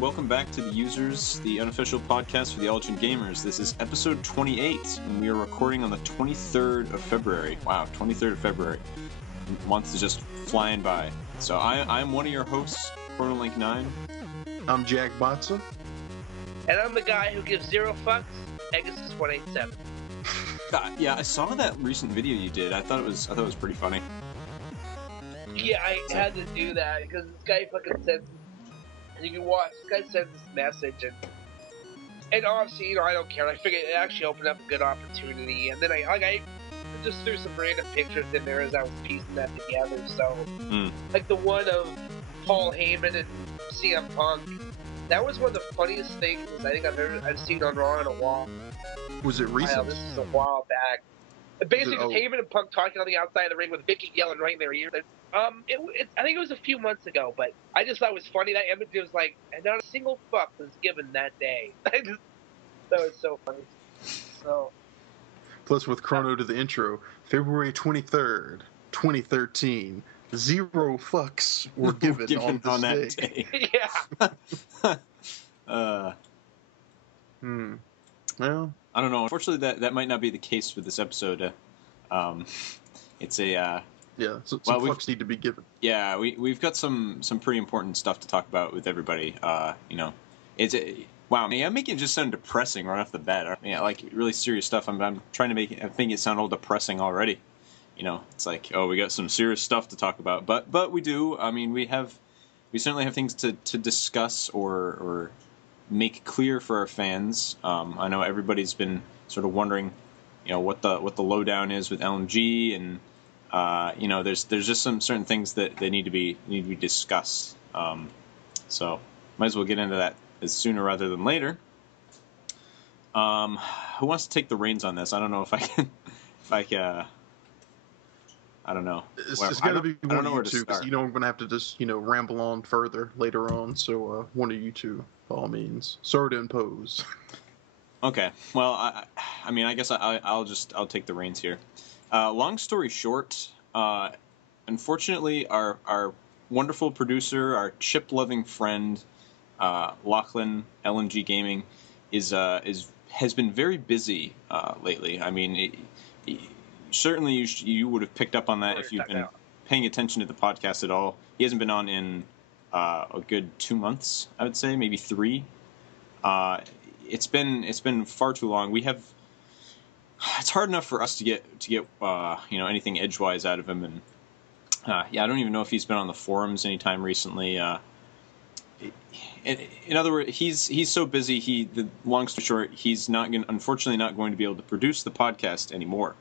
and welcome back to The Users, the unofficial podcast for the Ultimate Gamers. This is episode 28, and we are recording on the 23rd of February. Wow, 23rd of February. The month is just flying by. So I'm one of your hosts, Crono 9. I'm Jack Botza. And I'm the guy who gives zero fucks, Pegasus 187. Yeah, I saw that recent video you did. I thought it was pretty funny. Yeah, I had to do that because this guy fucking sends, and you can watch, this guy sends this message, and obviously, I don't care. I figured it actually opened up a good opportunity, and then I just threw some random pictures in there as I was piecing that together. So, like the one of Paul Heyman and CM Punk, that was one of the funniest things I think I've seen on Raw in a while. Was it recent? This is a while back. Basically, just Heyman and Punk talking on the outside of the ring with Vicky yelling right in their ear. I think it was a few months ago, but I just thought it was funny. That image was like, and not a single fuck was given that day. I just thought it was so funny. So. Plus, with Crono to the intro, February 23rd, 2013, zero fucks were given on this day. Yeah. Well, I don't know. Unfortunately, that might not be the case with this episode. It's a some fucks need to be given. Yeah, we've got some pretty important stuff to talk about with everybody. Wow, man, I'm making it just sound depressing right off the bat. Yeah, like really serious stuff. I'm trying to make it sound all depressing already. It's like, oh, we got some serious stuff to talk about, but we do. I mean, we certainly have things to discuss or make clear for our fans. I know everybody's been sort of wondering, what the lowdown is with LMG, and there's just some certain things that they need to be discussed. So might as well get into that as sooner rather than later. Who wants to take the reins on this? I don't know if I can. I don't know. It's got to be one of you two, because I'm going to have to just ramble on further later on. So one of you two, by all means. Sorry to impose. Okay. Well, I guess I'll take the reins here. Long story short, unfortunately, our wonderful producer, our chip-loving friend, Lachlan LMG Gaming, has been very busy lately. I mean, certainly you would have picked up on that if you've been paying attention to the podcast at all. He hasn't been on in a good 2 months, I would say, maybe 3. It's been far too long. It's hard enough for us to get anything edgewise out of him, and I don't even know if he's been on the forums anytime recently. In other words, he's so busy. Long story short, he's unfortunately not going to be able to produce the podcast anymore.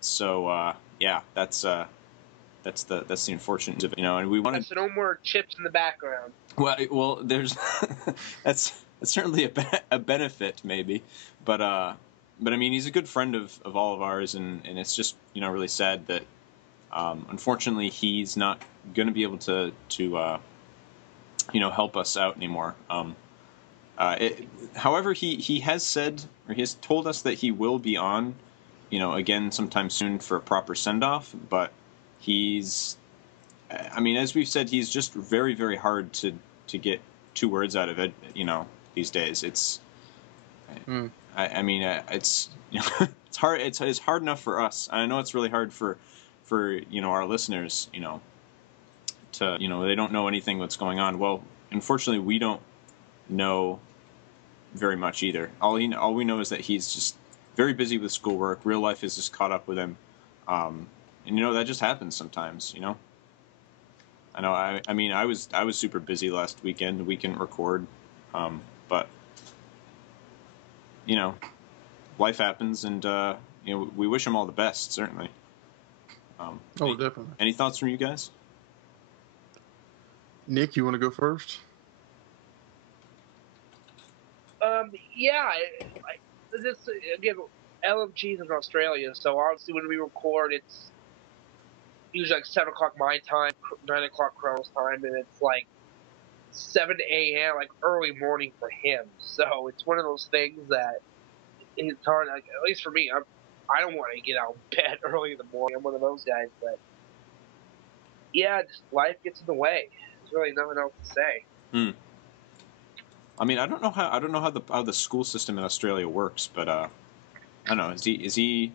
So that's the unfortunate of it. And we wanted no more chips in the background. Well, there's that's certainly a benefit maybe, but I mean, he's a good friend of all of ours, and it's just really sad that unfortunately he's not going to be able to help us out anymore. However, he has said, or he has told us that he will be on, again sometime soon for a proper send-off, but as we've said, he's just very, very hard to get 2 words out of it, these days. It's, it's, it's hard. It's hard enough for us. I know it's really hard for our listeners, to, they don't know anything what's going on. Well, unfortunately, we don't know very much either. All we know is that he's just very busy with schoolwork. Real life has just caught up with him. And that just happens sometimes, I know. I was super busy last weekend. We couldn't record, but life happens, and we wish him all the best, certainly. Definitely. Any thoughts from you guys? Nick, you want to go first? This again, LMG's in Australia, so obviously when we record, it's usually like 7 o'clock my time, 9 o'clock Crono's time, and it's like 7 a.m., like early morning for him. So it's one of those things that it's hard. Like, at least for me, I don't want to get out of bed early in the morning. I'm one of those guys, but yeah, just life gets in the way. really nothing else to say. Hmm. I mean, I don't know how the school system in Australia works, but I don't know. Is he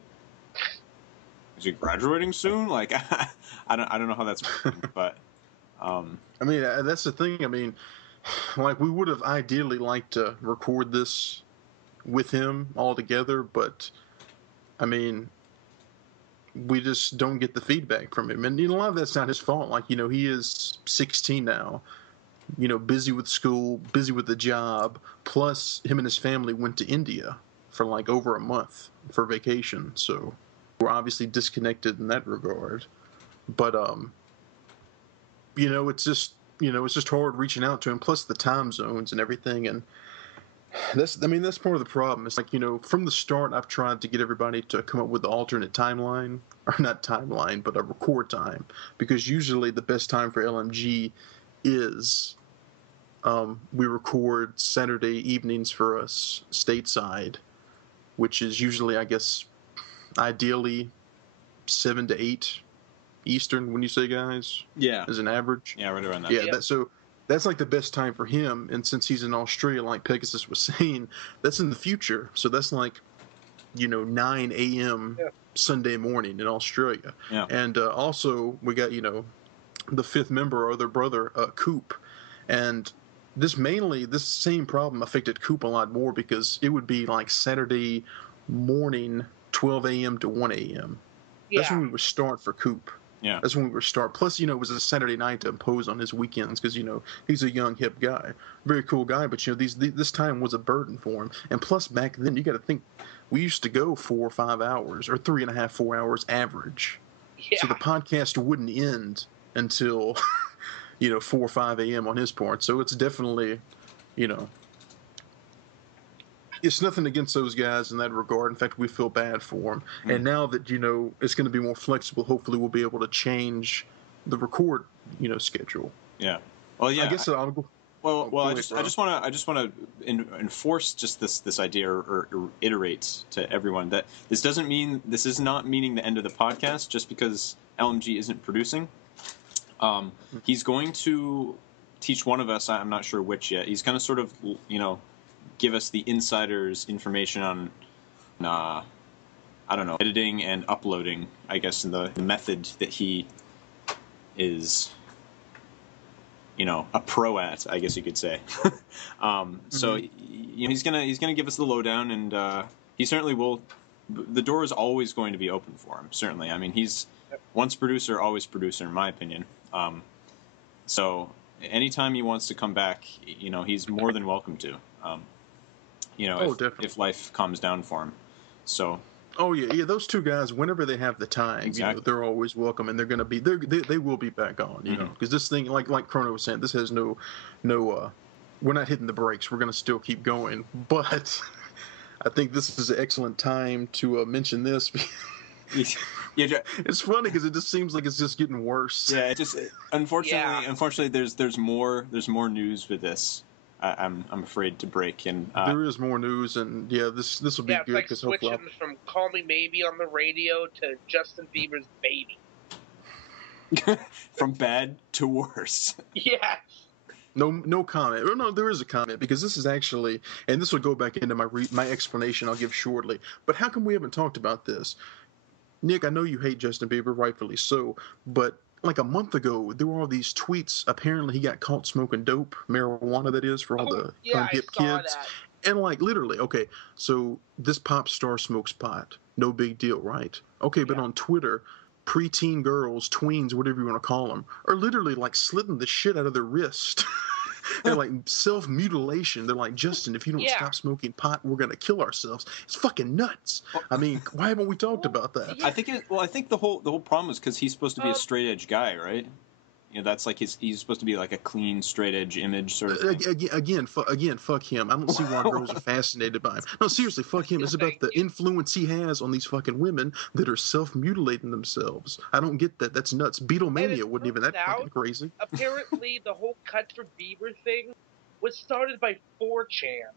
graduating soon? Like, I don't know how that's working, but I mean, that's the thing. I mean, like, we would have ideally liked to record this with him all together, but I mean, we just don't get the feedback from him, and a lot of that's not his fault. Like, he is 16 now. Busy with school, busy with the job. Plus, him and his family went to India for like over a month for vacation, so we're obviously disconnected in that regard. But it's just hard reaching out to him. Plus the time zones and everything, and that's part of the problem. It's like, from the start, I've tried to get everybody to come up with the alternate timeline, or not timeline, but a record time, because usually the best time for LMG is we record Saturday evenings for us stateside, which is usually, I guess, ideally 7 to 8 Eastern. When you say, guys, yeah, as an average, yeah, right around that. Yeah, so that's like the best time for him. And since he's in Australia, like Pegasus was saying, that's in the future. So that's like 9 a.m. Sunday morning in Australia. Yeah. And also we got the fifth member, or their brother, Coop, and this same problem affected Coop a lot more, because it would be like Saturday morning, 12 a.m. to 1 a.m. Yeah. That's when we would start for Coop. Yeah. That's when we would start. Plus, it was a Saturday night to impose on his weekends, because, he's a young, hip guy. Very cool guy, but, this time was a burden for him. And plus, back then, you got to think, we used to go 4 or 5 hours, or 3.5, 4 hours average. Yeah. So the podcast wouldn't end until 4 or 5 a.m. on his part. So it's definitely, it's nothing against those guys in that regard. In fact, we feel bad for them. And now that, it's going to be more flexible, hopefully we'll be able to change the record, schedule. Yeah. Well, yeah. I guess I'll go. I just want to enforce just this idea, or iterate to everyone that this is not meaning the end of the podcast just because LMG isn't producing. He's going to teach one of us, I'm not sure which yet. He's going to sort of, give us the insider's information on, I don't know, editing and uploading, I guess, in the method that he is, a pro at, I guess you could say. So, he's gonna give us the lowdown, and he certainly will. The door is always going to be open for him. Certainly, I mean, he's once producer, always producer, in my opinion. So anytime he wants to come back, he's more than welcome to. If life calms down for him. So. Oh yeah, those two guys, whenever they have the time, exactly. They're always welcome, and they're gonna be. They will be back on, because this thing, like Crono was saying, this has no. We're not hitting the brakes. We're gonna still keep going, but I think this is an excellent time to mention this. Yeah, it's funny because it just seems like it's just getting worse. Yeah, it just unfortunately, there's more news with this. I'm afraid to break, and there is more news, and this will be good because like switching from "Call Me Maybe" on the radio to Justin Bieber's "Baby." From bad to worse. Yeah. No comment. Or no, there is a comment, because this is actually, and this will go back into my explanation I'll give shortly. But how come we haven't talked about this? Nick, I know you hate Justin Bieber, rightfully so, but like a month ago, there were all these tweets. Apparently, he got caught smoking dope, marijuana, that is, for all the unhip kids. That. And like literally, okay, so this pop star smokes pot. No big deal, right? Okay, but on Twitter, preteen girls, tweens, whatever you want to call them, are literally like slitting the shit out of their wrist. They're like self-mutilation. They're like, Justin, if you don't stop smoking pot, we're going to kill ourselves. It's fucking nuts. I mean, why haven't we talked about that? I think the whole problem is because he's supposed to be a straight edge guy, right? That's like he's supposed to be like a clean, straight edge image sort of thing. Again, fuck him. I don't see why girls are fascinated by him. No, seriously, fuck him. It's about the influence he has on these fucking women that are self-mutilating themselves. I don't get that. That's nuts. Beatlemania wasn't even that fucking crazy. Apparently, the whole Cut for Bieber thing was started by 4chan.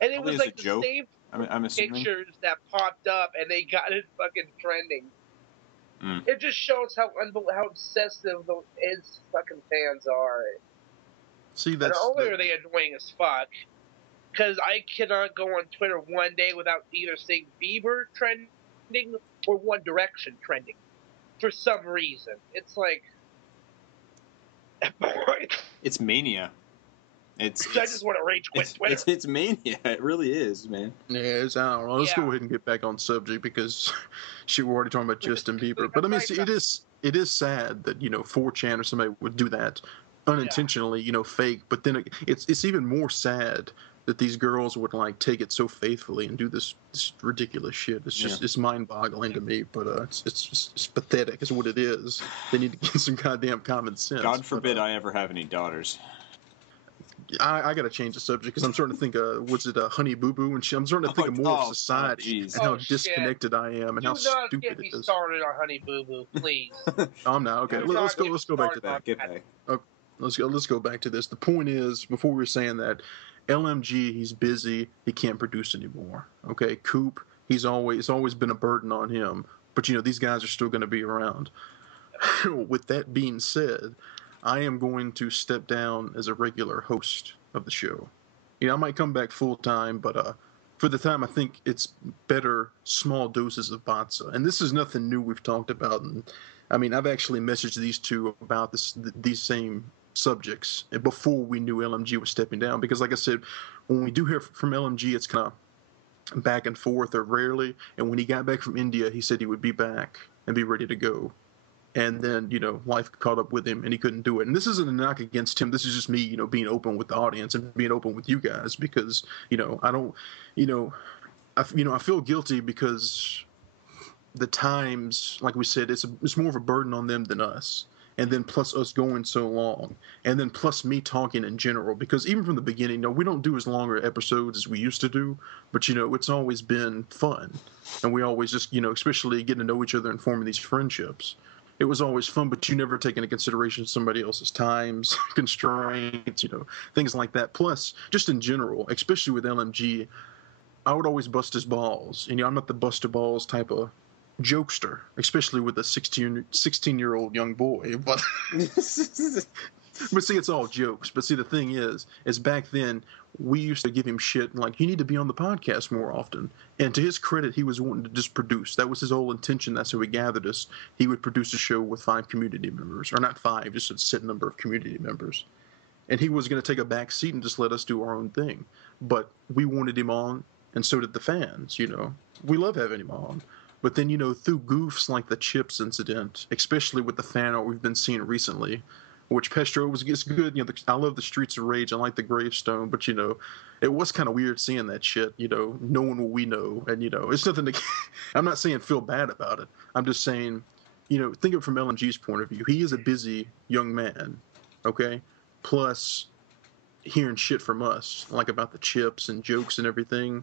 And it was like the joke. same I'm assuming. pictures that popped up, and they got it fucking trending. It just shows how obsessive his fucking fans are. See, And not only are they annoying as fuck, because I cannot go on Twitter one day without either seeing Bieber trending or One Direction trending for some reason. It's like, it's mania. I just want to rage quit Twitter. It's mania. It really is, man. Yeah, I don't know. Let's go ahead and get back on subject because we're already talking about Justin Bieber. But I mean, it is sad that 4chan or somebody would do that unintentionally, fake. But then it's even more sad that these girls would like take it so faithfully and do this ridiculous shit. It's just it's mind-boggling to me. But it's pathetic. Is what it is. They need to get some goddamn common sense. God forbid I ever have any daughters. I got to change the subject because I'm starting to think, was it Honey Boo Boo? And I'm starting to think of more of society and how disconnected I am and how stupid it is. Do not get me started on Honey Boo Boo, please. I'm not. Okay, let's go back to that. Get back. Okay, let's go back to this. The point is, before we were saying that, LMG, he's busy. He can't produce anymore. Okay, Coop, it's always been a burden on him. But these guys are still going to be around. With that being said, I am going to step down as a regular host of the show. I might come back full time, but for the time, I think it's better small doses of Botza. And this is nothing new we've talked about. And I mean, I've actually messaged these two about these same subjects before we knew LMG was stepping down. Because, like I said, when we do hear from LMG, it's kind of back and forth or rarely. And when he got back from India, he said he would be back and be ready to go. And then, life caught up with him and he couldn't do it. And this isn't a knock against him. This is just me, being open with the audience and being open with you guys because, I don't, I feel guilty because the times, like we said, it's more of a burden on them than us. And then plus us going so long. And then plus me talking in general. Because even from the beginning, we don't do as longer episodes as we used to do. But, it's always been fun. And we always just, especially getting to know each other and forming these friendships. It was always fun, but you never take into consideration somebody else's times, constraints, things like that. Plus, just in general, especially with LMG, I would always bust his balls. And, I'm not the buster balls type of jokester, especially with a 16-year-old young boy. But, but see, it's all jokes. But see, the thing is back then, we used to give him shit like, you need to be on the podcast more often. And to his credit, he was wanting to just produce. That was his whole intention. That's how he gathered us. He would produce a show with 5 community members. Or not 5, just a set number of community members. And he was going to take a back seat and just let us do our own thing. But we wanted him on, and so did the fans, We love having him on. But then, through goofs like the Chips incident, especially with the fan art we've been seeing recently, which Pestro it's good. I love the Streets of Rage. I like the gravestone, but it was kind of weird seeing that shit. Knowing what we know, and it's nothing to. I'm not saying feel bad about it. I'm just saying, think of it from LMG's point of view. He is a busy young man, okay. Plus, hearing shit from us, like about the Chips and jokes and everything,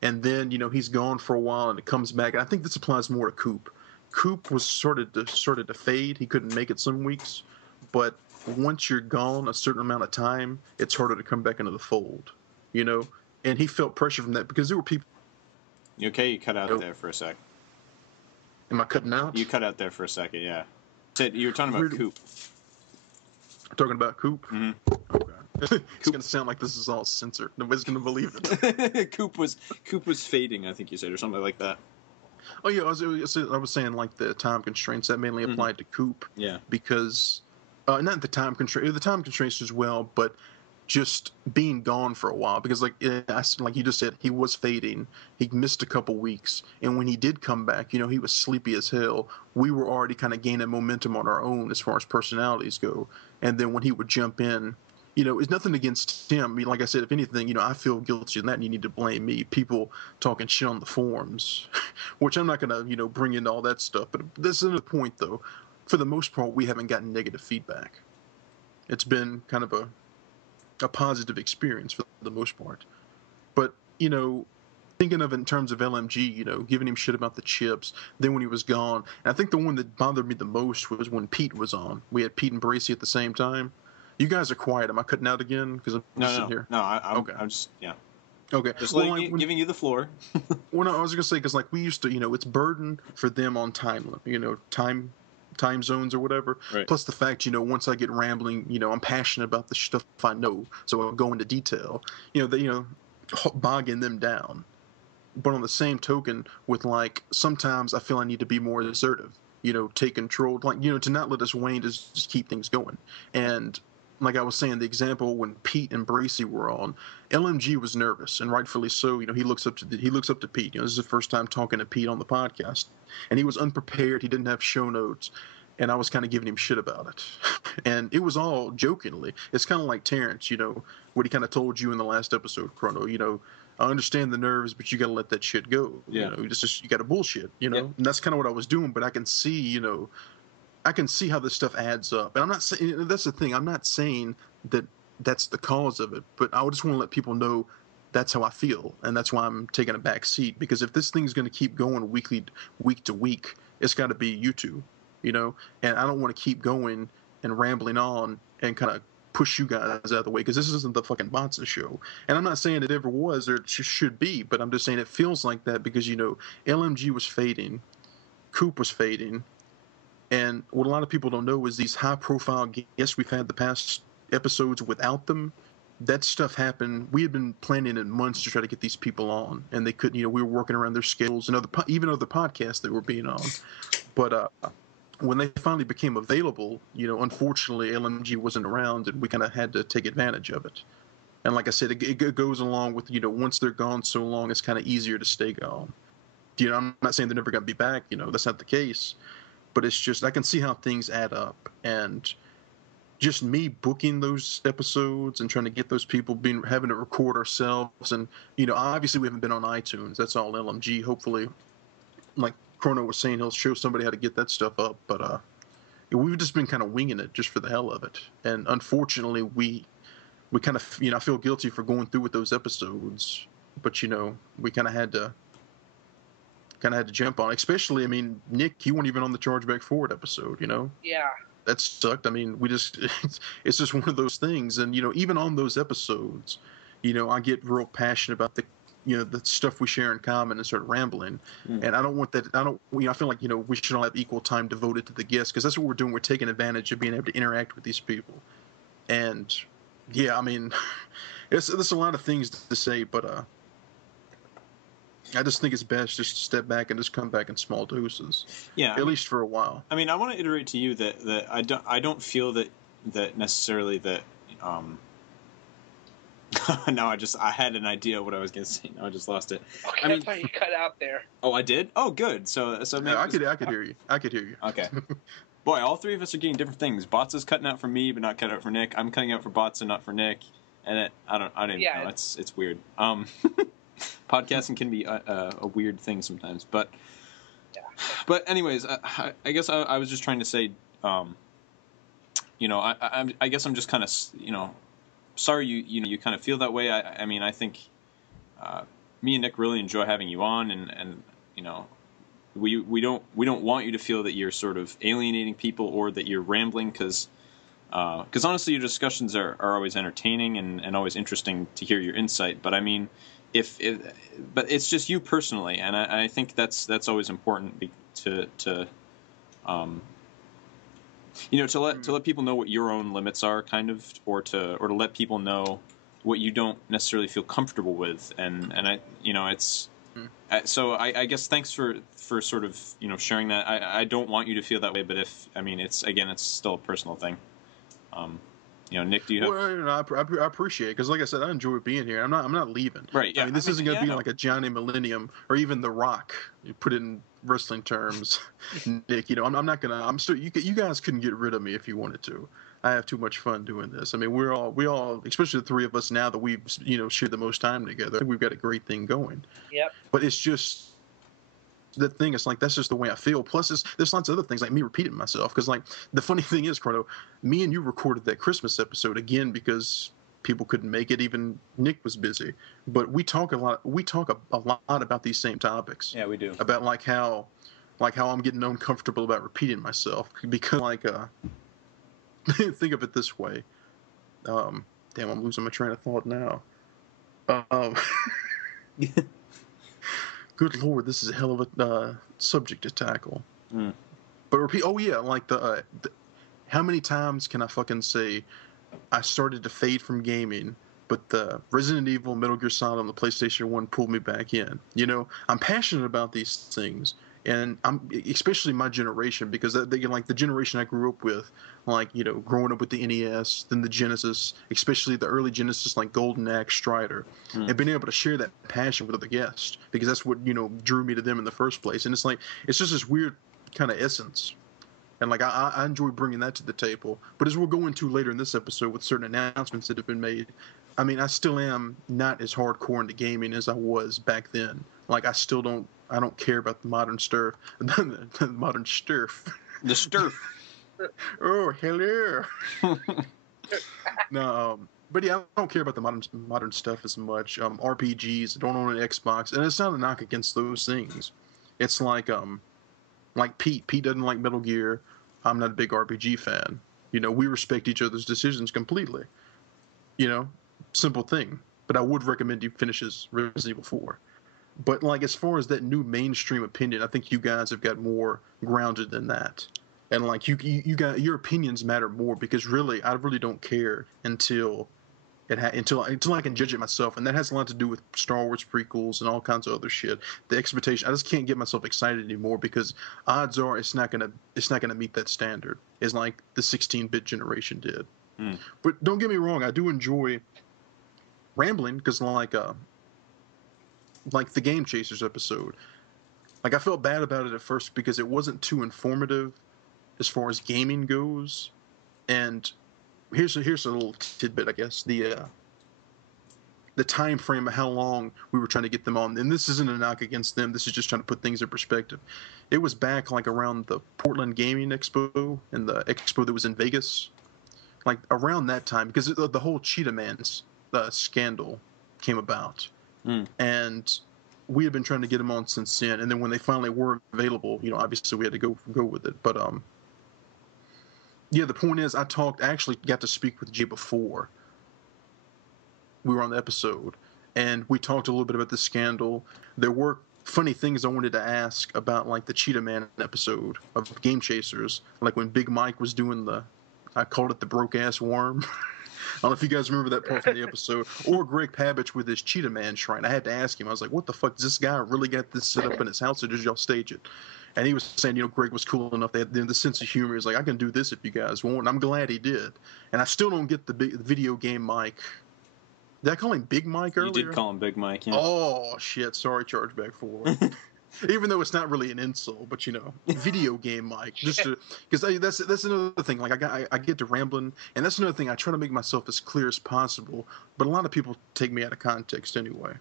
and then he's gone for a while and it comes back. I think this applies more to Coop. Coop was started to fade. He couldn't make it some weeks. But once you're gone a certain amount of time, it's harder to come back into the fold, And he felt pressure from that because there were people. You okay? You cut out there for a sec. Am I cutting out? You cut out there for a second, yeah. You were talking about Coop. Talking about Coop? Mm-hmm. Okay. It's going to sound like this is all censored. Nobody's going to believe it. Coop was fading, I think you said, or something like that. Oh, yeah, I was saying like the time constraints that mainly applied to Coop. Yeah. Because... not the time constraints as well, but just being gone for a while. Because like you just said, he was fading. He missed a couple weeks, and when he did come back, he was sleepy as hell. We were already kind of gaining momentum on our own as far as personalities go. And then when he would jump in, it's nothing against him. I mean, like I said, if anything, I feel guilty in that, and you need to blame me. People talking shit on the forums, which I'm not going to, bring into all that stuff. But this is another point, though. For the most part, we haven't gotten negative feedback. It's been kind of a positive experience for the most part. But, thinking of it in terms of LMG, giving him shit about the Chips, then when he was gone. And I think the one that bothered me the most was when Pete was on. We had Pete and Bracey at the same time. You guys are quiet. Am I cutting out again? Because I'm sitting here. No, I'm just, yeah. Okay. Just Well, giving you the floor. Well, no, I was gonna say because we used to, it's burden for them on time zones or whatever. Right. Plus the fact, once I get rambling, I'm passionate about the stuff I know, so I'll go into detail. Bogging them down. But on the same token, with sometimes I feel I need to be more assertive. Take control, to not let us wane, just keep things going. And like I was saying, the example when Pete and Bracy were on, LMG was nervous, and rightfully so. He looks up to Pete. This is the first time talking to Pete on the podcast, and he was unprepared. He didn't have show notes, and I was kind of giving him shit about it, and it was all jokingly. It's kind of like Terrence, what he kind of told you in the last episode, Crono. I understand the nerves, but you got to let that shit go. Yeah. You got to bullshit. And that's kind of what I was doing. But I can see, how this stuff adds up. And I'm not saying that's the thing. I'm not saying that that's the cause of it, but I just want to let people know that's how I feel, and that's why I'm taking a back seat. Because if this thing's going to keep going week to week, it's got to be you two, And I don't want to keep going and rambling on and kind of push you guys out of the way, because this isn't the fucking Botza show. And I'm not saying it ever was or it should be, but I'm just saying it feels like that because, LMG was fading, Coop was fading, and what a lot of people don't know is these high-profile guests we've had the past episodes without them, that stuff happened. We had been planning in months to try to get these people on, and they couldn't. We were working around their schedules and even other podcasts they were being on. But when they finally became available, unfortunately LMG wasn't around, and we kind of had to take advantage of it. And like I said, it goes along with, once they're gone so long, it's kind of easier to stay gone. I'm not saying they're never going to be back. That's not the case. But it's just, I can see how things add up. And just me booking those episodes and trying to get those people having to record ourselves. And, obviously we haven't been on iTunes. That's all LMG. Hopefully, like Crono was saying, he'll show somebody how to get that stuff up. But we've just been kind of winging it just for the hell of it. And unfortunately, we kind of, I feel guilty for going through with those episodes. But, we kind of had to jump on, especially, Nick, you weren't even on the Chargeback Forward episode, Yeah. That sucked. It's just one of those things. And, even on those episodes, I get real passionate about the stuff we share in common and start rambling. And I don't want that. I feel like, we should all have equal time devoted to the guests, because that's what we're doing. We're taking advantage of being able to interact with these people. And yeah, there's a lot of things to say, but, I just think it's best just to step back and just come back in small doses. Yeah, at least for a while. I want to iterate to you that I don't feel that necessarily that. No, I had an idea of what I was going to say. Now I just lost it. Okay, I thought you cut out there. Oh, I did? Oh, good. So maybe I could hear you. I could hear you. Okay. Boy, all three of us are getting different things. Botza's cutting out for me, but not cutting out for Nick. I'm cutting out for Botza, not for Nick. And I don't even know. It's weird. Podcasting can be a weird thing sometimes, but anyways, I guess I was just trying to say, I guess I'm just kind of, sorry you kind of feel that way. I think me and Nick really enjoy having you on, and we don't want you to feel that you're sort of alienating people or that you're rambling, because honestly your discussions are always entertaining and always interesting to hear your insight. But but it's just you personally, and I think that's always important to let people know what your own limits are, kind of, or to let people know what you don't necessarily feel comfortable with, and it's so I guess thanks for sort of sharing that. I don't want you to feel that way, but it's still a personal thing. Nick, do you have? Well, I appreciate it, because, like I said, I enjoy being here. I'm not leaving. Right. Yeah. This isn't going to be like a Johnny Millennium or even The Rock. You put it in wrestling terms, Nick. I'm not gonna. I'm still. You guys couldn't get rid of me if you wanted to. I have too much fun doing this. We all, especially the three of us now that we've shared the most time together, I think we've got a great thing going. Yep. But it's just the thing. It's like that's just the way I feel. Plus, there's lots of other things like me repeating myself. Because the funny thing is, Crono, me and you recorded that Christmas episode again because people couldn't make it. Even Nick was busy. But we talk a lot. We talk a lot about these same topics. Yeah, we do. About how I'm getting uncomfortable about repeating myself because think of it this way. Damn, I'm losing my train of thought now. Good lord, this is a hell of a subject to tackle. Mm. But repeat. Oh yeah, like how many times can I fucking say I started to fade from gaming, but the Resident Evil, Metal Gear Solid on the PlayStation 1 pulled me back in. You know, I'm passionate about these things, and I'm especially my generation because they like the generation I grew up with, like you know, growing up with the NES, then the Genesis, especially the early Genesis like Golden Axe, Strider, and being able to share that passion with other guests because that's what you know drew me to them in the first place. And it's like it's just this weird kind of essence. And like I enjoy bringing that to the table. But as we'll go into later in this episode with certain announcements that have been made, I mean I still am not as hardcore into gaming as I was back then. Like I don't care about the modern stir, the modern sturf. The sturf. Oh hello. No, but yeah, I don't care about the modern stuff as much. RPGs, I don't own an Xbox, and it's not a knock against those things. It's like Pete. Pete doesn't like Metal Gear. I'm not a big RPG fan. You know, we respect each other's decisions completely. You know, simple thing. But I would recommend he finishes Resident Evil 4. But like as far as that new mainstream opinion, I think you guys have got more grounded than that. And like you got your opinions matter more because really I really don't care until until I can judge it myself, and that has a lot to do with Star Wars prequels and all kinds of other shit. The expectation, I just can't get myself excited anymore because odds are it's not gonna meet that standard. It's like the 16-bit generation did. But don't get me wrong, I do enjoy rambling because like the Game Chasers episode, like I felt bad about it at first because it wasn't too informative as far as gaming goes, and here's a little tidbit, I guess. The time frame of how long we were trying to get them on, and this isn't a knock against them. This is just trying to put things in perspective. It was back like around the Portland Gaming Expo and the expo that was in Vegas, like around that time, because the whole Cheetah Man's scandal came about, and we had been trying to get them on since then. And then when they finally were available, you know, obviously we had to go with it. But yeah, the point is, I actually got to speak with Jay before we were on the episode, and we talked a little bit about the scandal. There were funny things I wanted to ask about, like the Cheetah Man episode of Game Chasers, like when Big Mike was doing I called it the broke-ass worm. I don't know if you guys remember that part from the episode, or Greg Pabbage with his Cheetah Man shrine. I had to ask him, I was like, what the fuck, does this guy really got this set up in his house, or did y'all stage it? And he was saying, you know, Greg was cool enough. They had the sense of humor. He's like, I can do this if you guys want. And I'm glad he did. And I still don't get the video game Mike. Did I call him Big Mike earlier? You did call him Big Mike, yeah. Oh, shit. Sorry, Chargeback 4. Even though it's not really an insult, but, you know, video game Mike. Just because that's another thing. Like, I get to rambling, and that's another thing. I try to make myself as clear as possible. But a lot of people take me out of context anyway.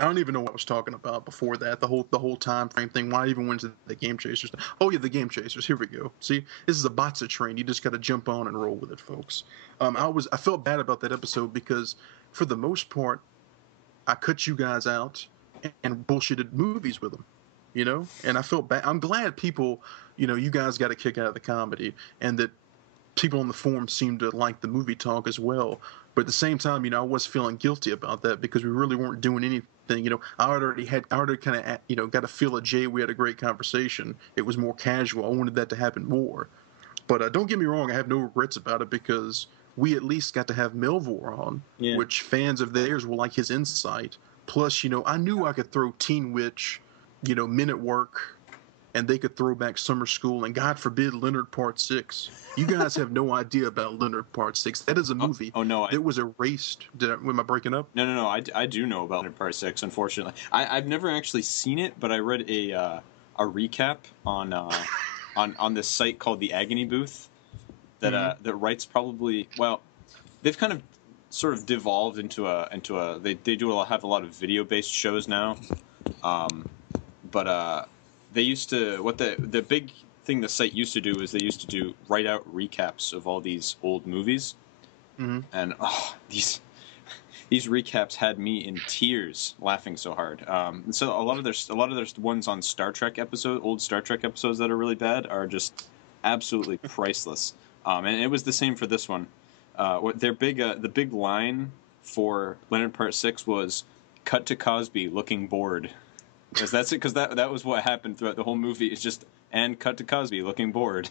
I don't even know what I was talking about before that. The whole time frame thing. Why I even went to the Game Chasers. Oh yeah, the Game Chasers. Here we go. See, this is a Botza train. You just got to jump on and roll with it, folks. I felt bad about that episode because for the most part, I cut you guys out and bullshitted movies with them. You know, and I felt bad. I'm glad people, you know, you guys got a kick out of the comedy, and that people on the forum seemed to like the movie talk as well. But at the same time, you know, I was feeling guilty about that because we really weren't doing anything. You know, I already kind of, you know, got a feel of Jay. We had a great conversation. It was more casual. I wanted that to happen more. But don't get me wrong, I have no regrets about it because we at least got to have Melvor on, which fans of theirs will like his insight. Plus, you know, I knew I could throw Teen Witch, you know, Men at Work, and they could throw back Summer School, and God forbid Leonard Part 6. You guys have no idea about Leonard Part 6. That is a movie that was erased. Am I breaking up? No. I do know about Leonard Part 6, unfortunately. I've never actually seen it, but I read a recap on this site called the Agony Booth that writes probably, well, they've kind of sort of devolved into they have a lot of video-based shows now. But they used to, what the big thing the site used to do is they used to write out recaps of all these old movies, and these recaps had me in tears laughing so hard. And so a lot of their ones on old Star Trek episodes that are really bad are just absolutely priceless. And it was the same for this one. The big line for Leonard Part 6 was, cut to Cosby looking bored. Because that's it. Because that was what happened throughout the whole movie. It's just and cut to Cosby looking bored.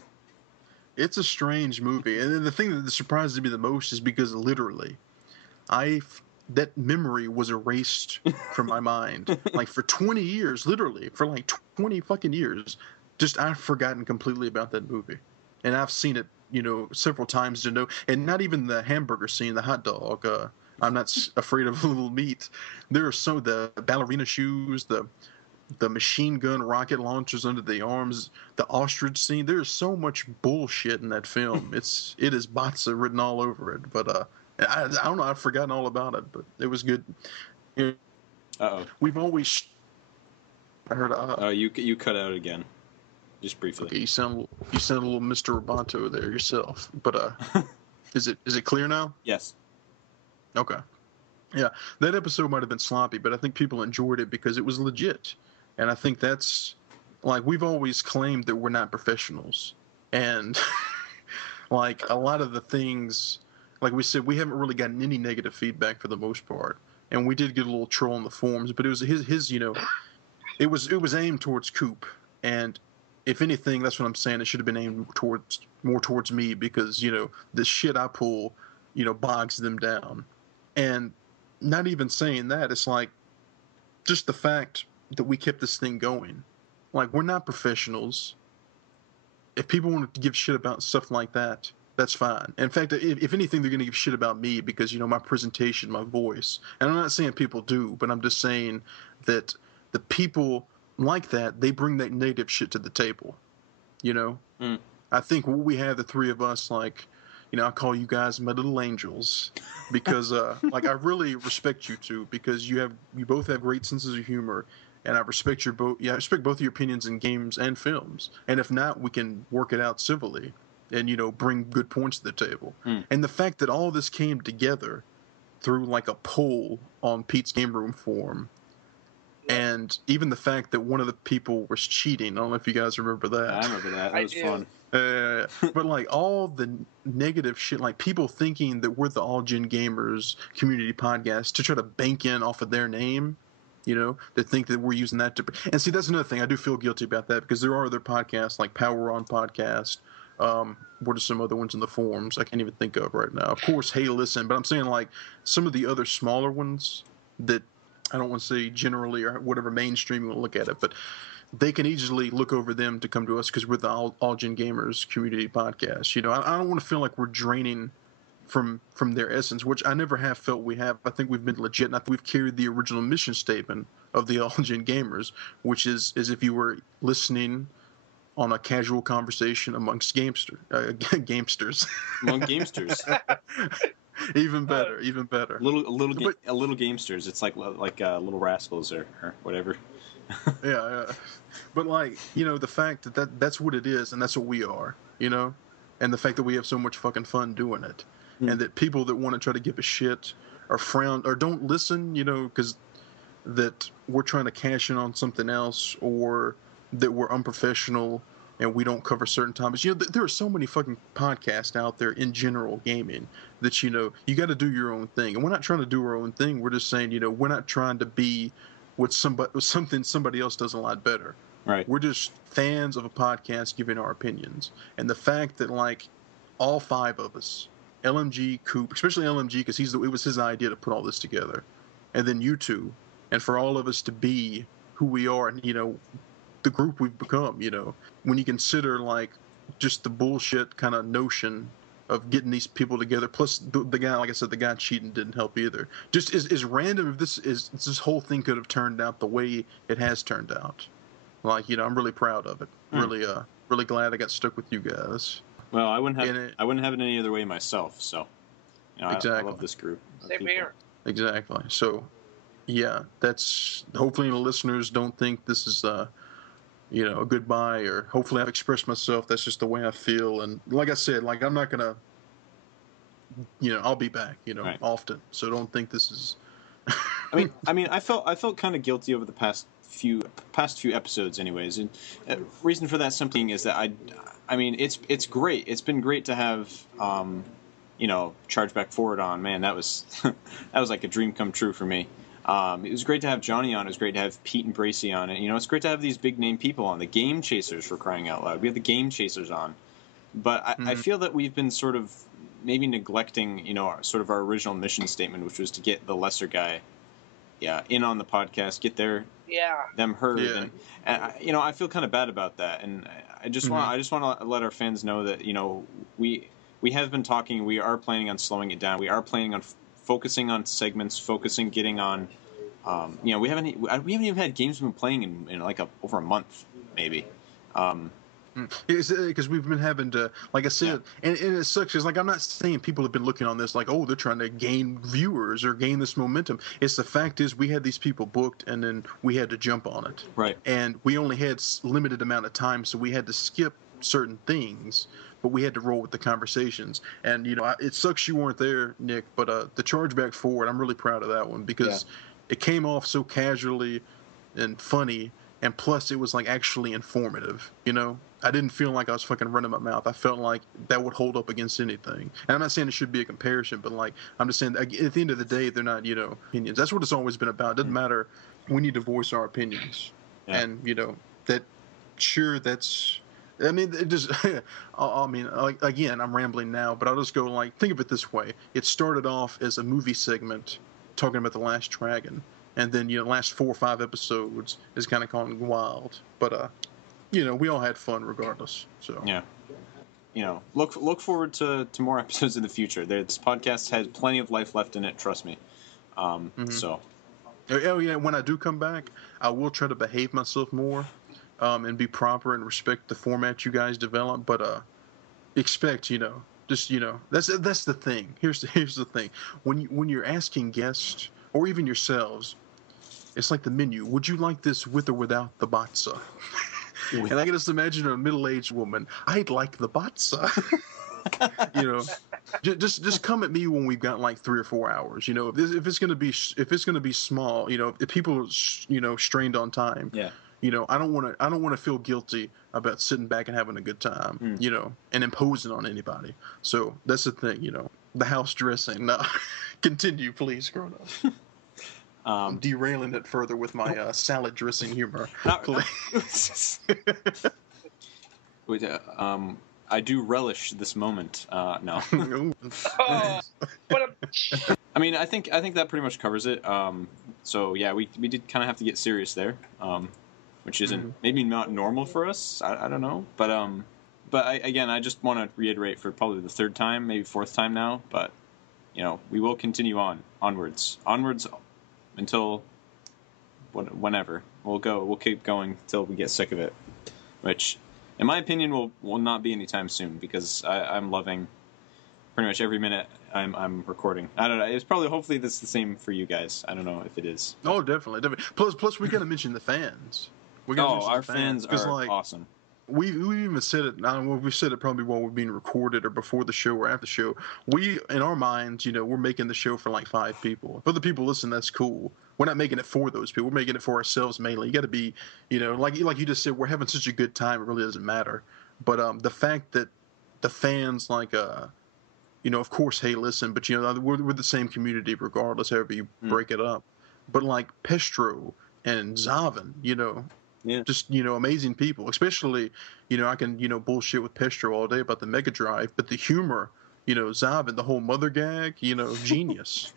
It's a strange movie, and the thing that surprises me the most is because literally, that memory was erased from my mind. Like for 20 years, literally for like 20 fucking years, just I've forgotten completely about that movie, and I've seen it, several times to know. And not even the hamburger scene, the hot dog. I'm not afraid of a little meat. There are some of the ballerina shoes, the machine gun rocket launchers under the arms, the ostrich scene. There's so much bullshit in that film. It is Botza written all over it. But I don't know. I've forgotten all about it, but it was good. Uh-oh. We've always. I heard. Oh, you cut out again, just briefly. Okay, you sound a little Mr. Roboto there yourself. But is it clear now? Yes. Okay. Yeah, that episode might have been sloppy, but I think people enjoyed it because it was legit. And I think that's, like, we've always claimed that we're not professionals. And, like, a lot of the things, like we said, we haven't really gotten any negative feedback for the most part. And we did get a little troll in the forums, but it was his it was aimed towards Coop. And if anything, that's what I'm saying, it should have been aimed more towards me because, the shit I pull, bogs them down. And not even saying that, it's like just the fact that we kept this thing going. Like, we're not professionals. If people want to give shit about stuff like that, that's fine. In fact, if anything, they're going to give shit about me because, my presentation, my voice. And I'm not saying people do, but I'm just saying that the people like that, they bring that negative shit to the table. I think what we have, the three of us, like, I call you guys my little angels because, like, I really respect you two because you both have great senses of humor, and I respect I respect both of your opinions in games and films. And if not, we can work it out civilly, and bring good points to the table. And the fact that all this came together through like a poll on Pete's Game Room forum, and even the fact that one of the people was cheating. I don't know if you guys remember that. I remember that. That was fun. But like all the negative shit, like people thinking that we're the All Gen Gamers community podcast to try to bank in off of their name, they think that we're using that to. And see, that's another thing. I do feel guilty about that because there are other podcasts like Power On Podcast. What are some other ones in the forums I can't even think of right now? Of course, Hey Listen, but I'm saying like some of the other smaller ones that I don't want to say generally or whatever mainstream you want to look at it, but they can easily look over them to come to us because we're the All Gen Gamers community podcast. I don't want to feel like we're draining from their essence, which I never have felt we have. I think we've been legit, and I think we've carried the original mission statement of the All Gen Gamers, which is if you were listening on a casual conversation amongst gamesters. Among gamesters. Even better. A little gamesters. It's like little rascals or whatever. Yeah. But like, the fact that's what it is, and that's what we are, and the fact that we have so much fucking fun doing it, and that people that want to try to give a shit or frown or don't listen, because that we're trying to cash in on something else or that we're unprofessional and we don't cover certain topics. There are so many fucking podcasts out there in general gaming that, you got to do your own thing. And we're not trying to do our own thing. We're just saying, we're not trying to be something somebody else does a lot better. Right. We're just fans of a podcast giving our opinions. And the fact that, like, all five of us, LMG, Coop, especially LMG, because it was his idea to put all this together, and then you two, and for all of us to be who we are and, the group we've become, when you consider, like, just the bullshit kind of notion of getting these people together, plus the guy, like I said, the guy cheating didn't help either. Just as random as this whole thing could have turned out the way it has turned out. Like, I'm really proud of it. Really glad I got stuck with you guys. Well, I wouldn't have it any other way myself. So, exactly. I love this group. Same here. Exactly. So, yeah, that's hopefully the listeners don't think this is a goodbye, or hopefully I've expressed myself. That's just the way I feel. And like I said, like, I'm not gonna, I'll be back, right. often. So don't think this is. I mean, I felt kind of guilty over the past few episodes, anyways. And reason for that simply is that I mean, it's great. It's been great to have, Chargeback Forward on. Man, that was that was like a dream come true for me. It was great to have Johnny on. It was great to have Pete and Bracey on it. It's great to have these big name people on. The Game Chasers, for crying out loud. We have the Game Chasers on. But I feel that we've been sort of maybe neglecting, sort of our original mission statement, which was to get the lesser guy, in on the podcast, get them heard, and I feel kind of bad about that, and I just want to let our fans know that we have been talking. We are planning on slowing it down. We are planning on focusing on segments, getting on. We haven't even had games we've been playing in like over a month, maybe. Because we've been having to, like I said, and it sucks. It's like I'm not saying people have been looking on this like, oh, they're trying to gain viewers or gain this momentum. It's the fact is we had these people booked and then we had to jump on it. Right. And we only had limited amount of time, so we had to skip certain things, but we had to roll with the conversations. And it sucks you weren't there, Nick, but the chargeback forward, I'm really proud of that one because it came off so casually and funny. And plus, it was like actually informative. I didn't feel like I was fucking running my mouth. I felt like that would hold up against anything. And I'm not saying it should be a comparison, but like I'm just saying at the end of the day, they're not opinions. That's what it's always been about. It doesn't matter. We need to voice our opinions, and that. Sure, that's. I mean, it just. Like again, I'm rambling now, but I'll just go like think of it this way. It started off as a movie segment talking about The Last Dragon. And then, last 4 or 5 episodes is kind of gone wild. But, we all had fun regardless. So yeah. Look forward to more episodes in the future. This podcast has plenty of life left in it, trust me. So. Oh, yeah, when I do come back, I will try to behave myself more and be proper and respect the format you guys develop. But expect, that's the thing. Here's the thing. When you're asking guests or even yourselves, it's like the menu. Would you like this with or without the Botza? And I can just imagine a middle-aged woman. I'd like the Botza. Just come at me when we've got like 3 or 4 hours. If it's gonna be small. If people are strained on time. Yeah. I don't want to feel guilty about sitting back and having a good time. And imposing on anybody. So that's the thing. The house dressing. Continue, please, Crono. I'm derailing it further with my salad dressing humor. Wait, I do relish this moment. No. Oh, I mean, I think that pretty much covers it. So yeah, we did kind of have to get serious there, which isn't maybe not normal for us. I don't know, but I just want to reiterate for probably the 3rd time, maybe 4th time now, but we will continue onwards. Until whenever. We'll keep going until we get sick of it. Which, in my opinion, will not be anytime soon because I'm loving pretty much every minute I'm recording. I don't know. It's probably, hopefully, that's the same for you guys. I don't know if it is. Oh, definitely. Plus, we got to mention the fans. Our fans are awesome. We even said it. I don't know. We said it probably while we're being recorded or before the show or after the show. We, in our minds, we're making the show for like 5 people. For the people listening, that's cool. We're not making it for those people. We're making it for ourselves mainly. You got to be, like you just said, we're having such a good time. It really doesn't matter. But the fact that the fans, like, of course, hey, listen, but we're the same community regardless, however you break it up. But like Pestro and Zavin, Yeah. Just, amazing people. Especially, I can, bullshit with Pestro all day about the Mega Drive, but the humor, Zavin, the whole mother gag, genius,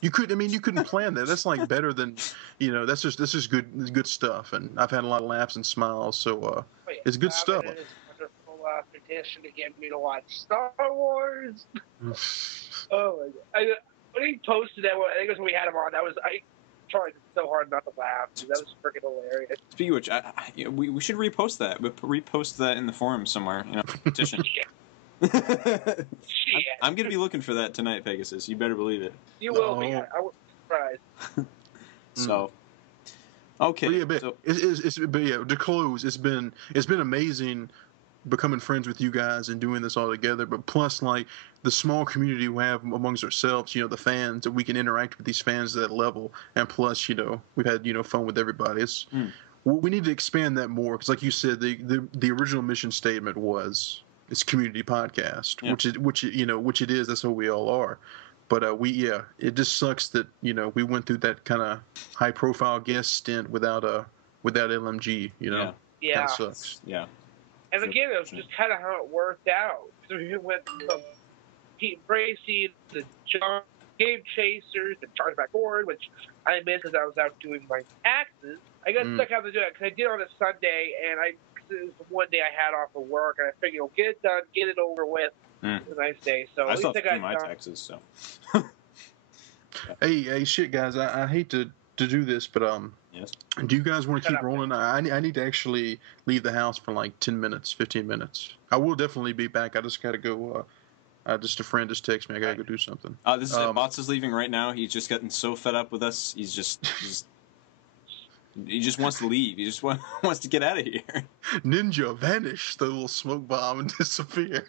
You couldn't plan that. That's like better than, that's just good stuff. And I've had a lot of laughs and smiles, so it's good stuff. It is wonderful tradition to get me to watch Star Wars. Oh my God. When he posted that, I think it was when we had him on, I tried so hard not to laugh. Dude, that was freaking hilarious. Speaking of which, we should repost that. But repost that in the forum somewhere. Petition. I'm gonna be looking for that tonight, Pegasus. You better believe it. You will be. I wouldn't be surprised. So, okay. But to close, it's been amazing becoming friends with you guys and doing this all together. But plus, like the small community we have amongst ourselves, the fans, that we can interact with these fans at that level. And plus, we've had fun with everybody. We need to expand that more because, like you said, the original mission statement was. It's community podcast, which it is. That's who we all are. But it just sucks that we went through that kind of high profile guest stint without LMG. Kind Yeah. of sucks. Yeah. And again, it was just kind of how it worked out. So we went from Pete Bracey to John Game Chasers and Chargeback Forward, which I missed because I was out doing my taxes. I got stuck having to do it because I did it on a Sunday, and it was the one day I had off of work, and I figured, get it done, get it over with. It was a nice day. So I at still least have I to got do my done. taxes, so. Hey, shit, guys! I hate to do this, but Yes. do you guys want to keep rolling? I need to actually leave the house for like 10 minutes, 15 minutes. I will definitely be back. I just got to go. Just a friend just texted me. I got to go do something. This is Botza is leaving right now. He's just gotten so fed up with us. He just wants to leave. He just wants to get out of here. Ninja, vanish, the little smoke bomb, and disappear.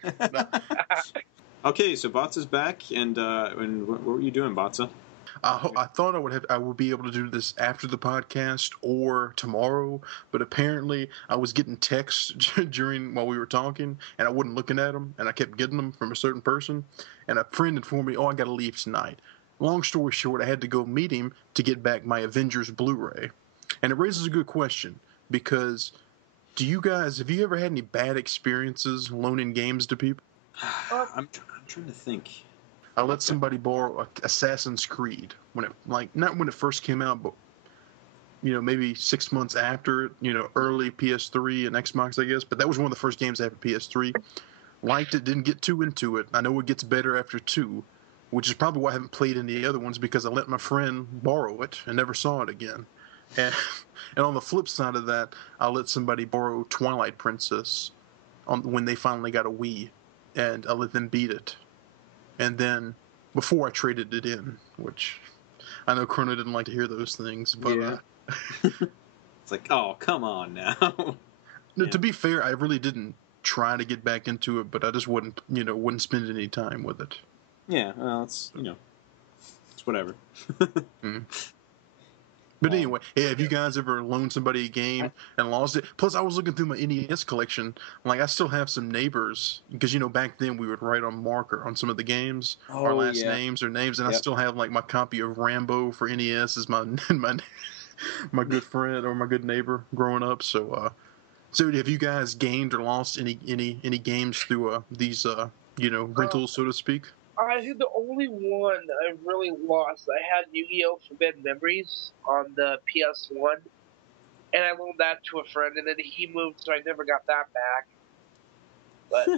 Okay, so Botza's back, and what were you doing, Botza? I thought I would be able to do this after the podcast or tomorrow, but apparently I was getting texts while we were talking, and I wasn't looking at them, and I kept getting them from a certain person, and a friend informed me, I got to leave tonight. Long story short, I had to go meet him to get back my Avengers Blu-ray, and it raises a good question, because have you ever had any bad experiences loaning games to people? I'm trying to think. I let somebody borrow Assassin's Creed not when it first came out, but maybe 6 months after it. Early PS3 and Xbox, I guess. But that was one of the first games after PS3. Liked it, didn't get too into it. I know it gets better after 2, which is probably why I haven't played any other ones because I let my friend borrow it and never saw it again. And on the flip side of that, I let somebody borrow Twilight Princess when they finally got a Wii, and I let them beat it. And then, before I traded it in, which I know Crono didn't like to hear those things, but yeah. It's like, oh, come on now. No, to be fair, I really didn't try to get back into it, but I just wouldn't spend any time with it. Yeah, well, it's whatever. But anyway, have you guys ever loaned somebody a game and lost it? Plus, I was looking through my NES collection. I still have some neighbors because back then we would write on marker on some of the games, our last names or names, and I still have my copy of Rambo for NES as my my good friend or my good neighbor growing up. So have you guys gained or lost any games through these rentals, so to speak? I think the only one I really lost, I had Yu-Gi-Oh! Forbidden Memories on the PS1, and I loaned that to a friend, and then he moved, so I never got that back. But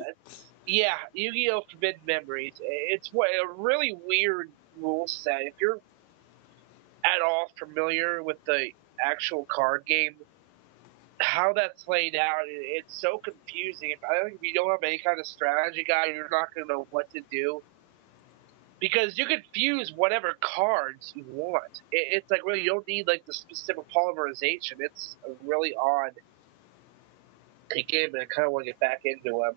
yeah, Yu-Gi-Oh! Forbidden Memories. It's a really weird rule set. If you're at all familiar with the actual card game, how that's laid out, it's so confusing. I think if you don't have any kind of strategy guide, you're not going to know what to do. Because you can fuse whatever cards you want. It's like really, you don't need the specific polymerization. It's a really odd game, and I kind of want to get back into it.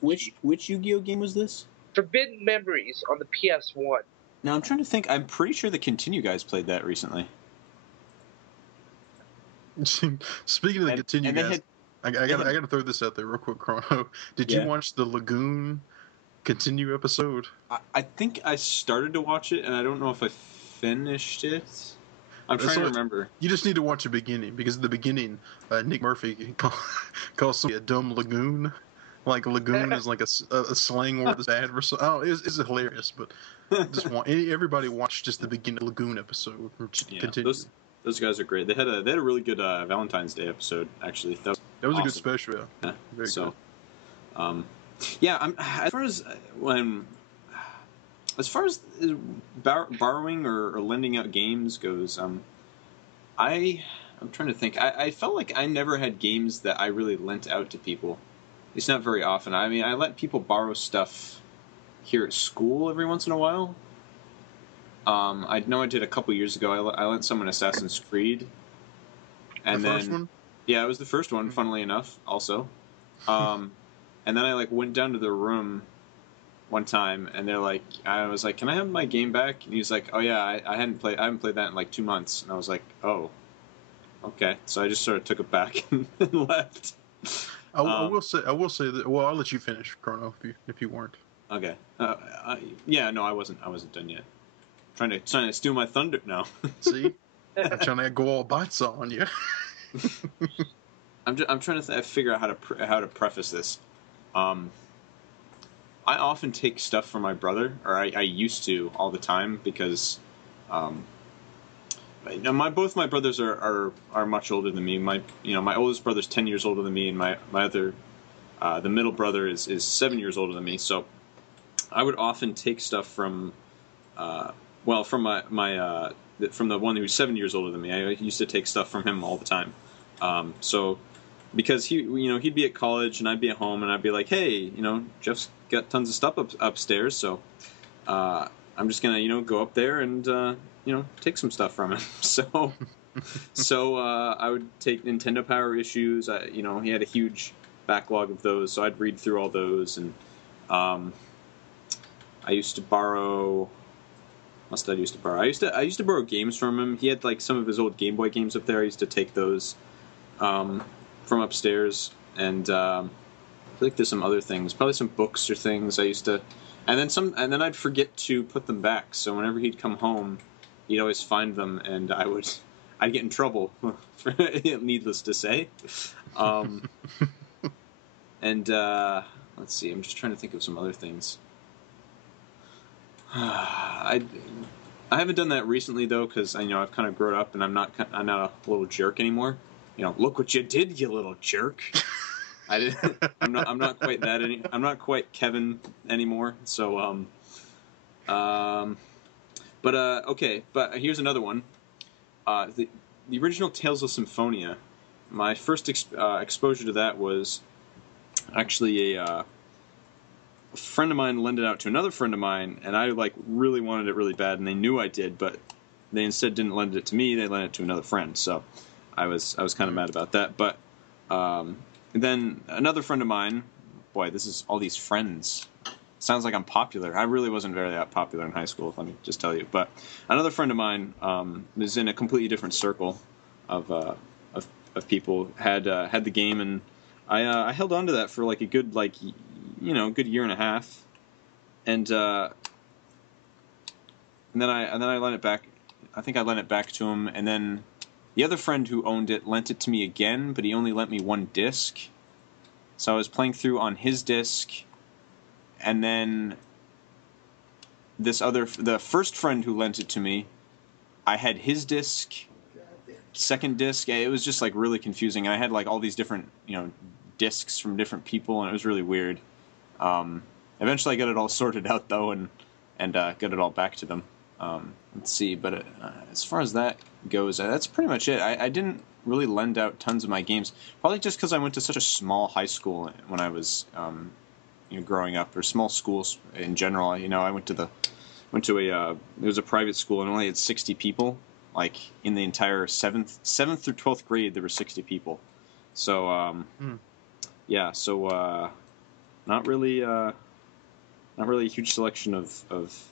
Which Yu-Gi-Oh game was this? Forbidden Memories on the PS1. Now I'm trying to think. I'm pretty sure the Continue guys played that recently. Speaking of the Continue guys, I got to throw this out there real quick, Crono. Did you watch the Lagoon Continue episode? I think I started to watch it, and I don't know if I finished it. I'm trying to remember. You just need to watch the beginning, because at the beginning, Nick Murphy calls somebody a dumb lagoon. Lagoon is a slang word that's bad for something. Oh, it's hilarious, but everybody watch just the beginning of the Lagoon episode. Continue. Those guys are great. They had a really good Valentine's Day episode, actually. That was awesome. A good special. Yeah. Very good. Yeah, as far as borrowing or lending out games goes, I'm trying to think. I felt like I never had games that I really lent out to people. It's not very often. I mean, I let people borrow stuff here at school every once in a while. I know I did a couple years ago. I lent someone Assassin's Creed. And the first one? Yeah, it was the first one, funnily enough, also. And then I went down to their room one time, and I was like, "Can I have my game back?" And he's like, "Oh yeah, I haven't played that in 2 months." And I was like, "Oh, okay." So I just sort of took it back and left. I will say that. Well, I'll let you finish, Crono, if you weren't. Okay. Yeah, no, I wasn't done yet. Trying to steal my thunder now. See, I'm trying to go all Botza on you. I'm trying to figure out how to preface this. I often take stuff from my brother, or I used to all the time because, both my brothers are much older than me. My oldest brother's 10 years older than me, and my other, the middle brother is 7 years older than me. So, I would often take stuff from, from from the one who's 7 years older than me. I used to take stuff from him all the time. Because he'd be at college and I'd be at home and I'd be like, hey, Jeff's got tons of stuff upstairs, so I'm just gonna go up there and take some stuff from him. So I would take Nintendo Power issues. He had a huge backlog of those, so I'd read through all those, and I used to borrow. I used to borrow games from him. He had like some of his old Game Boy games up there. I used to take those from upstairs, and I feel like there's some other things, probably some books or things I used to, and then I'd forget to put them back. So whenever he'd come home, he'd always find them, and I'd get in trouble, needless to say. And let's see, I'm just trying to think of some other things. I haven't done that recently though, because I've kind of grown up and I'm not a little jerk anymore. Look what you did, you little jerk. I'm not quite that. I'm not quite Kevin anymore. So okay. But here's another one. The original Tales of Symphonia. My first exposure to that was actually a friend of mine lent it out to another friend of mine, and I really wanted it really bad, and they knew I did, but they instead didn't lend it to me. They lent it to another friend. So I was kind of mad about that. But then another friend of mine, boy, this is all these friends. Sounds like I'm popular. I really wasn't very that popular in high school, let me just tell you. But another friend of mine was in a completely different circle of people, had the game, and I held on to that for like a good good year and a half, and then I lent it back. I think I lent it back to him, and then the other friend who owned it lent it to me again, but he only lent me one disc. So I was playing through on his disc, and then the first friend who lent it to me, I had his disc, second disc. It was just like really confusing. I had like all these different discs from different people, and it was really weird. Eventually I got it all sorted out though, and got it all back to them. Let's see, but as far as that goes, that's pretty much it. I didn't really lend out tons of my games, probably just because I went to such a small high school when I was growing up, or small schools in general. I went to it was a private school and only had 60 people. Like in the entire seventh through 12th grade, there were 60 people. So yeah, so not really a huge selection of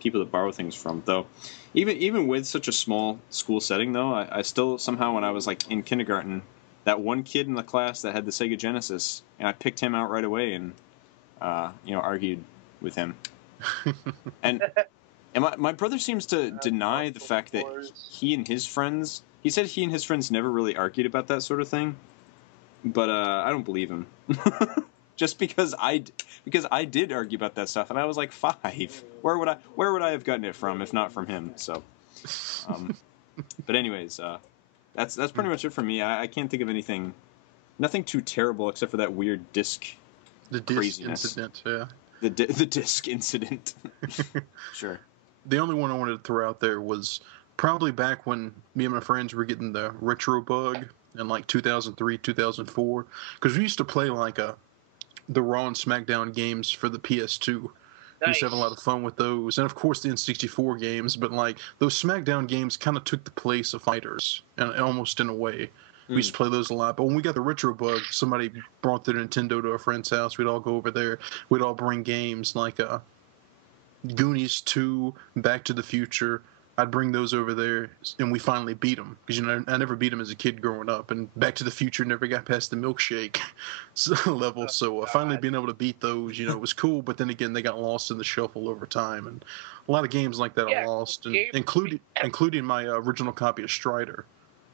people to borrow things from, though. Even with such a small school setting, though, I still somehow, when I was like in kindergarten, that one kid in the class that had the Sega Genesis, and I picked him out right away and argued with him. and my brother seems to deny the fact that he and his friends. He said he and his friends never really argued about that sort of thing, but I don't believe him. Just because I did argue about that stuff, and I was like 5. Where would I have gotten it from if not from him? So, but anyways, that's pretty much it for me. I can't think of nothing too terrible except for that weird disc. The disc craziness. Incident, yeah. The disc incident. Sure. The only one I wanted to throw out there was probably back when me and my friends were getting the retro bug in like 2003, 2004, because we used to play like the Raw and SmackDown games for the PS2. We used to have a lot of fun with those, and of course the N64 games. But like those SmackDown games kind of took the place of fighters, and almost in a way. We used to play those a lot. But when we got the retro bug, somebody brought the Nintendo to a friend's house. We'd all go over there. We'd all bring games like Goonies 2, Back to the Future. I'd bring those over there, and we finally beat them. Because, I never beat them as a kid growing up, and Back to the Future never got past the milkshake level. So finally being able to beat those, was cool. But then again, they got lost in the shuffle over time, and a lot of games like that are lost, and including my original copy of Strider.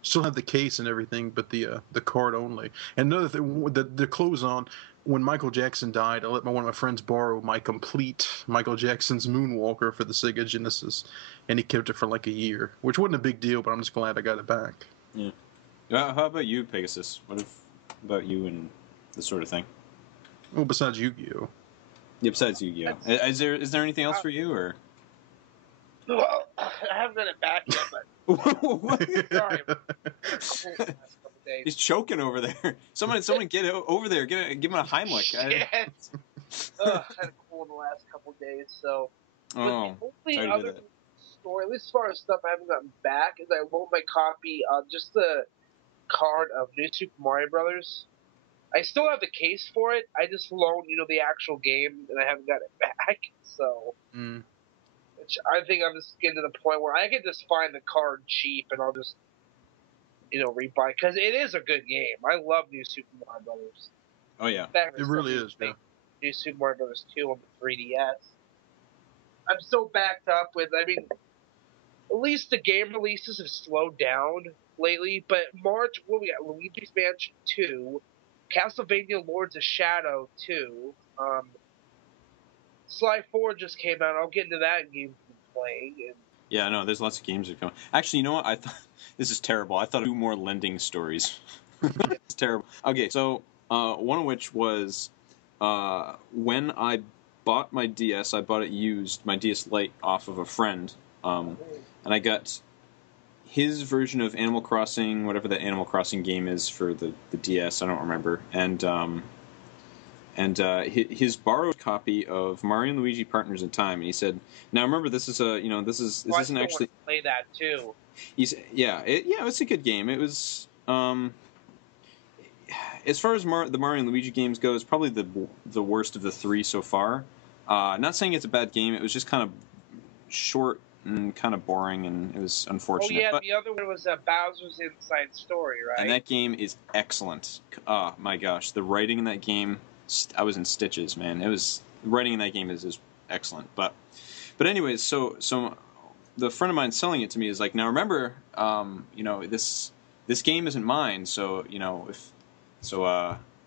Still have the case and everything, but the card only. And another thing, the close on. When Michael Jackson died, I let one of my friends borrow my complete Michael Jackson's Moonwalker for the Sega Genesis, and he kept it for like a year, which wasn't a big deal, but I'm just glad I got it back. Yeah. How about you, Pegasus? What about you and this sort of thing? Well, besides Yu-Gi-Oh. Yeah, besides Yu-Gi-Oh. Is there anything else for you, or? Well, I haven't got it back yet, but sorry. He's choking over there. Someone get over there. Give him a Heimlich. Shit. I had a cold the last couple of days, so. Oh, the only other story, at least as far as stuff I haven't gotten back, is I loaned my copy of just the card of New Super Mario Brothers. I still have the case for it. I just loaned, the actual game, and I haven't got it back. So, which I think I'm just getting to the point where I can just find the card cheap, and I'll just rebuy, because it is a good game. I love New Super Mario Brothers. Oh yeah, it really is. Yeah. New Super Mario Brothers 2 on the 3DS. I'm so backed up with. I mean, at least the game releases have slowed down lately. But March, what we got? Luigi's Mansion 2, Castlevania Lords of Shadow 2, Sly 4 just came out. I'll get into that game playing. Yeah, no, there's lots of games that come. Actually, you know what? I thought this is terrible. I thought I'd do more lending stories. It's terrible. Okay, so one of which was when I bought my DS. I bought it used, my DS Lite, off of a friend, and I got his version of Animal Crossing, whatever the Animal Crossing game is for the DS. I don't remember, and his borrowed copy of Mario and Luigi Partners in Time, and he said, "Now remember, this is this isn't actually play that too." It's a good game. It was as far as the Mario and Luigi games go, it's probably the worst of the three so far. Not saying it's a bad game. It was just kind of short and kind of boring, and it was unfortunate. Oh yeah, but the other one was Bowser's Inside Story, right? And that game is excellent. Oh my gosh, the writing in that game, I was in stitches, man. The writing in that game is excellent. But anyways, so the friend of mine selling it to me is like, now remember, this game isn't mine, so you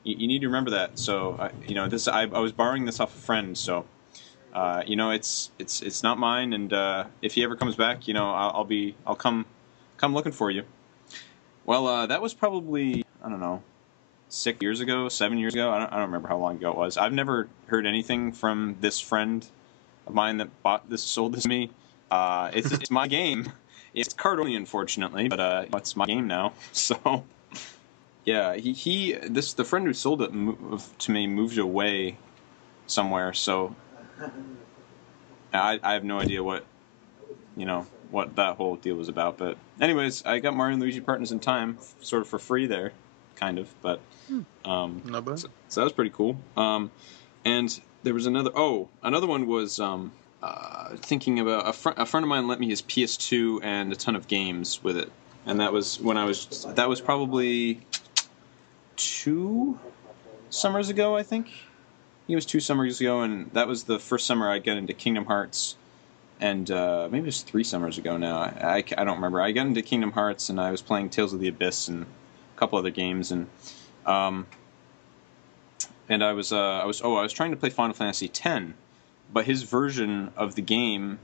need to remember that. So I was borrowing this off a friend, so it's not mine, and if he ever comes back, I'll come looking for you. Well, that was probably, I don't know, 7 years ago. I don't remember how long ago it was. I've never heard anything from this friend of mine that sold this to me. It's my game. It's card only, unfortunately, but it's my game now. So yeah, the friend who sold it to me moved away somewhere. So I have no idea what that whole deal was about. But anyways, I got Mario and Luigi Partners in Time sort of for free there, kind of. But not bad. So that was pretty cool. And there was another one was thinking about a friend of mine lent me his PS2 and a ton of games with it, and that was probably 2 summers ago, I think. It was 2 summers ago, and that was the first summer I got into Kingdom Hearts, and maybe it was 3 summers ago now. I don't remember. I got into Kingdom Hearts, and I was playing Tales of the Abyss and a couple other games, and I was trying to play Final Fantasy X, but his version of the game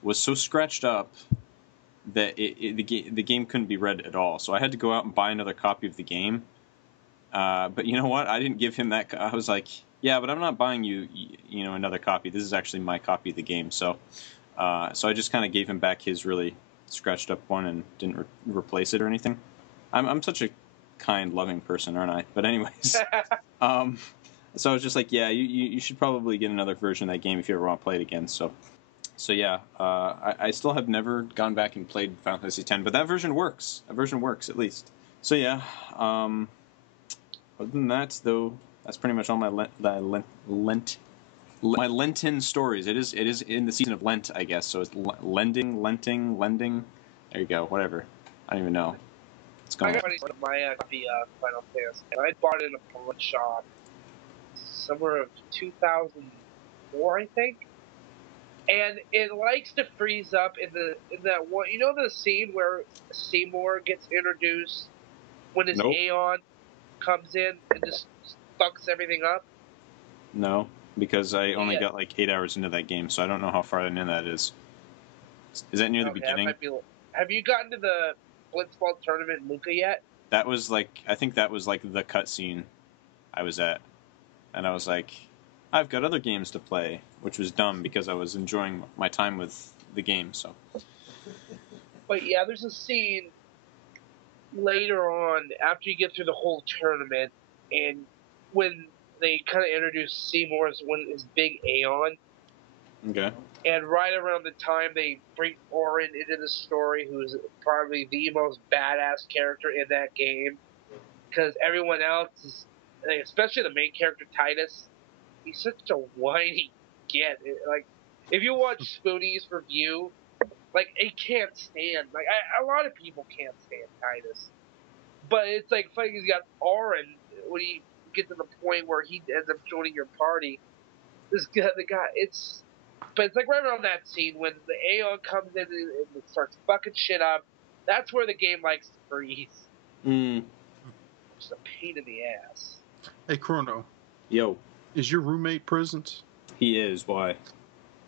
was so scratched up that the game couldn't be read at all. So I had to go out and buy another copy of the game. But you know what? I didn't give him that. I was like, yeah, but I'm not buying you another copy. This is actually my copy of the game. So I just kind of gave him back his really scratched up one and didn't replace it or anything. I'm such a kind, loving person, aren't I? But anyways, so I was just like, yeah, you should probably get another version of that game if you ever want to play it again. So yeah, I still have never gone back and played Final Fantasy X, but that version works. That version works, at least. So yeah, other than that, though, that's pretty much all my lent My Lenten stories. It is in the season of Lent, I guess. So it's lending. There you go. Whatever. I don't even know. It's I going. got money for my copy of Final Fantasy. I bought it in a pawn shop somewhere of 2004, I think. And it likes to freeze up in that one. You know the scene where Seymour gets introduced when his Nope. Aeon comes in and just fucks everything up? No, because I only got like 8 hours into that game, so I don't know how far into that is. Is that near the beginning? Have you gotten to the Blitzball tournament in Luca yet? That was like, I think that was like the cutscene I was at, and I was like, I've got other games to play, which was dumb because I was enjoying my time with the game. So, but yeah, there's a scene later on after you get through the whole tournament, and when they kind of introduce Seymour's his big Aeon. Okay. And right around the time they bring Orin into the story, who's probably the most badass character in that game, because everyone else is, especially the main character Titus, he's such a whiny git. Like, if you watch Spoonie's review, like, he can't stand. Like, a lot of people can't stand Titus, but it's like funny. He's got Orin when he gets to the point where he ends up joining your party. The guy, but it's like right around that scene when the Aeon comes in and starts fucking shit up. That's where the game likes to freeze. Just a pain in the ass. Hey, Crono. Yo. Is your roommate present? He is. Why?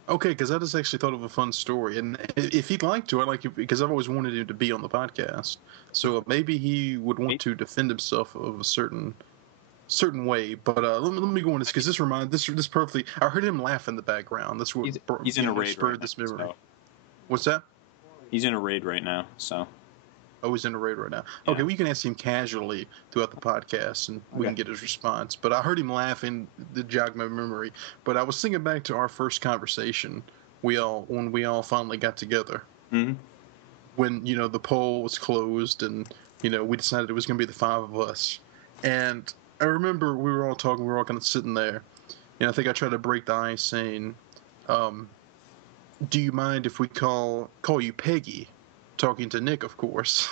Okay, because I just actually thought of a fun story, and if he'd like to, I'd like it because I've always wanted him to be on the podcast. So maybe he would want to defend himself of a certain way. But let me go on this because this perfectly. I heard him laugh in the background. That's what he's in a raid spurred right this now, memory. so. What's that? He's in a raid right now. So. Oh, he's in a raid right now. Yeah. Okay, we can ask him casually throughout the podcast, and we can get his response. But I heard him laughing, that jogged my memory. But I was thinking back to our first conversation, when we all finally got together. Mm-hmm. When, the poll was closed, and, we decided it was going to be the 5 of us. And I remember we were all talking, we were all kind of sitting there, and I think I tried to break the ice saying, do you mind if we call you Peggy? Talking to Nick, of course.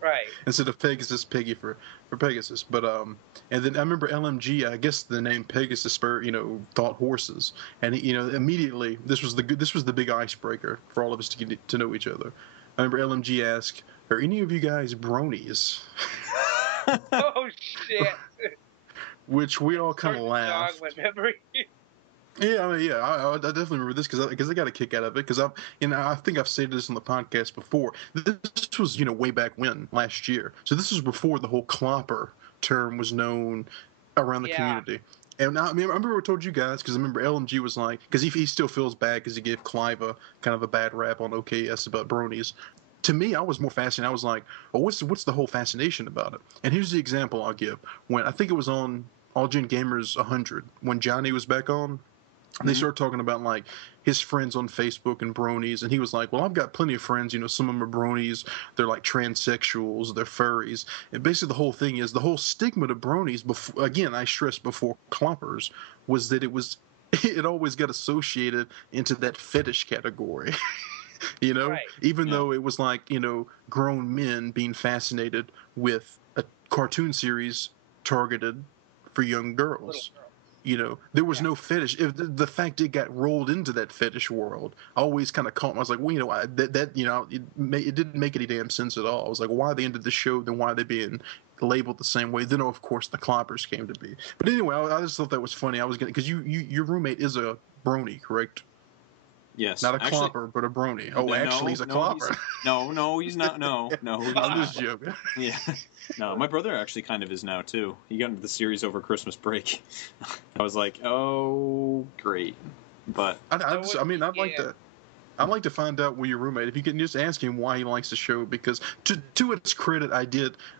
Right. Instead of Pegasus, Peggy for Pegasus. But and then I remember LMG. I guess the name Pegasus thought horses, and immediately this was the big icebreaker for all of us to get to know each other. I remember LMG asked, "Are any of you guys bronies?" Oh shit! Which we all kind of laughed. My memory. Yeah, I definitely remember this because I got a kick out of it because I think I've said this on the podcast before. This was way back when last year, so this was before the whole clopper term was known around the community. And I remember I told you guys because I remember LMG was like, because he still feels bad because he gave Cliva kind of a bad rap on OKS about bronies. To me, I was more fascinated. I was like, oh, what's the whole fascination about it? And here's the example I'll give. When I think it was on All Gen Gamers 100 when Johnny was back on. And they started talking about like his friends on Facebook and bronies, and he was like, "Well, I've got plenty of friends. Some of them are bronies. They're like transsexuals. They're furries." And basically, the whole thing is the whole stigma to bronies. Before, again, I stressed before cloppers was that it always got associated into that fetish category. Right. Even though it was like grown men being fascinated with a cartoon series targeted for young girls. There was no fetish. If the fact it got rolled into that fetish world always kind of caught me. I was like, well, it didn't make any damn sense at all. I was like, why they ended the show, then why are they being labeled the same way? Then, of course, the cloppers came to be. But anyway, I just thought that was funny. I was gonna because your roommate is a brony, correct? Yes. Not a clopper, but a brony. Oh, actually, he's a clopper. No, he's not. No, he's I'm just joking. Yeah. No, my brother actually kind of is now, too. He got into the series over Christmas break. I was like, oh, great. But I'd like to find out where your roommate, if you can just ask him why he likes the show, because to its credit, I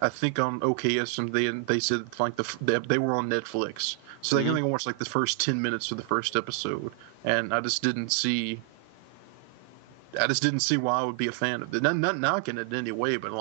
think on OKS, and they said like they were on Netflix. So they can only watch like the first 10 minutes of the first episode, and I just didn't see why I would be a fan of it. Not knocking it in any way, but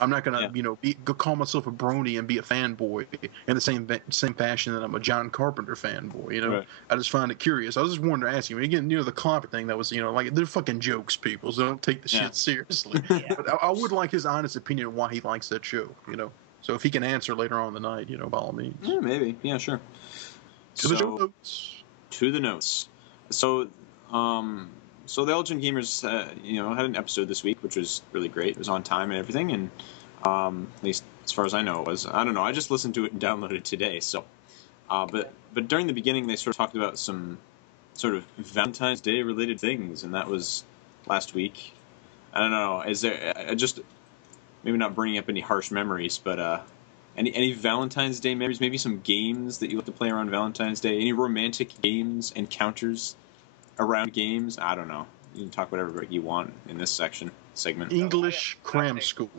I'm not gonna, Yeah. go call myself a brony and be a fanboy in the same fashion that I'm a John Carpenter fanboy. Right. I just find it curious. I was just wanting to ask you again. The Clopper thing that was, like they're fucking jokes, people. So don't take the Yeah. shit seriously. Yeah. But I would like his honest opinion on why he likes that show. So if he can answer later on in the night, by all means. Yeah, maybe. Yeah, sure. To the show notes. To the notes. So, so the Elgin Gamers, had an episode this week, which was really great. It was on time and everything, and at least as far as I know, it was. I don't know. I just listened to it and downloaded it today. So, but during the beginning, they sort of talked about some sort of Valentine's Day related things, and that was last week. I don't know. Is there just maybe not bringing up any harsh memories, but any Valentine's Day memories? Maybe some games that you like to play around Valentine's Day? Any romantic games, encounters around games? I don't know. You can talk whatever you want in this segment. English cram school.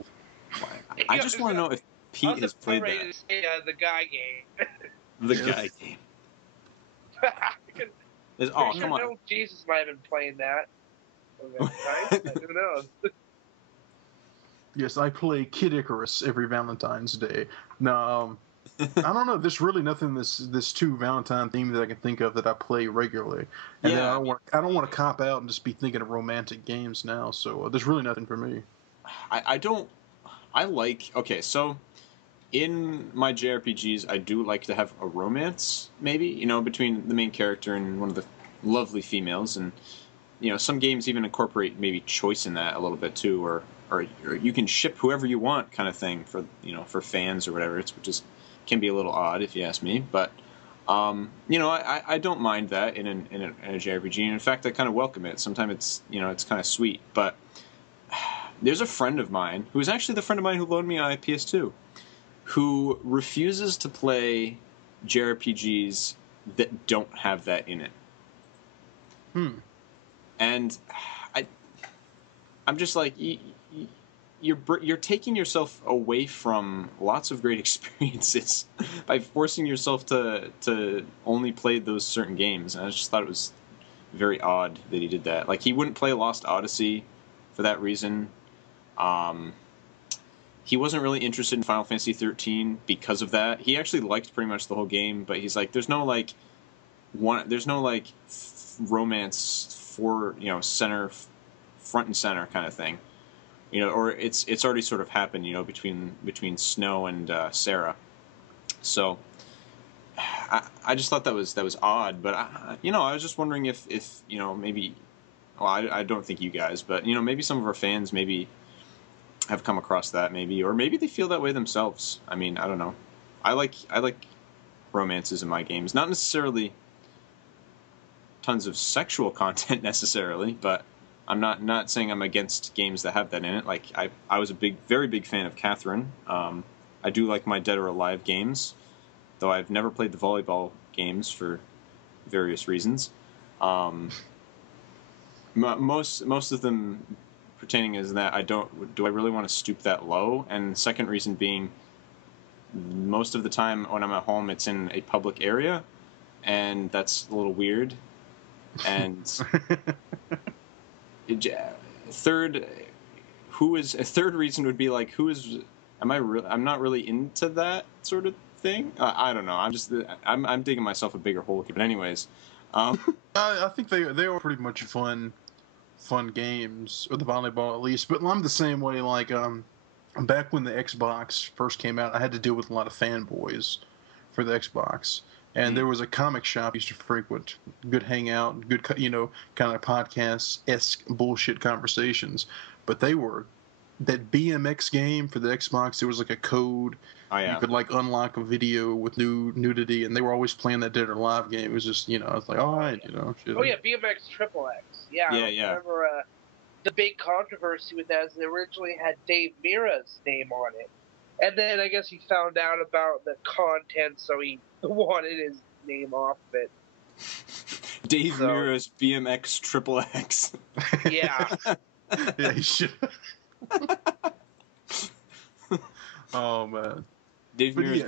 I just want to know if Pete has played that. The guy game. The guy game. Come on. No, Jesus might have been playing that. Who knows? Yes, I play Kid Icarus every Valentine's Day. No, I don't know. There's really nothing this two Valentine theme that I can think of that I play regularly. And Yeah. I don't want to cop out and just be thinking of romantic games now. So there's really nothing for me. Okay, so in my JRPGs, I do like to have a romance, maybe, between the main character and one of the lovely females, and some games even incorporate maybe choice in that a little bit too, or you can ship whoever you want, kind of thing, for fans or whatever. Which can be a little odd if you ask me, but I don't mind that in a JRPG, and in fact I kind of welcome it. Sometimes it's kind of sweet, but there's a friend of mine who is actually the friend of mine who loaned me a PS2, who refuses to play JRPGs that don't have that in it. And I'm just like, you're taking yourself away from lots of great experiences by forcing yourself to only play those certain games. And I just thought it was very odd that he did that. Like, he wouldn't play Lost Odyssey for that reason. He wasn't really interested in Final Fantasy 13 because of that. He actually liked pretty much the whole game, but he's like, there's no romance for front and center kind of thing, or it's already sort of happened, between Snow and Sarah. So I just thought that was odd, but I was just wondering if maybe, well, I don't think you guys, but maybe some of our fans maybe have come across that, maybe, or maybe they feel that way themselves. I mean, I don't know. I like romances in my games, not necessarily tons of sexual content necessarily, but I'm not saying I'm against games that have that in it. Like, I was a very big fan of Catherine. I do like my Dead or Alive games, though I've never played the volleyball games for various reasons. Most of them pertaining is that do I really want to stoop that low? And the second reason being, most of the time when I'm at home, it's in a public area, and that's a little weird. And a third reason would be like, I'm not really into that sort of thing. I don't know. I'm digging myself a bigger hole here. But anyways, I think they are pretty much fun games, or the volleyball at least. But I'm the same way. Like, back when the Xbox first came out, I had to deal with a lot of fanboys for the Xbox. And there was a comic shop I used to frequent. Good hangout, good, kind of podcast-esque bullshit conversations. But that BMX game for the Xbox, there was like a code. Oh, yeah. You could like unlock a video with nudity, and they were always playing that Dead or Alive game. It was just, I was like, all right, shit. Oh yeah, BMX Triple X. Yeah, I remember the big controversy with that is it originally had Dave Mira's name on it. And then I guess he found out about the content, so he wanted his name off of it. Dave Mira's BMX Triple X. Yeah. Yeah, he should. Oh man. Dave Mira's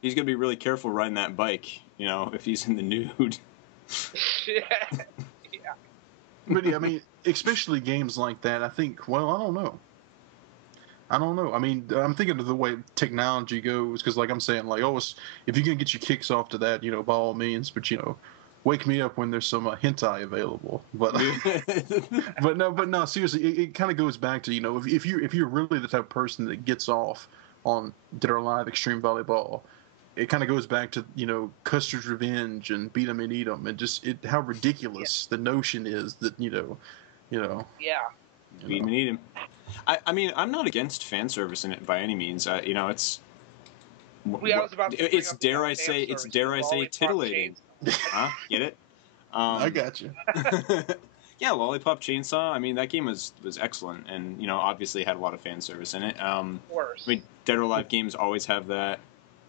he's gonna be really careful riding that bike, if he's in the nude. Yeah. But yeah, I mean, especially games like that, I think, well, I don't know. I don't know. I mean, I'm thinking of the way technology goes, because like I'm saying, like, oh, if you're gonna get your kicks off to that, by all means, but wake me up when there's some hentai available. But but no, seriously, it kind of goes back to if you're really the type of person that gets off on Dead or Alive Extreme Volleyball, it kind of goes back to Custer's Revenge and Beat 'em and Eat 'em, and just how ridiculous the notion is that Yeah. Beat 'em and eat 'em. I mean, I'm not against fan service in it by any means. It's dare I say titillating. Huh? Get it? I got you. Yeah, Lollipop Chainsaw. I mean, that game was excellent, and obviously had a lot of fan service in it. Of course. I mean, Dead or Alive games always have that.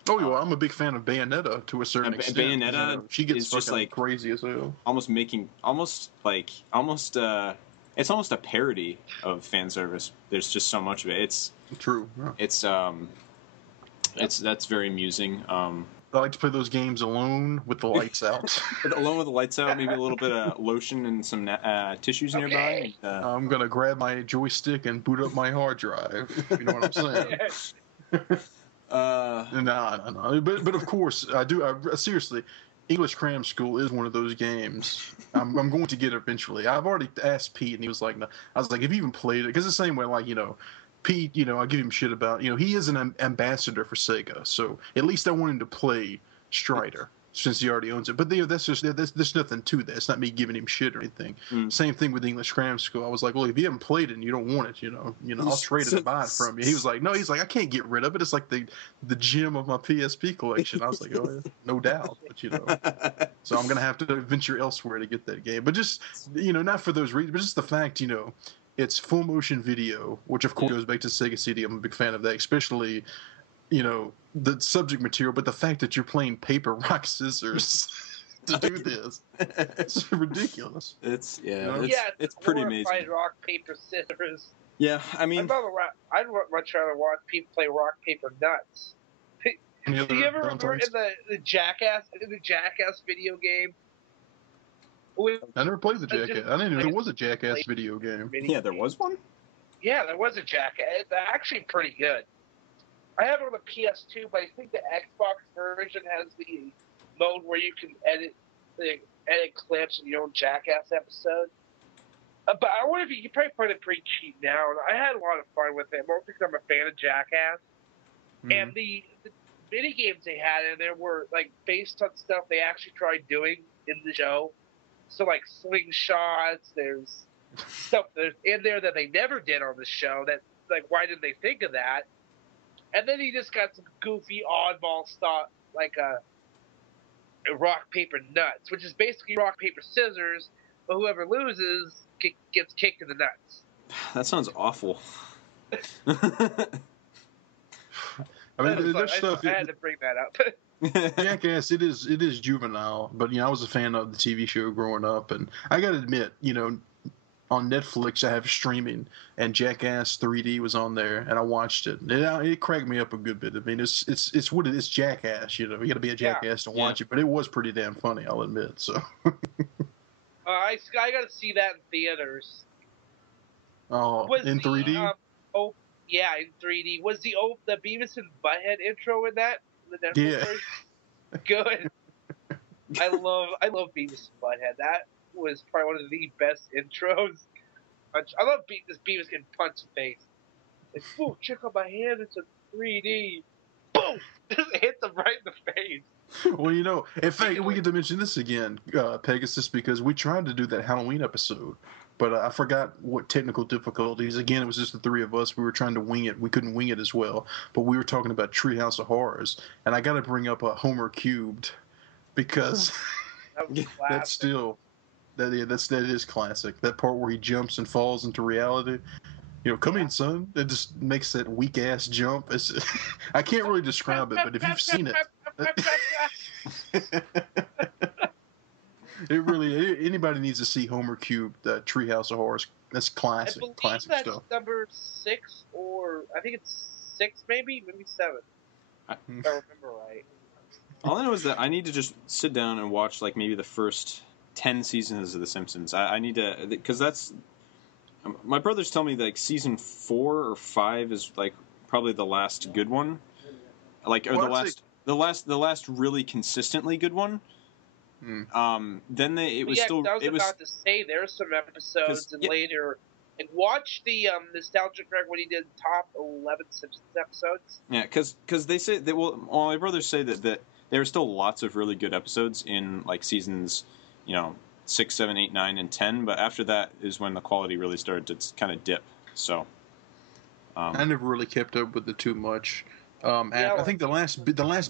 Oh, well, I'm a big fan of Bayonetta to a certain extent. Bayonetta, she gets is just like crazy as hell. It's almost a parody of fan service. There's just so much of it. It's true. Yeah. That's very amusing. I like to play those games alone with the lights out. Alone with the lights out, maybe a little bit of lotion and some tissues nearby. I'm gonna grab my joystick and boot up my hard drive. You know what I'm saying? No. But of course, I do. Seriously, English Cram School is one of those games. I'm going to get it eventually. I've already asked Pete, and he was like, no. I was like, have you even played it? Because the same way, like, Pete, I give him shit about, he is an ambassador for Sega, so at least I want him to play Strider since he already owns it. But there's nothing to that. It's not me giving him shit or anything. Same thing with English Cram School. I was like, well, if you haven't played it and you don't want it, I'll trade it and buy it from you. He was like, no, I can't get rid of it. It's like the gem of my PSP collection. I was like, oh, yeah, no doubt, but so I'm gonna have to venture elsewhere to get that game. But just not for those reasons, but just the fact, it's full motion video, which of course goes back to Sega CD. I'm a big fan of that, especially, the subject material, but the fact that you're playing paper, rock, scissors to do this, it's ridiculous. It's pretty amazing. Rock, paper, scissors. Yeah, I mean, I'd much rather watch people play rock, paper, nuts. Do you ever remember in the Jackass video game? I never played the Jackass. I didn't know there was a Jackass video game. Yeah, there was one? Yeah, there was a Jackass. It's actually pretty good. I have it on the PS2, but I think the Xbox version has the mode where you can edit clips of your own Jackass episode. But I wonder if you could probably find it pretty cheap now. I had a lot of fun with it, mostly because I'm a fan of Jackass. Mm-hmm. And the mini games they had in there were like based on stuff they actually tried doing in the show. So like slingshots, there's stuff there's in there that they never did on the show. That like, why didn't they think of that? And then he just got some goofy oddball stuff like a rock paper nuts, which is basically rock paper scissors, but whoever loses gets kicked in the nuts. That sounds awful. I mean, there's stuff. I had to bring that up. Jackass, it is juvenile, but I was a fan of the TV show growing up, and I got to admit, on Netflix I have streaming, and Jackass 3D was on there, and I watched it. It cracked me up a good bit. I mean, it's what it is, Jackass. You got to be a jackass to watch it, but it was pretty damn funny, I'll admit. So. I got to see that in theaters. Oh, in 3D? Yeah, in 3D. Was the Beavis and Butthead intro in that? Yeah. Good. I love Beavis and Butthead. That was probably one of the best intros. I love this Beavis getting punched in the face. Like, whoa, check out my hand, it's a 3D. Boom! Just hits him right in the face. Well, in fact, we get to mention this again, Pegasus, because we tried to do that Halloween episode, but I forgot what technical difficulties. Again, it was just the three of us. We were trying to wing it. We couldn't wing it as well, but we were talking about Treehouse of Horrors, and I got to bring up Homer Cubed, because that's still... that is classic. That part where he jumps and falls into reality. Come in, son. It just makes that weak ass jump. I can't really describe it, but if you've seen it, it really anybody needs to see Homer Cube, the Treehouse of Horrors. That's classic, classic that's stuff. Number 6, or I think it's 6, maybe 7. If I remember right. All I know is that I need to just sit down and watch like maybe the first 10 seasons of The Simpsons. I need to, because that's my brothers tell me that, like, season 4 or 5 is like probably the last good one, like, or Well, the last really consistently good one. Then it was still. I was it was about to say there's some episodes and later, and watch the Nostalgic Greg when he did top 11 Simpsons episodes. Yeah, because they say that. Well, my brothers say that there are still lots of really good episodes in, like, seasons, 6, 7, 8, 9, and 10. But after that is when the quality really started to kind of dip. So. I never really kept up with it too much. I think the last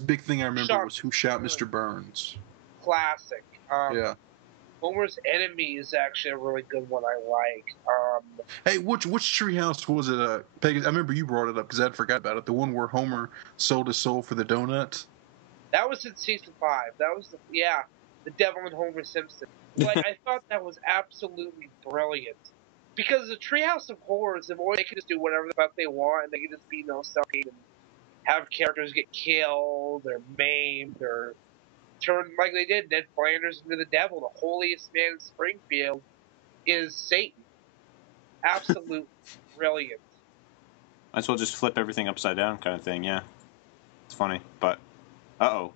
big thing I remember was Who Shot Mr. Burns. Classic. Yeah. Homer's Enemy is actually a really good one I like. Hey, which treehouse was it? Pegasus? I remember you brought it up because I'd forgot about it. The one where Homer sold his soul for the donut. That was in season 5. That was the Devil and Homer Simpson. Like, I thought that was absolutely brilliant. Because the Treehouse of Horrors, they can just do whatever the fuck they want, and they can just be selling and have characters get killed or maimed or turn, like they did, Ned Flanders into the devil. The holiest man in Springfield is Satan. Absolute brilliant. Might as well just flip everything upside down, kind of thing. Yeah, it's funny, but am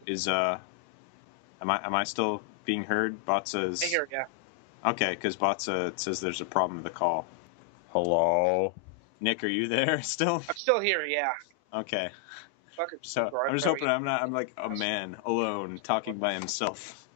I still being heard? Botza's. I hear ya. Okay, because Botza says there's a problem with the call. Hello, Nick, are you there still? I'm still here. Yeah. Okay. Fucking So I'm just hoping I'm like a man alone talking by himself.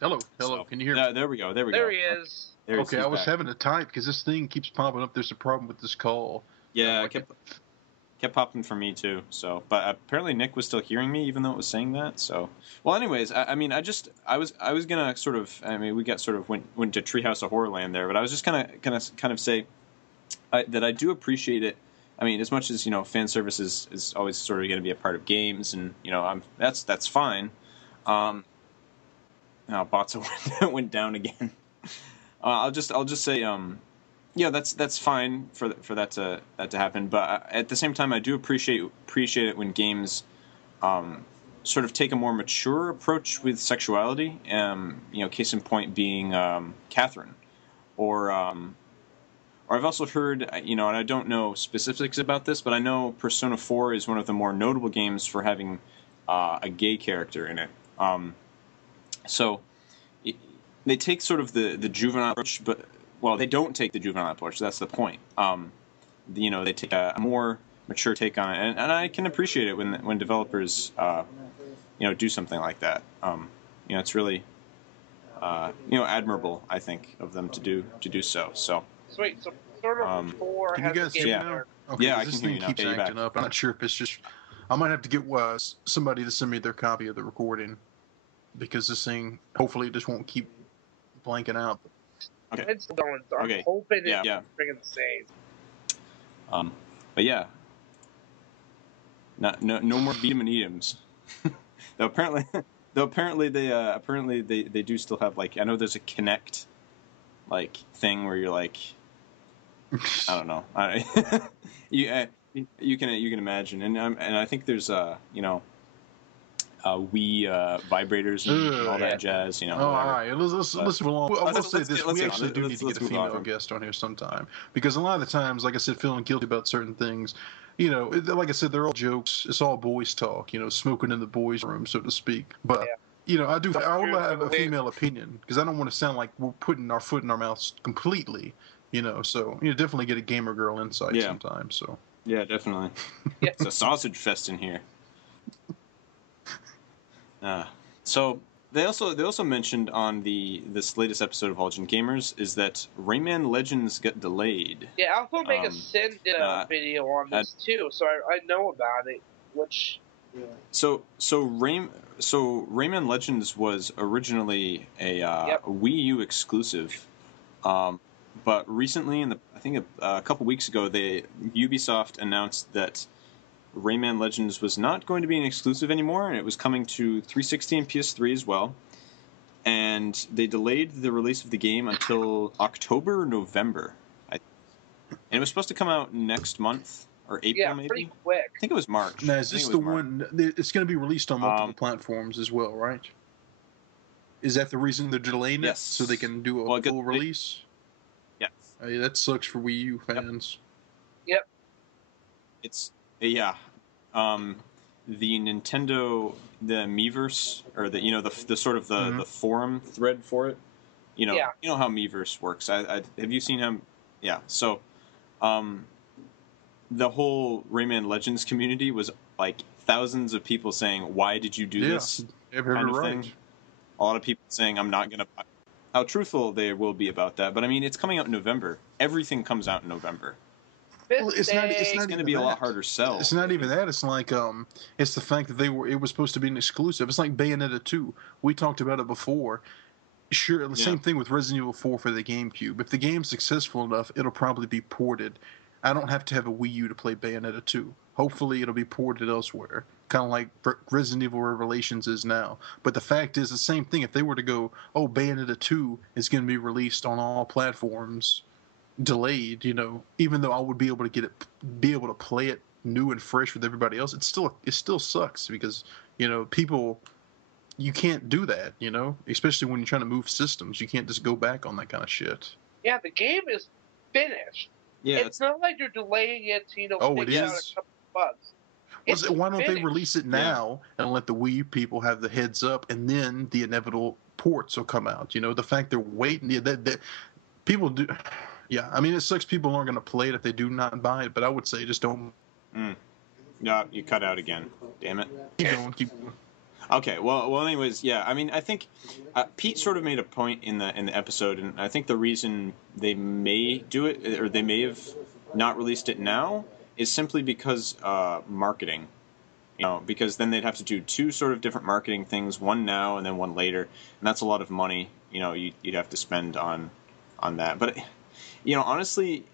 Hello. So, can you hear me? There we go. There he is. Okay, I was having to type because this thing keeps popping up. There's a problem with this call. Yeah, it kept popping for me too. So, but apparently Nick was still hearing me, even though it was saying that. So, well, anyways, I was gonna sort of, we got sort of went to Treehouse of Horrorland there, but I was just gonna kind of say that I do appreciate it. I mean, as much as, fan service is always sort of going to be a part of games, and that's fine. Now Botza went down again. I'll just say, that's fine for that to happen. But at the same time, I do appreciate it when games sort of take a more mature approach with sexuality. Case in point being Catherine, or I've also heard, and I don't know specifics about this, but I know Persona 4 is one of the more notable games for having a gay character in it. So they take sort of the juvenile approach, but, well, they don't take the juvenile approach. That's the point. They take a more mature take on it, and I can appreciate it when developers, do something like that. It's really, admirable, I think, of them to do so. So. Sweet. So Persona 4 can you guys hear me now? Okay, yeah, I this can hear thing you keeps now. acting up. I'm not sure if it's just. I might have to get somebody to send me their copy of the recording because this thing hopefully just won't keep blanking out. Okay. It's going. So I'm hoping it's freaking the same. But yeah. No more beat 'em and eat 'ems. Though apparently they do still have, like, I know there's a Kinect, like, thing where you're like, I don't know, you can imagine, and I think there's Wii vibrators and all that jazz, all right, let's move along. I will say this: we actually do need to get a female guest on here sometime, because a lot of the times, like I said, feeling guilty about certain things. Like I said, they're all jokes. It's all boys talk. Smoking in the boys' room, so to speak. But I would have a female opinion because I don't want to sound like we're putting our foot in our mouths completely. So definitely get a gamer girl insight sometime. So yeah, definitely. It's a sausage fest in here. So they also mentioned on this latest episode of Legend Gamers is that Rayman Legends got delayed. Yeah, Alpha Omega Sin did a video on this too, so I know about it. Which. Yeah. So Rayman Legends was originally a Wii U exclusive, but recently, I think a couple weeks ago, Ubisoft announced that Rayman Legends was not going to be an exclusive anymore, and it was coming to 360 and PS3 as well. And they delayed the release of the game until October or November. And it was supposed to come out next month, or April maybe? Pretty quick. I think it was March. Now, is this the one? It's going to be released on multiple platforms as well, right? Is that the reason they're delaying it? Yes. So they can do a full release? Yes. Hey, that sucks for Wii U fans. Yep. It's yeah. The Nintendo, the Miiverse, or the sort of the forum thread for it. You know how Miiverse works. I have you seen him? Yeah. So, the whole Rayman Legends community was like thousands of people saying, "Why did you do this?" kind of thing. A lot of people saying, "I'm not gonna." How truthful they will be about that, but I mean, it's coming out in November. Everything comes out in November. Well, it's not going to be a lot harder sell. It's not even that. It's like it's the fact that it was supposed to be an exclusive. It's like Bayonetta 2. We talked about it before. Sure, the same thing with Resident Evil 4 for the GameCube. If the game's successful enough, it'll probably be ported. I don't have to have a Wii U to play Bayonetta 2. Hopefully, it'll be ported elsewhere, kind of like Resident Evil Revelations is now. But the fact is, the same thing. If they were to go, oh, Bayonetta 2 is going to be released on all platforms, delayed, even though I would be able to play it new and fresh with everybody else, it still sucks because people. You can't do that, especially when you're trying to move systems. You can't just go back on that kind of shit. Yeah, the game is finished. Yeah, it's not like you're delaying it to figure out a couple of bugs. Why don't they release it now and let the Wii U people have the heads up, and then the inevitable ports will come out? The fact they're waiting, that people do. Yeah, I mean, it sucks people aren't going to play it if they do not buy it, but I would say just don't. No, you cut out again. Damn it. Keep going. Okay, well, anyways, yeah. I mean, I think Pete sort of made a point in the episode, and I think the reason they may do it, or they may have not released it now, is simply because marketing. Because then they'd have to do two sort of different marketing things, one now and then one later, and that's a lot of money. You'd have to spend on that. But honestly,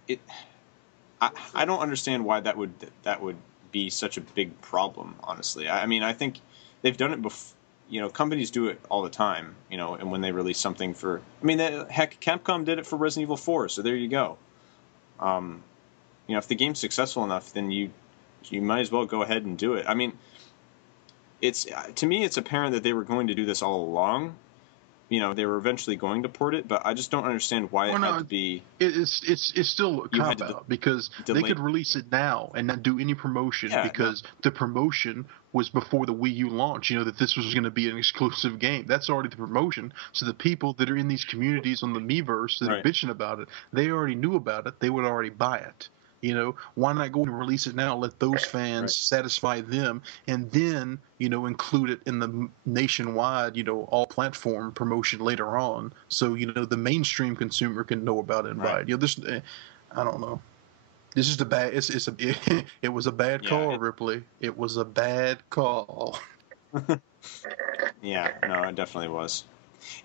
I don't understand why that would be such a big problem. Honestly, I mean, I think. They've done it before. Companies do it all the time. And when they release something for, I mean, heck, Capcom did it for Resident Evil 4. So there you go. If the game's successful enough, then you might as well go ahead and do it. I mean, to me, it's apparent that they were going to do this all along. They were eventually going to port it, but I just don't understand why it had to be. It's still a cop out because they could release it now and not do any promotion because the promotion was before the Wii U launch. That this was going to be an exclusive game. That's already the promotion. So the people that are in these communities on the Miiverse that are bitching about it, they already knew about it. They would already buy it. Why not go and release it now? Let those fans satisfy them, and then include it in the nationwide, all platform promotion later on. So the mainstream consumer can know about it and buy it. This, I don't know. This is it was a bad call, Ripley. It was a bad call. Yeah, no, it definitely was.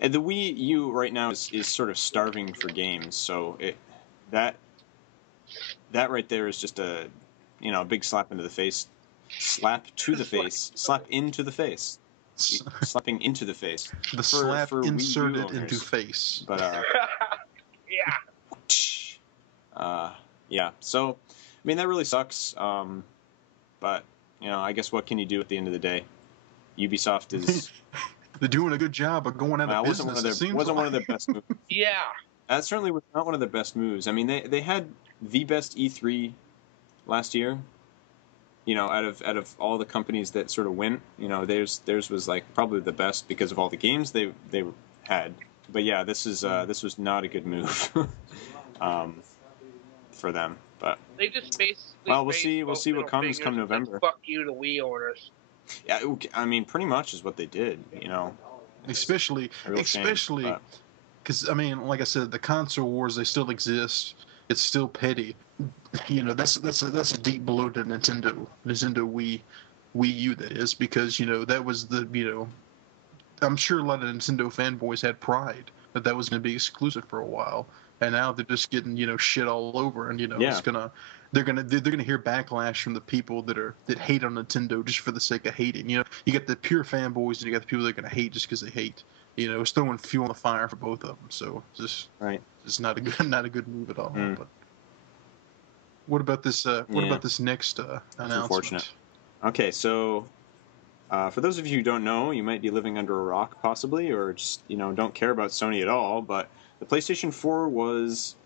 And the Wii U right now is sort of starving for games, so that right there is just a big slap into the face. Slap to the face. Slap into the face. Slapping into the face. The slap inserted into face. But yeah. So, I mean, that really sucks. But I guess what can you do at the end of the day? Ubisoft is. They're doing a good job of going out of business. Wasn't one of their best moves. Yeah. That certainly was not one of their best moves. I mean, they had the best E3 last year. Out of all the companies that sort of went, theirs was like probably the best because of all the games they had. But yeah, this was not a good move for them. But they just basically. Well, we'll see what comes come November. Fuck you to Wii owners. Yeah, I mean, pretty much is what they did. Especially. Because, I mean, like I said, the console wars, they still exist. It's still petty. That's a deep blow to Nintendo Wii U, that is, because, that was the, I'm sure a lot of Nintendo fanboys had pride that was going to be exclusive for a while. And now they're just getting, shit all over. And, it's they're gonna hear backlash from the people that hate on Nintendo just for the sake of hating. You got the pure fanboys and you got the people that are gonna hate just because they hate. It's throwing fuel on the fire for both of them. So it's not a good move at all. But what about this? What about this next announcement? Unfortunate. Okay, so for those of you who don't know, you might be living under a rock, possibly, or just don't care about Sony at all. But the PlayStation 4 was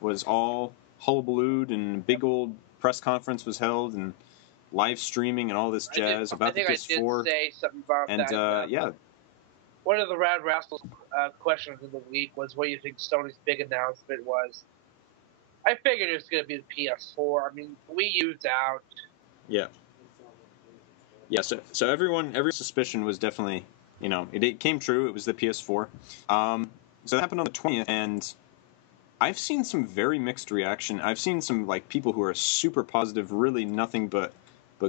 was all hullabalooed, and a big old press conference was held, and live streaming and all this jazz about the PS4. I did say something about and, that. Yeah. One of the Rad Rascals questions of the week was, what do you think Sony's big announcement was? I figured it was going to be the PS4. I mean, Wii U's out. Yeah. Yeah, so every suspicion was definitely, it came true. It was the PS4. So that happened on the 20th, and I've seen some very mixed reaction. I've seen some people who are super positive, really nothing but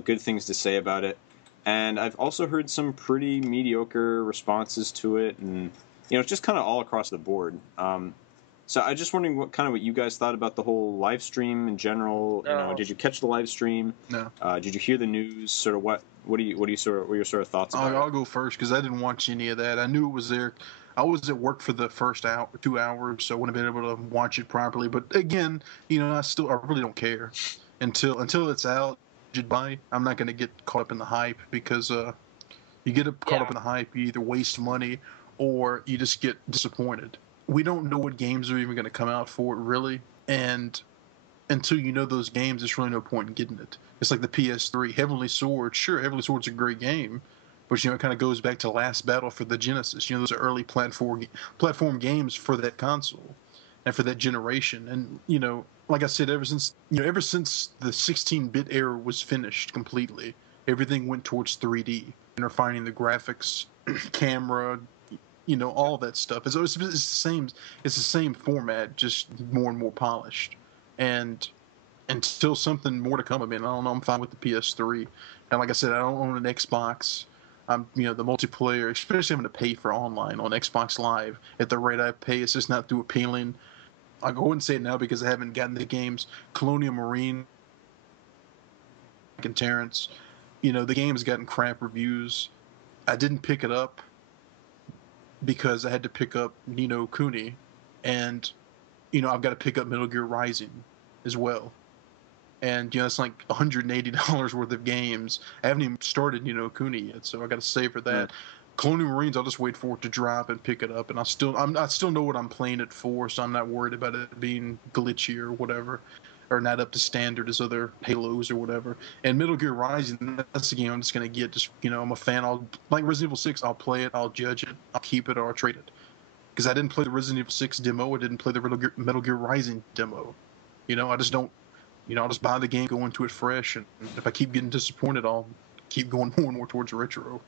good things to say about it. And I've also heard some pretty mediocre responses to it, and it's just kind of all across the board. So I was just wondering what you guys thought about the whole live stream in general. No. Did you catch the live stream? No. Did you hear the news? Sort of what are your sort of thoughts about it? I'll go first because I didn't watch any of that. I knew it was there. I was at work for the first 2 hours, so I wouldn't have been able to watch it properly. But again, I really don't care until it's out. I'm not going to get caught up in the hype because you get caught up in the hype, you either waste money or you just get disappointed. We don't know what games are even going to come out for it, really, and until you know those games, there's really no point in getting it. It's like the PS3, Heavenly Sword. Sure, Heavenly Sword's a great game, but it kind of goes back to Last Battle for the Genesis. Those are early platform games for that console and for that generation. And like I said, ever since the 16-bit era was finished completely, everything went towards 3D and refining the graphics, camera, all that stuff. It's the same. It's the same format, just more and more polished. And until something more to come, I don't know. I'm fine with the PS3. And like I said, I don't own an Xbox. The multiplayer, especially having to pay for online on Xbox Live at the rate I pay, it's just not too appealing. I go and say it now because I haven't gotten the games. Colonial Marine and Terrence, the game's gotten crap reviews. I didn't pick it up because I had to pick up Ni no Kuni, and I've got to pick up Metal Gear Rising as well. And it's like $180 worth of games. I haven't even started Ni no Kuni yet, so I got to save for that. Yeah. Colonial Marines, I'll just wait for it to drop and pick it up, and I still know what I'm playing it for, so I'm not worried about it being glitchy or whatever, or not up to standard as other Halos or whatever. And Metal Gear Rising, that's the game I'm just gonna get. Just I'm a fan. I'll like Resident Evil 6. I'll play it. I'll judge it. I'll keep it or I'll trade it. Because I didn't play the Resident Evil 6 demo. I didn't play the Metal Gear Rising demo. I just don't. I'll just buy the game, go into it fresh, and if I keep getting disappointed, I'll keep going more and more towards retro.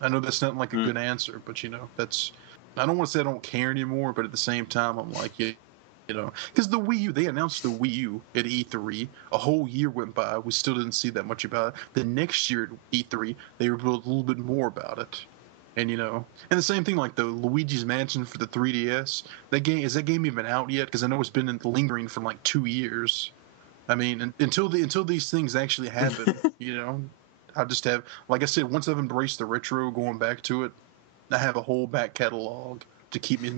I know that's not like a good answer, but that's. I don't want to say I don't care anymore, but at the same time, I'm like, because the Wii U, they announced the Wii U at E3. A whole year went by, we still didn't see that much about it. The next year at E3, they revealed a little bit more about it, and and the same thing like the Luigi's Mansion for the 3DS. Is that game even out yet? Because I know it's been lingering for like 2 years. I mean, until these things actually happen, I just have, like I said, once I've embraced the retro, going back to it, I have a whole back catalog to keep me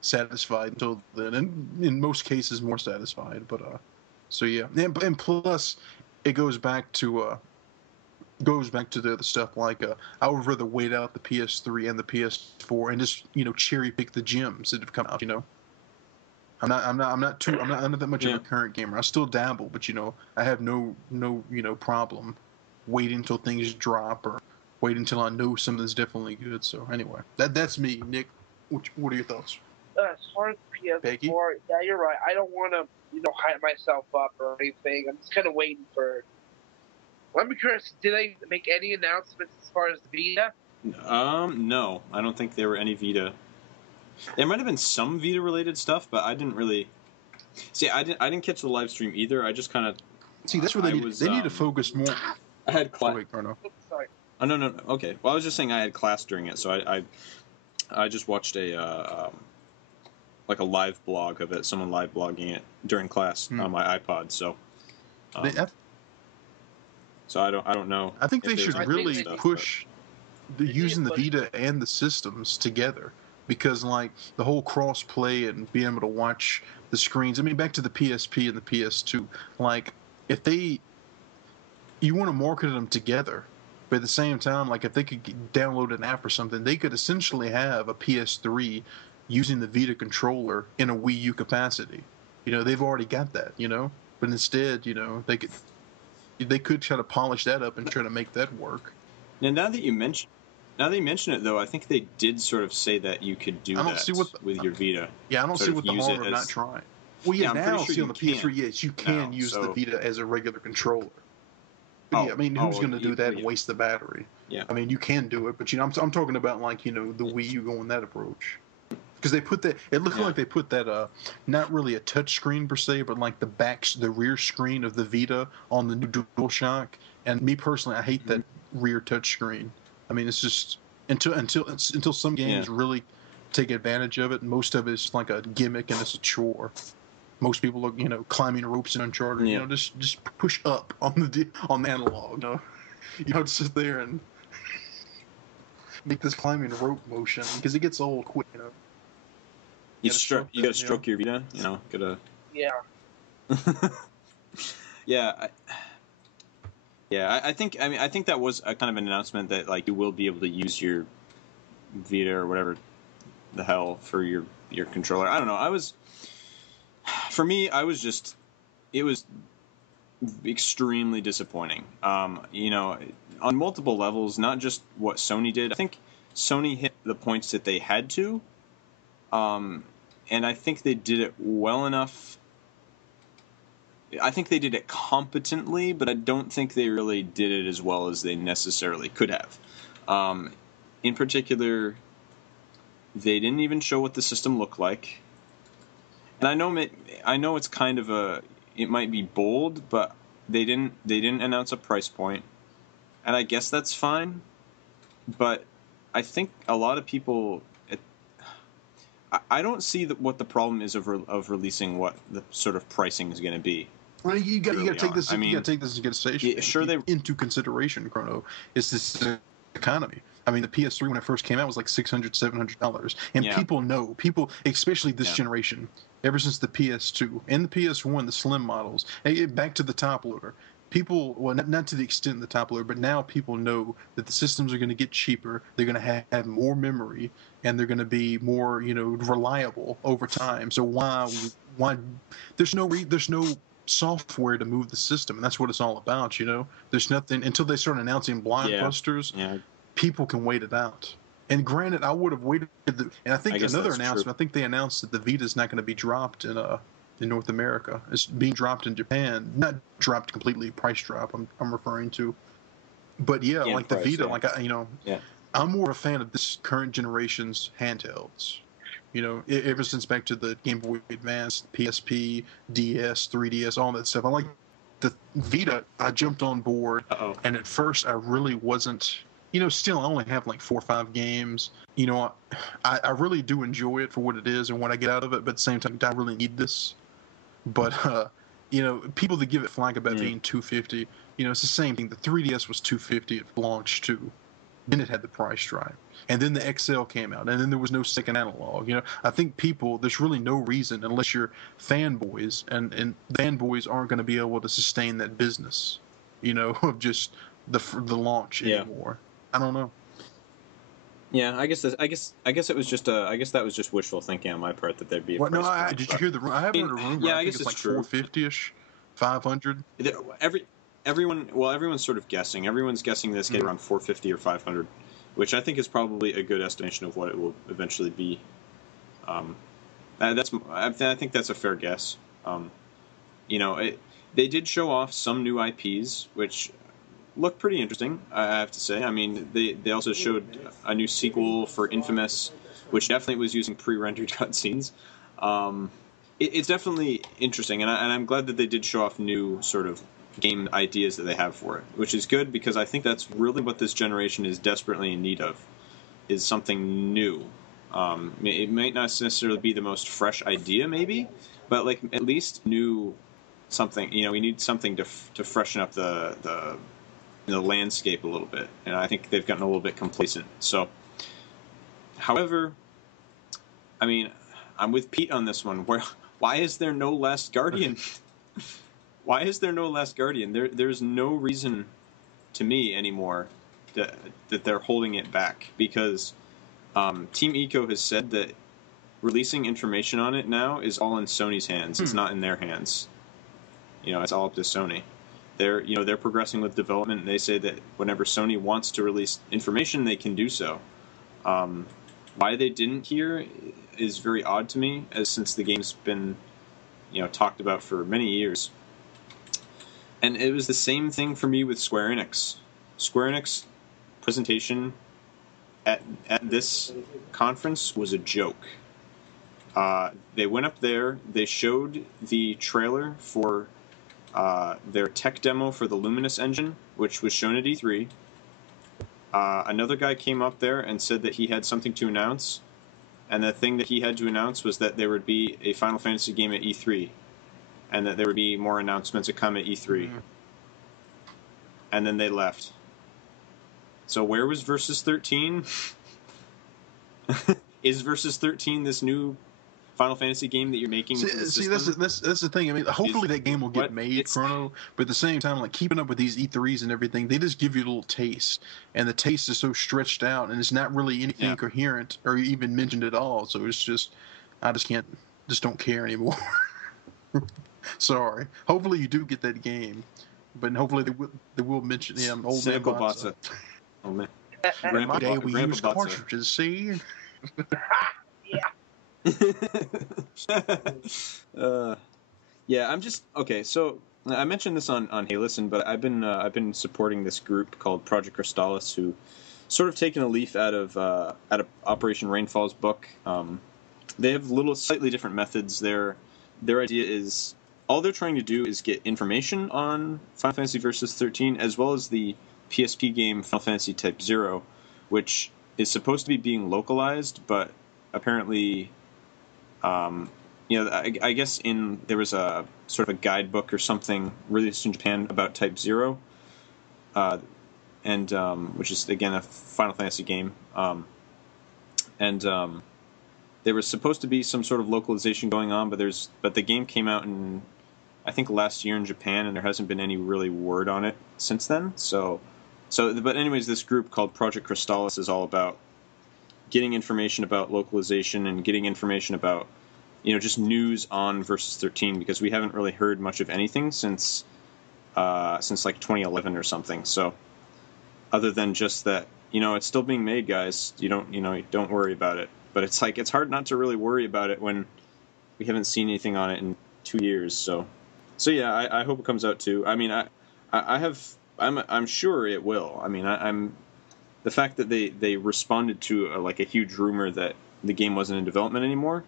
satisfied until then, and in most cases more satisfied. But so yeah, and plus it goes back to the other stuff. Like I would rather wait out the PS3 and the PS4 and just cherry pick the gems that have come out. I'm not that much of a current gamer. I still dabble, but I have no problem waiting until things drop or wait until I know something's definitely good. So anyway, that's me, Nick. What are your thoughts? As far as PS4, Peggy? Yeah, you're right. I don't want to hype myself up or anything. I'm just kind of waiting for. I'm curious. Did they make any announcements as far as the Vita? No, I don't think there were any Vita. There might have been some Vita related stuff, but I didn't really see. I didn't catch the live stream either. I just kind of see. That's where they need to focus more. I had class. Sorry. Oh no. Okay. Well, I was just saying I had class during it, so I just watched a like a live blog of it. Someone live blogging it during class on my iPod. So. So I don't know. I think they should really push using the Vita and the systems together. Because, like, the whole cross-play and being able to watch the screens... I mean, back to the PSP and the PS2. Like, if you want to market them together, but at the same time, like, if they could download an app or something, they could essentially have a PS3 using the Vita controller in a Wii U capacity. they've already got that. But instead, they could try to polish that up and try to make that work. Now that you mention it, though, I think they did sort of say that you could do that with your Vita. Yeah, I don't see what the harm of not trying. Well, yeah, now sure on the PS3, yes, you can use the Vita as a regular controller. But yeah, I mean, who's going to do that and waste the battery? Yeah. I mean, you can do it, but I'm talking about like the Wii U going that approach. Because they put that, it looked like they put that, not really a touch screen per se, but like the rear screen of the Vita on the new DualShock. And me personally, I hate that rear touch screen. I mean, it's just until some games really take advantage of it. Most of it's like a gimmick and it's a chore. Most people look, climbing ropes in Uncharted. Yeah. Just push up on the analog. You don't sit there and make this climbing rope motion because it gets old quick. You gotta stroke your Vita. Gotta. Yeah. I think that was a kind of an announcement that like you will be able to use your Vita or whatever the hell for your controller. I don't know. It was extremely disappointing. On multiple levels, not just what Sony did. I think Sony hit the points that they had to, and I think they did it well enough. I think they did it competently, but I don't think they really did it as well as they necessarily could have. In particular, they didn't even show what the system looked like. And I know it's kind of it might be bold, but they didn't announce a price point, and I guess that's fine. But I think a lot of people, I don't see what the problem is of releasing what the sort of pricing is going to be. Well, you got to take this. You got to take this into consideration. Crono is this economy. I mean, the PS3 when it first came out was like $600, $700, and people, especially this generation, ever since the PS2 and the PS1, the slim models, back to the top loader. People, well, not to the extent of the top loader, but now people know that the systems are going to get cheaper. They're going to have more memory, and they're going to be more, reliable over time. So why? There's no software to move the system, and that's what it's all about. There's nothing until they start announcing blockbusters. Yeah. People can wait it out. And granted, I would have waited. And I think another announcement. True. I think they announced that the Vita is not going to be dropped in North America. It's being dropped in Japan. Not dropped completely, price drop. I'm referring to. But like the Vita, I'm more a fan of this current generation's handhelds. Ever since back to the Game Boy Advance, PSP, DS, 3DS, all that stuff. I like the Vita. I jumped on board, and at first I really wasn't. Still I only have like 4 or 5 games. I really do enjoy it for what it is and what I get out of it. But at the same time, I really need this. But people that give it flack about being $250, it's the same thing. The 3DS was $250 at launch too. Then it had the price drop, and then the XL came out, and then there was no second analog. I think there's really no reason unless you're fanboys, and fanboys aren't going to be able to sustain that business, of just the launch anymore. I don't know. Yeah, I guess it was just I guess that was just wishful thinking on my part that there'd be a price drop. Did you hear I haven't heard a rumor. Yeah, I guess it's like 450-ish, 500. Everyone's sort of guessing. Everyone's guessing this getting around 450 or 500, which I think is probably a good estimation of what it will eventually be. I think that's a fair guess. They did show off some new IPs, which looked pretty interesting, I have to say. I mean, they also showed a new sequel for Infamous, which definitely was using pre-rendered cutscenes. It's definitely interesting, and I'm glad that they did show off new sort of game ideas that they have for it, which is good because I think that's really what this generation is desperately in need of, is something new. It might not necessarily be the most fresh idea, maybe, but like at least new something. We need something to freshen up the landscape a little bit, and I think they've gotten a little bit complacent. So, however, I mean, I'm with Pete on this one. Why is there no Last Guardian? Why is there no Last Guardian? There's no reason to me anymore that they're holding it back, because Team Eco has said that releasing information on it now is all in Sony's hands. It's not in their hands. It's all up to Sony. They're progressing with development, and they say that whenever Sony wants to release information, they can do so. Why they didn't here is very odd to me, as since the game's been, talked about for many years. And it was the same thing for me with Square Enix. Square Enix presentation at this conference was a joke. They went up there, they showed the trailer for their tech demo for the Luminous engine, which was shown at E3. Another guy came up there and said that he had something to announce, and the thing that he had to announce was that there would be a Final Fantasy game at E3, and that there would be more announcements to come at E3. And then they left. So where was Versus 13? Is Versus 13 this new Final Fantasy game that you're making? See, that's the thing. I mean, hopefully that game will get made, Crono. But at the same time, like keeping up with these E3s and everything, they just give you a little taste, and the taste is so stretched out, and it's not really anything coherent or even mentioned at all. So it's just, I just don't care anymore. Sorry. Hopefully you do get that game, but hopefully they will mention old man Botza. Oh man, Grandpa day we use cartridges. See. Yeah, I'm just okay. So I mentioned this on Hey Listen, but I've been supporting this group called Project Crystallis, who sort of taken a leaf out of Operation Rainfall's book. They have slightly different methods. Their idea is all they're trying to do is get information on Final Fantasy Versus 13, as well as the PSP game Final Fantasy Type 0, which is supposed to be being localized, but apparently. I guess there was a sort of a guidebook or something released in Japan about Type 0, and which is again a Final Fantasy game, there was supposed to be some sort of localization going on, but the game came out in I think last year in Japan, and there hasn't been any really word on it since then. But anyways, this group called Project Crystallis is all about getting information about localization and getting information about, just news on Versus 13, because we haven't really heard much of anything since like 2011 or something. So other than just that, it's still being made, guys. Don't worry about it. But it's like, it's hard not to really worry about it when we haven't seen anything on it in 2 years. So yeah, I hope it comes out too. I mean, I'm sure it will. I mean, the fact that they responded to a huge rumor that the game wasn't in development anymore,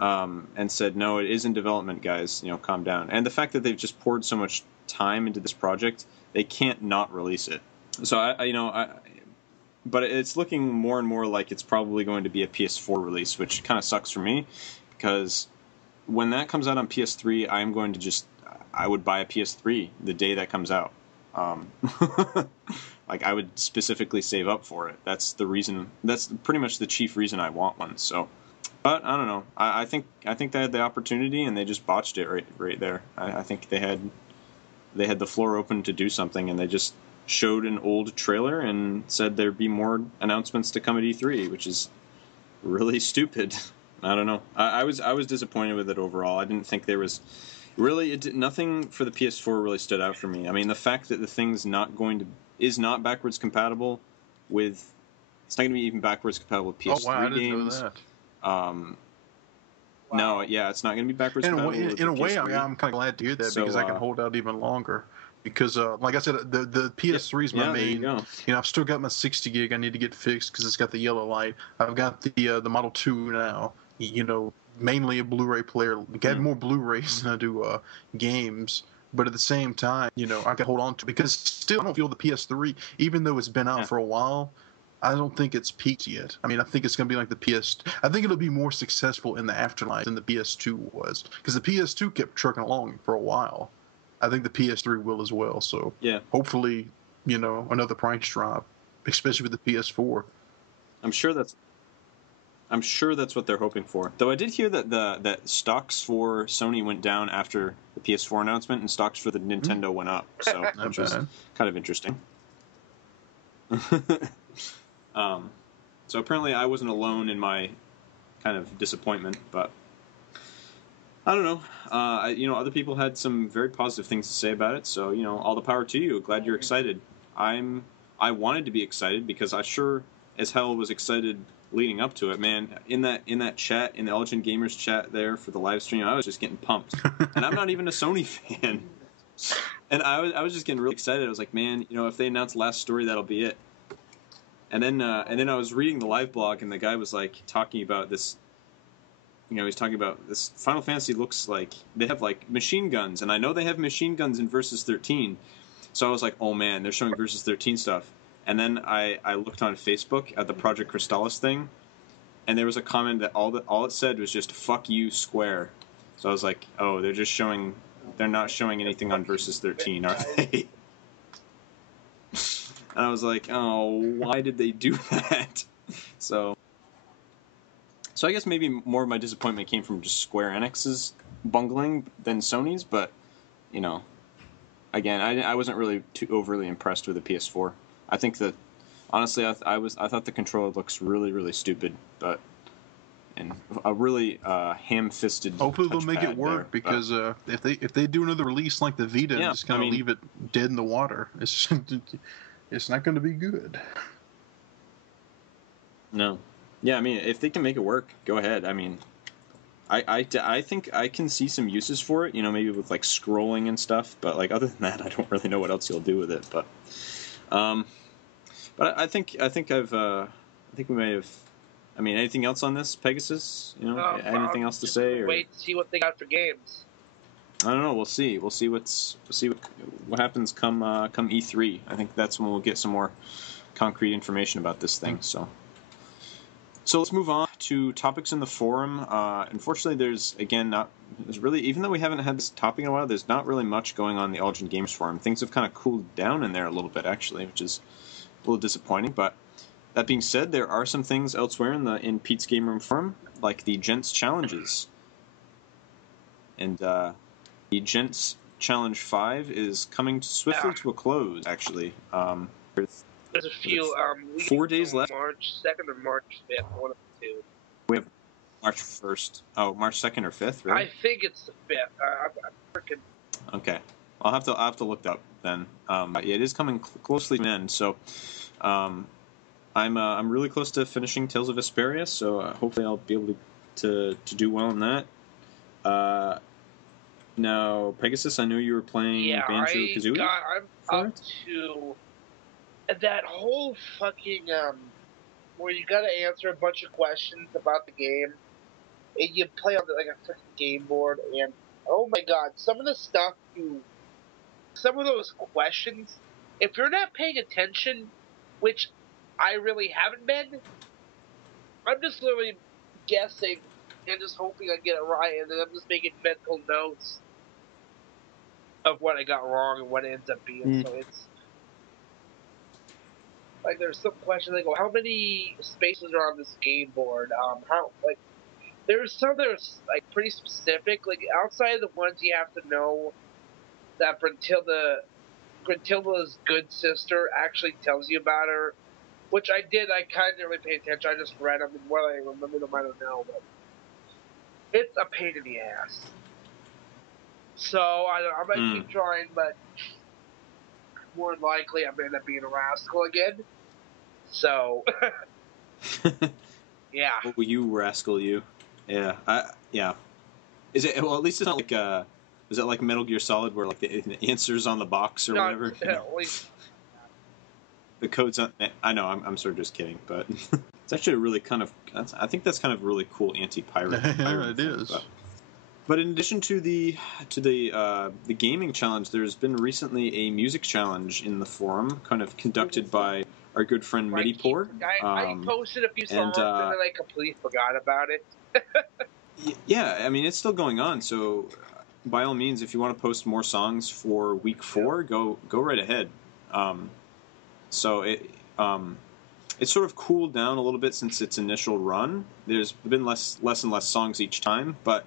and said, no, it is in development, guys, calm down. And the fact that they've just poured so much time into this project, they can't not release it. So but it's looking more and more like it's probably going to be a PS4 release, which kind of sucks for me, because when that comes out on PS3, I would buy a PS3 the day that comes out. Like I would specifically save up for it. That's the reason. That's pretty much the chief reason I want one. So, but I don't know. I think they had the opportunity and they just botched it right there. I think they had the floor open to do something, and they just showed an old trailer and said there'd be more announcements to come at E3, which is really stupid. I don't know. I was disappointed with it overall. I didn't think there was really nothing for the PS4 really stood out for me. I mean, the fact that the thing's is not backwards compatible with. It's not going to be even backwards compatible with PS3 games. Oh wow, I didn't games. know that. Wow. No, yeah, it's not going to be backwards compatible. In a way, I'm kind of glad to hear that, because I can hold out even longer. Because, like I said, the PS3 is my main. I've still got my 60 gig I need to get fixed because it's got the yellow light. I've got the Model 2 now. Mainly a Blu-ray player. I got more Blu-rays than I do games. But at the same time, I got to hold on to, because still I don't feel the PS3, even though it's been out for a while, I don't think it's peaked yet. I mean, I think it's going to be like the PS. I think it'll be more successful in the afterlife than the PS2 was, because the PS2 kept trucking along for a while. I think the PS3 will as well. So hopefully, another price drop, especially with the PS4. I'm sure that's what they're hoping for. Though I did hear that that stocks for Sony went down after the PS4 announcement, and stocks for the Nintendo went up. So which was kind of interesting. So apparently I wasn't alone in my kind of disappointment, but I don't know. Other people had some very positive things to say about it, so all the power to you. Glad you're excited. I wanted to be excited because I sure as hell was excited leading up to it, man. In that chat, in the Legend Gamers chat there for the live stream, I was just getting pumped, and I'm not even a Sony fan. And I was just getting really excited. I was like, man, if they announce Last Story, that'll be it. And then I was reading the live blog, and the guy was like talking about this. He's talking about this. Final Fantasy looks like they have like machine guns, and I know they have machine guns in Versus 13. So I was like, oh man, they're showing Versus 13 stuff. And then I looked on Facebook at the Project Crystallis thing, and there was a comment that all it said was just "fuck you, Square." So I was like, oh, they're not showing anything on Versus 13, are they? And I was like, oh, why did they do that? So I guess maybe more of my disappointment came from just Square Enix's bungling than Sony's, but, again, I wasn't really too overly impressed with the PS4. I think that, honestly, I thought the controller looks really, really stupid, and a really ham-fisted. Hopefully they'll make it work there, because if they do another release like the Vita and just kind of leave it dead in the water, it's not going to be good. No. Yeah, I mean, if they can make it work, go ahead. I mean, I think I can see some uses for it, maybe with like scrolling and stuff. But like other than that, I don't really know what else you'll do with it. But I think we may have. I mean, anything else on this, Pegasus? Anything else to say? Or? Wait to see what they got for games. I don't know. We'll see. We'll see what happens come E3. I think that's when we'll get some more concrete information about this thing. So let's move on to topics in the forum. Unfortunately, there's really, even though we haven't had this topic in a while, there's not really much going on in the Elgin Games forum. Things have kind of cooled down in there a little bit, actually, which is a little disappointing. But that being said, there are some things elsewhere in Pete's Game Room forum, like the Gents Challenges. And the Gents Challenge 5 is coming swiftly to a close, actually. There's a few 4 days left. March 2nd or March 5th, one of the two. We have March 1st. Oh, March 2nd or 5th, really? I think it's the 5th. I'm freaking... Okay. I'll have to look that up then. It is coming closely to an end, so I'm really close to finishing Tales of Vesperia, so hopefully I'll be able to do well in that. Now, Pegasus, I know you were playing Banjo-Kazooie. I'm up to that whole fucking where you gotta answer a bunch of questions about the game, and you play on like a freaking game board, and oh my god, some of those questions, if you're not paying attention, which I really haven't been, I'm just literally guessing and just hoping I get it right, and then I'm just making mental notes of what I got wrong and what it ends up being. So it's like there's some question they go, how many spaces are on this game board? There's some that are like pretty specific. Like outside of the ones you have to know that Gruntilda's good sister actually tells you about her, which I did. I kind of didn't really pay attention. I just read them, and what I remember them, I don't know. But it's a pain in the ass. So I might keep trying, but more than likely I'm going to end up being a rascal again. So, yeah. Oh, you rascal, you. Yeah. Yeah. Is it? Well, at least it's not like is it like Metal Gear Solid where like the answers on the box or whatever? The code's on. I know. I'm sort of just kidding, but it's actually a really kind of. I think that's kind of a really cool anti-pirate. Yeah, it is. But in addition to the gaming challenge, there's been recently a music challenge in the forum, kind of conducted by our good friend Midipor. I posted a few songs and then I completely forgot about it. Yeah, I mean it's still going on. So by all means, if you want to post more songs for week 4, go right ahead. So it's sort of cooled down a little bit since its initial run. There's been less and less songs each time, but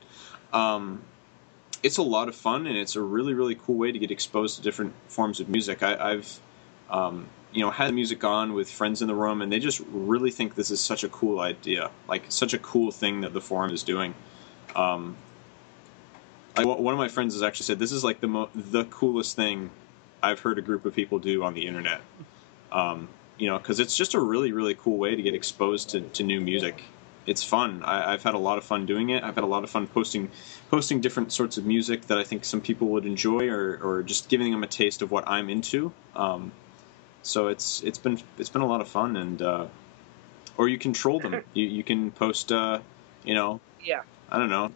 it's a lot of fun, and it's a really, really cool way to get exposed to different forms of music. I've had the music on with friends in the room, and they just really think this is such a cool idea, like such a cool thing that the forum is doing. One of my friends has actually said this is like the coolest thing I've heard a group of people do on the internet. Because it's just a really, really cool way to get exposed to new music. It's fun. I've had a lot of fun doing it. I've had a lot of fun posting different sorts of music that I think some people would enjoy, or just giving them a taste of what I'm into. So it's been a lot of fun, and or you can troll them. You can post Yeah. I don't know,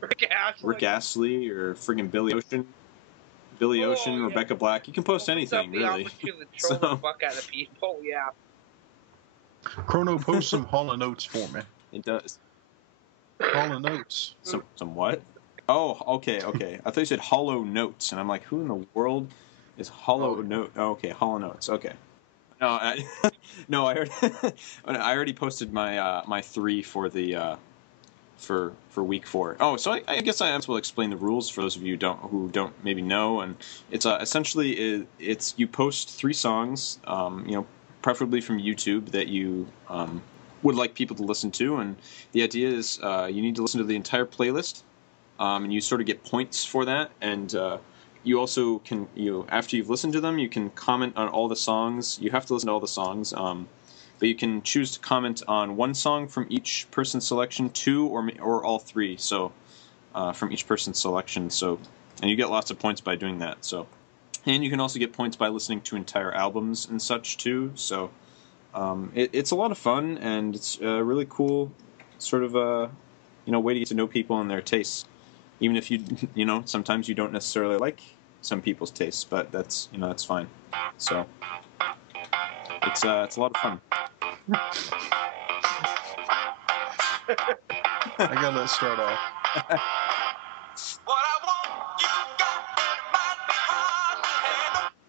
Rick Astley or friggin' Billy Ocean, yeah. Rebecca Black. You can post anything, really. To troll the fuck out of people, yeah. Crono, post some Hall & Oates for me. It does. Hall & Oates. Some what? Oh, okay. I thought you said Hollow Notes, and I'm like, who in the world is Hollow Note? Oh, okay, Hollow Notes. Okay. No, no, I heard. I already posted my my 3 for the for week 4. Oh, so I guess I will explain the rules for those of you who don't maybe know. And it's essentially it's you post 3 songs, preferably from YouTube that you would like people to listen to, and the idea is you need to listen to the entire playlist, and you sort of get points for that, and you also can after you've listened to them, you can comment on all the songs. You have to listen to all the songs. But you can choose to comment on 1 song from each person's selection, 2 or all 3. So from each person's selection. So, and you get lots of points by doing that. So, and you can also get points by listening to entire albums and such too. So it's a lot of fun, and it's a really cool sort of way to get to know people and their tastes. Even if you sometimes you don't necessarily like some people's tastes, but that's that's fine. So it's a lot of fun. I gotta start off.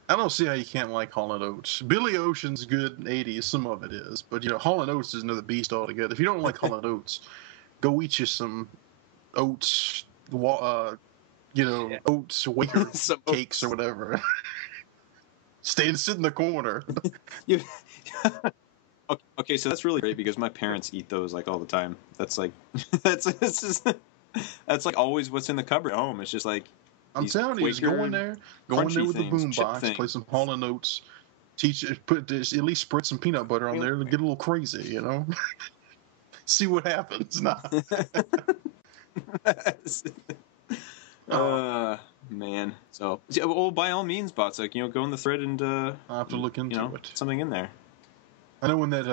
I don't see how you can't like Hall & Oates. Billy Ocean's good in the 80s, some of it is, but Hall & Oates is another beast altogether. If you don't like Hall & Oates, go eat you some oats, oats Waker cakes or whatever. Sit in the corner. Okay, so that's really great because my parents eat those like all the time. That's like that's like always what's in the cupboard at home. It's just like I'm telling you, just go in there with the boombox, play some Hall & Oates, at least spread some peanut butter on there and get a little crazy, See what happens. Nah. Man. So, well, by all means, Botza, go in the thread and I'll have to look into it. Something in there. I know when that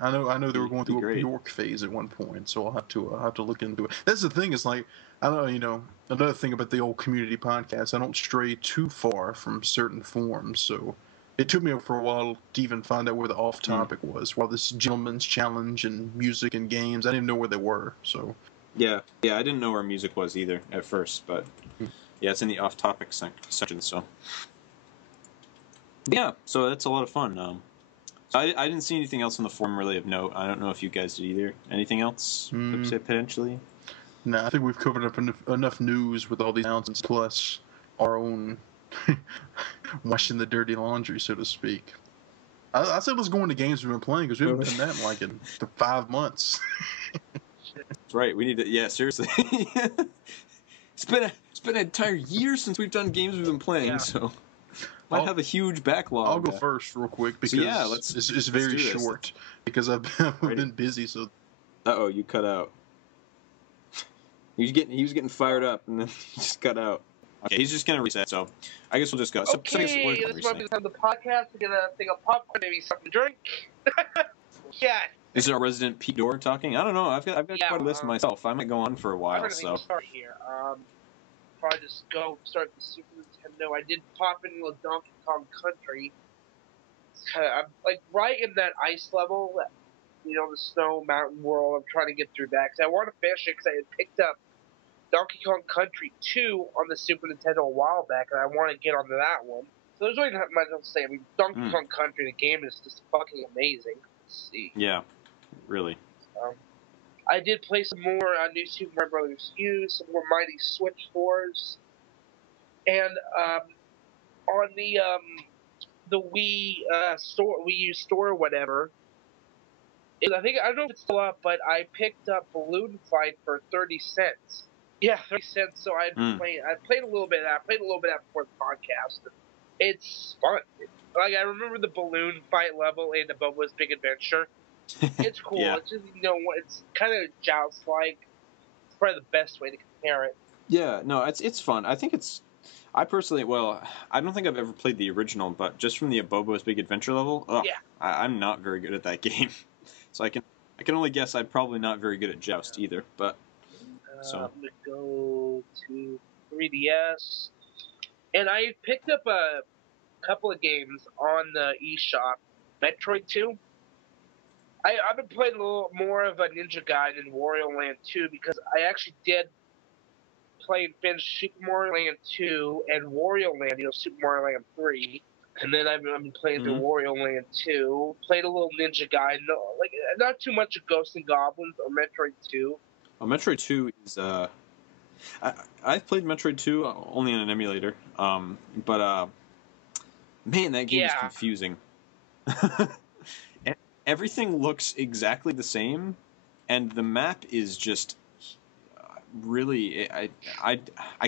I know they were going through a Bjork phase at one point, so I'll have to look into it. That's the thing, is like, I don't know, another thing about the old community podcast, I don't stray too far from certain forums, so it took me for a while to even find out where the off topic was. While this gentleman's challenge and music and games, I didn't know where they were. So yeah, I didn't know where music was either at first, but yeah, it's in the off topic section. So yeah, so that's a lot of fun. I didn't see anything else on the forum really of note. I don't know if you guys did either. Anything else potentially? No, I think we've covered up enough news with all these announcements, plus our own washing the dirty laundry, so to speak. I said let's go into games we've been playing, because we haven't done that in like 5 months. That's right. We need to. Yeah, seriously. It's been an entire year since we've done games we've been playing, so might have a huge backlog. I'll go first real quick because it's very short because I've been busy. So, you cut out. He was getting fired up and then he just cut out. Okay, he's just gonna reset. So I guess we'll just go. Okay, this might be the time of the podcast. We're gonna think of popcorn, maybe something to drink. Yeah. Is it our resident Pete Dorr talking? I don't know. I've got quite a list myself. I might go on for a while. So start here. Probably just go start the Super Nintendo. I did pop in a little Donkey Kong Country. It's I'm like right in that ice level, the snow mountain world. I'm trying to get through that because I want to finish it because I had picked up Donkey Kong Country 2 on the Super Nintendo a while back, and I want to get onto that one. So there's really not much else to say. I mean, Donkey Kong Country, the game is just fucking amazing. Let's see. Yeah, really. I did play some more New Super Mario Brothers U, some more Mighty Switch 4s, and on the the Wii Wii U store or whatever. I don't know if it's still up, but I picked up Balloon Fight for 30 cents. Yeah, 30 cents. So Mm. I played a little bit of that. I played a little bit of that before the podcast. It's fun. Like I remember the balloon fight level in the Bobo's Big Adventure. It's cool. Yeah. It's just it's kind of joust like. It's probably the best way to compare it. Yeah, no, it's fun. I think I personally, well, I don't think I've ever played the original, but just from the Bobo's Big Adventure level, Yeah. I'm not very good at that game. So I can only guess I'm probably not very good at Joust either. But so I'm gonna go to 3DS, and I picked up a couple of games on the eShop. Metroid 2. I've been playing a little more of a Ninja Gaiden in Wario Land 2 because I actually did play and finish Super Mario Land 2 and Wario Land, Super Mario Land 3. And then I've been playing through Wario Land 2. Played a little Ninja Gaiden, like not too much of Ghosts and Goblins or Metroid 2. oh, Metroid 2 is I've played Metroid 2 only on an emulator. But man, that game is confusing. Everything looks exactly the same, and the map is just really I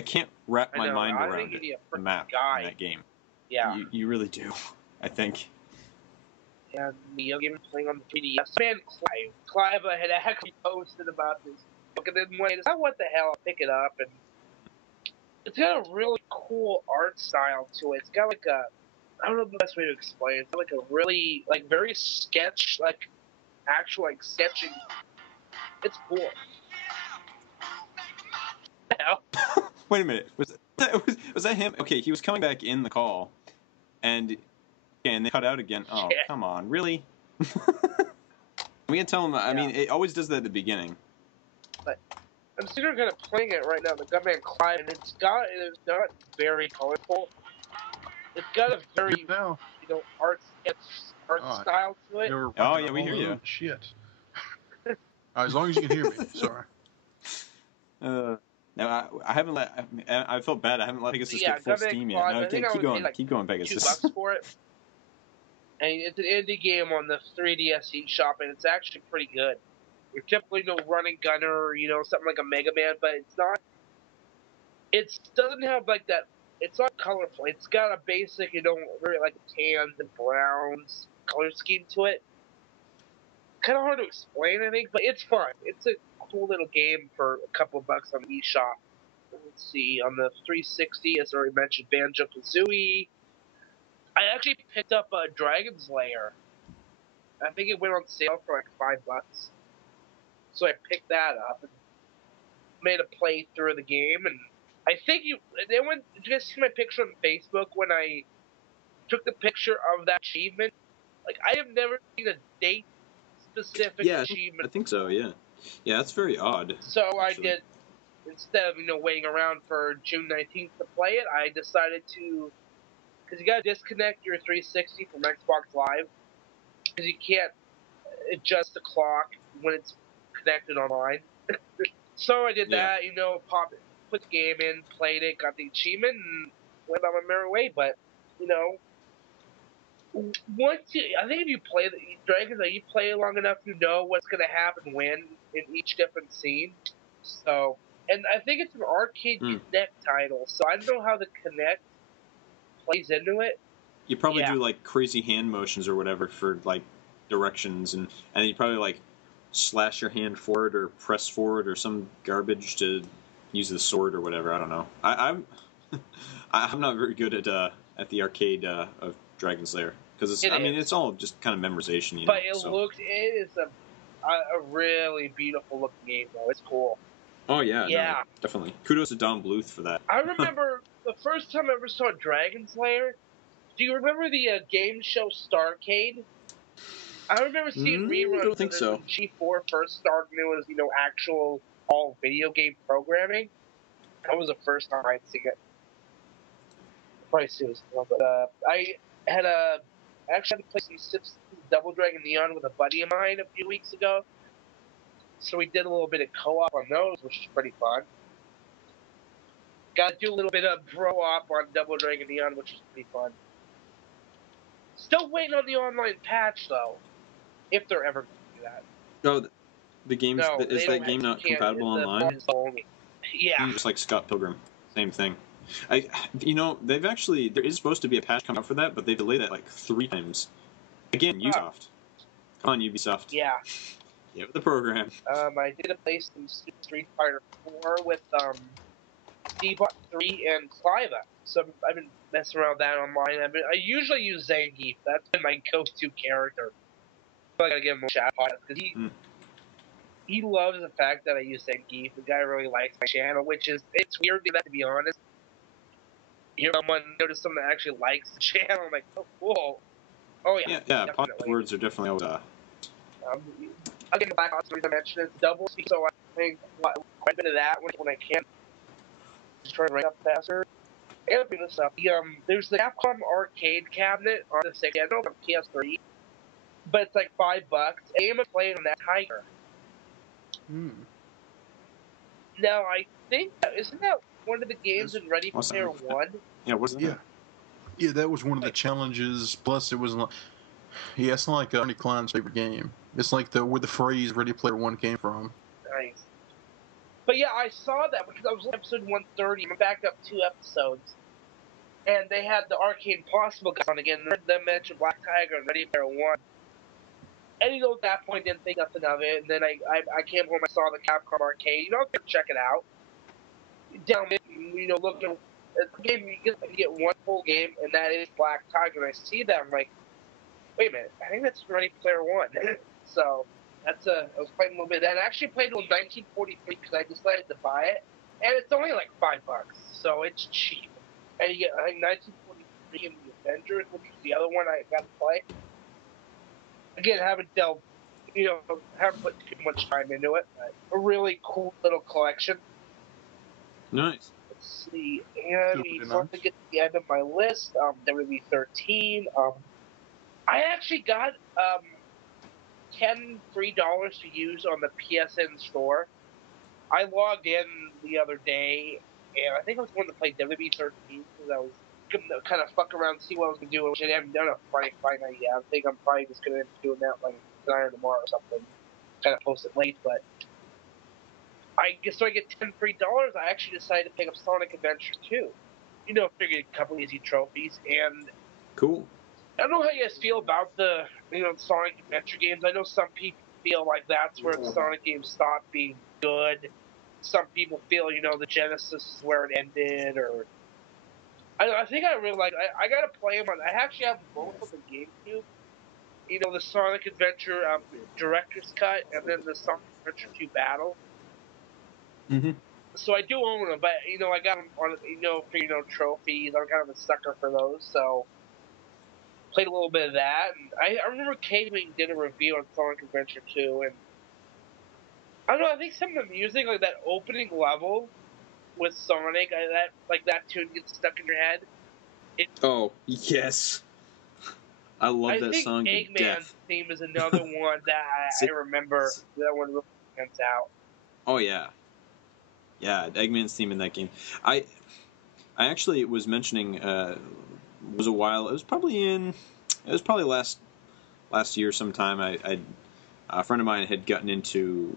can't wrap my mind around it. The map in that game. Yeah, you really do. I think. Yeah, the game playing on the 3DS. Man, Clive had actually posted about this book, and then wait, is that what the hell? I'll pick it up, and it's got a really cool art style to it. It's got like I don't know the best way to explain it. It's got like a really, like, very sketch, like, actual, like, sketching. It's cool. Wait a minute. Was that him? Okay, he was coming back in the call, and they cut out again. Oh, Yeah. come on, really? We can tell him. I mean, it always does that at the beginning. But I'm sitting here kind of playing it right now, the Gunman Clive, and it's not very colorful. It's got a very, art style to it. Oh, yeah, we hear you. Shit. As long as you can hear me. Sorry. No, I haven't let. I felt bad. I haven't let Pegasus get full Gunman steam Clive, yet. No, I think I keep would going. pay like Keep going, Pegasus. $2 for it. And it's an indie game on the 3DS eShop, and it's actually pretty good. You're typically no running gunner, something like a Mega Man, but it's not. It doesn't have like that. It's not colorful. It's got a basic, very like tans and browns color scheme to it. Kind of hard to explain, I think, but it's fun. It's a cool little game for a couple of bucks on the eShop. Let's see, on the 360, as I already mentioned, Banjo-Kazooie. I actually picked up a Dragon's Lair. I think it went on sale for like $5. So I picked that up and made a playthrough of the game. And I think did you guys see my picture on Facebook when I took the picture of that achievement? Like, I have never seen a date-specific achievement. I think so, yeah. Yeah, that's very odd. So actually. I did, instead of, waiting around for June 19th to play it, I decided to, because you got to disconnect your 360 from Xbox Live, because you can't adjust the clock when it's connected online. So I did that, put the game in, played it, got the achievement, and went on my merry way. But, I think if you play the Dragons, you play it long enough, you know what's going to happen when in each different scene. So, and I think it's an arcade Connect title, so I don't know how the Connect plays into it. You probably do like crazy hand motions or whatever for like directions, and you probably like slash your hand forward or press forward or some garbage to use the sword or whatever. I don't know. I'm not very good at the arcade of Dragon's Lair because it's all just kind of memorization. But it is a really beautiful looking game though. It's cool. Oh yeah, no, definitely. Kudos to Don Bluth for that. I remember the first time I ever saw Dragon's Lair. Do you remember the game show Starcade? I remember seeing reruns. I don't think so. When G4 first started new as actual all video game programming. That was the first time I'd seen it. Probably soon, but I had actually had to play some Double Dragon Neon with a buddy of mine a few weeks ago. So we did a little bit of co-op on those, which was pretty fun. Got to do a little bit of pro-op on Double Dragon Neon, which was pretty fun. Still waiting on the online patch though, if they're ever going to do that. Oh, the game's No, is that game not compatible online? Yeah. Just like Scott Pilgrim, same thing. They've actually there is supposed to be a patch coming out for that, but they delayed it like 3 times. Again, Ubisoft. Come on, Ubisoft. Yeah. Get with the program. I did play some Street Fighter 4 with D-Bot 3 and Cliva. So I've been messing around with that online. I usually use Zangief. That's been my go-to character. I gotta give him a shout out because he loves the fact that I use Zangief. The guy really likes my channel, it's weird to be honest. Notice someone that actually likes the channel. I'm like, oh, cool. Oh yeah. Yeah. Positive words are definitely always. Again, the Black Ops 3 I mentioned it's double speed, so I think quite a bit of that when I can. Just try to rank up faster. And a bit of stuff. There's the Capcom arcade cabinet on the Sega on PS3, but it's like $5. Aim and play on that Tiger. Now I think isn't that one of the games in Ready Player One? Yeah, wasn't it? Yeah, that was one of the challenges. Plus, it was like, it's not like Ernie Klein's favorite game. It's like where the phrase Ready Player One came from. Nice. But yeah, I saw that because I was on episode 130. I'm back up 2 episodes, and they had the Arcade Impossible guys on again. They mentioned Black Tiger and Ready Player One. And at that point, didn't think nothing of it. And then I came home, I saw the Capcom arcade. I'm gonna check it out. Down it, look at the game. You get one full game, and that is Black Tiger. And I see that, I'm like, wait a minute, I think that's Ready Player One. So I was playing a little bit of that. And I actually played until 1943 because I decided to buy it, and it's only like $5, so it's cheap. And you get I think 1943 and the Avengers, which is the other one I got to play. Again, haven't put too much time into it. But a really cool little collection. Nice. Let's see. And before I get to the end of my list, WWE 13. I actually got $10 free to use on the PSN store. I logged in the other day, and I think I was going to play WWE 13 because I was going to kind of fuck around and see what I was going to do, which I haven't done a Friday night yet. I think I'm probably just going to end up doing that like tonight or tomorrow or something. Kind of post it late, but I get $10 free. I actually decided to pick up Sonic Adventure 2. Figured a couple easy trophies, and cool. I don't know how you guys feel about the Sonic Adventure games. I know some people feel like that's where the Sonic games stop being good. Some people feel the Genesis is where it ended, or I think I really like. I gotta play them on. I actually have both of the GameCube. The Sonic Adventure Director's Cut, and then the Sonic Adventure 2 Battle. Mm-hmm. So I do own them, but I got them on for trophies. I'm kind of a sucker for those, so played a little bit of that. And I remember K-Wing did a review on Sonic Adventure 2, and I don't know. I think some of the music, like that opening level with Sonic, that tune gets stuck in your head. Oh yes, I love that song. I think Eggman's theme is another one that I remember. That one really stands out. Oh yeah, Eggman's theme in that game. I actually was mentioning it was probably last year sometime. A friend of mine had gotten into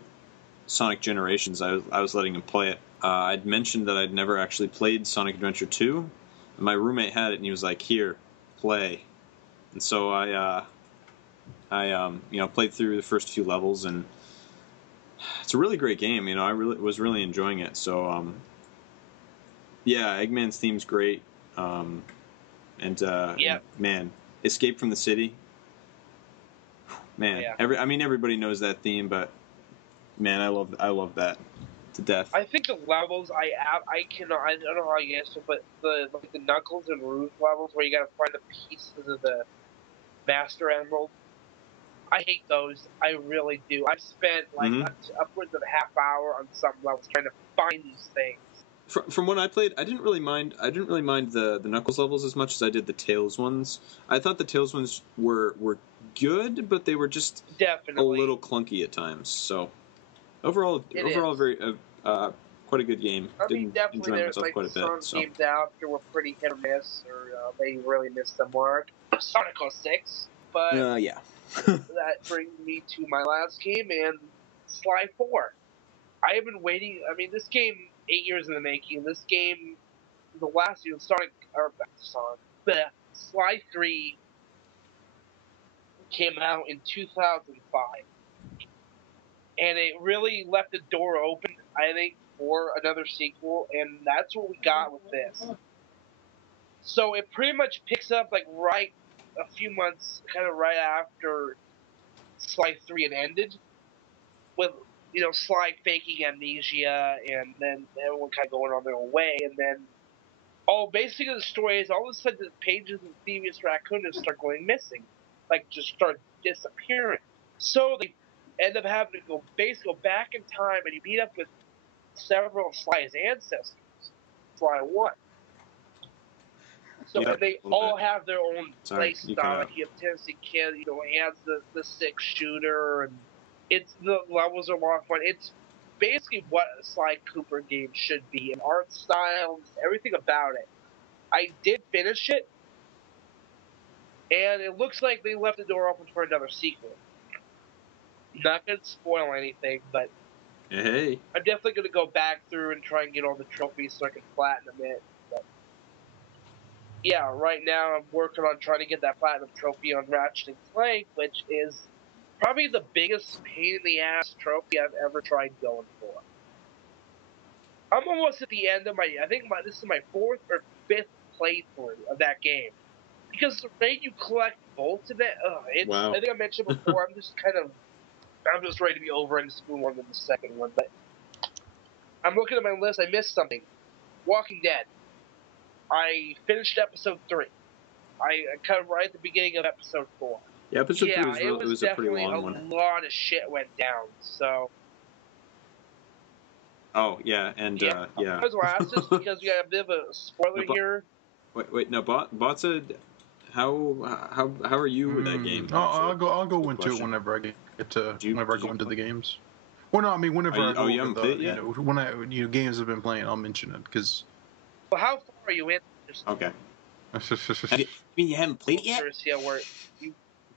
Sonic Generations. I was letting him play it. I'd mentioned that I'd never actually played Sonic Adventure 2. And my roommate had it, and he was like, "Here, play." And so I played through the first few levels, and it's a really great game. I was really enjoying it. So Eggman's theme's great. Man, Escape from the City. Man, everybody knows that theme, but man, I love that to death. I think the levels I don't know how you answer, but the Knuckles and Rouge levels where you gotta find the pieces of the Master Emerald, I hate those. I really do. I've spent upwards of a half hour on some levels trying to find these things. From what I played, I didn't really mind the Knuckles levels as much as I did the Tails ones. I thought the Tails ones were good, but they were just definitely a little clunky at times. So overall very quite a good game. I mean, definitely enjoy there's myself like quite a bit. some So. games out there were pretty hit or miss, or they really missed the mark. Sonic 06, but Yeah. that brings me to my last game, and Sly 4. I have been waiting. I mean, this game, 8 years in the making. This game, the last year, Sly 3 came out in 2005. And it really left the door open, I think, for another sequel, and that's what we got with this. So it pretty much picks up, like, right a few months, kind of right after Sly 3 had ended, with, Sly faking amnesia, and then everyone kind of going on their own way, and then basically the story is all of a sudden the pages of Thievius Raccoon just start going missing. Like, just start disappearing. So they end up having to go back in time, and you meet up with several of Sly's ancestors, Sly 1. So and they all have their own play style. Like you have Tennessee Kid, he has the 6-shooter, and the levels are a lot of fun. It's basically what a Sly Cooper game should be, in art style, everything about it. I did finish it, and it looks like they left the door open for another sequel. Not going to spoil anything, but hey, I'm definitely going to go back through and try and get all the trophies so I can platinum it. But yeah, right now I'm working on trying to get that platinum trophy on Ratchet & Clank, which is probably the biggest pain in the ass trophy I've ever tried going for. I'm almost at the end of this is my 4th or 5th playthrough of that game. Because the rate you collect bolts in it, wow. I think I mentioned before, I'm just ready to be over and just move on to the second one. But I'm looking at my list. I missed something. Walking Dead. I finished episode 3. I cut right at the beginning of episode 4. Yeah, episode 3 was a pretty long one. A lot of shit went down. So. Oh yeah, and yeah. I was last just because we got a bit of a spoiler here. Wait, no, Botza. How are you with that game? I'll go into it whenever I get to whenever I go into the games. Well, no, I mean whenever I go over the when games I've been playing, I'll mention it because. Well, how far are you in? Okay. You mean you haven't played it yet?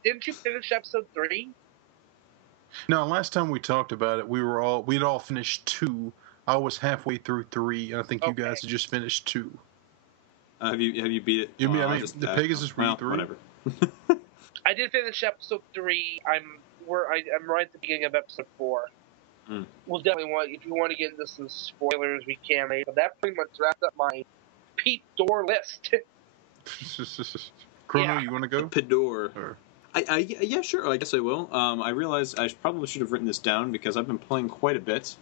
Didn't you finish episode 3? No, last time we talked about it, we'd all finished 2. I was halfway through 3, and I think you guys had just finished 2. Have you beat it? You mean the Pegasus were 3? Whatever. I did finish episode 3. I'm right at the beginning of episode 4. We'll definitely if you want to get into some spoilers, we can. But that pretty much wraps up my Pete Door list. Crono, you want to go? Pedor. Yeah, sure. I guess I will. I realize I probably should have written this down because I've been playing quite a bit.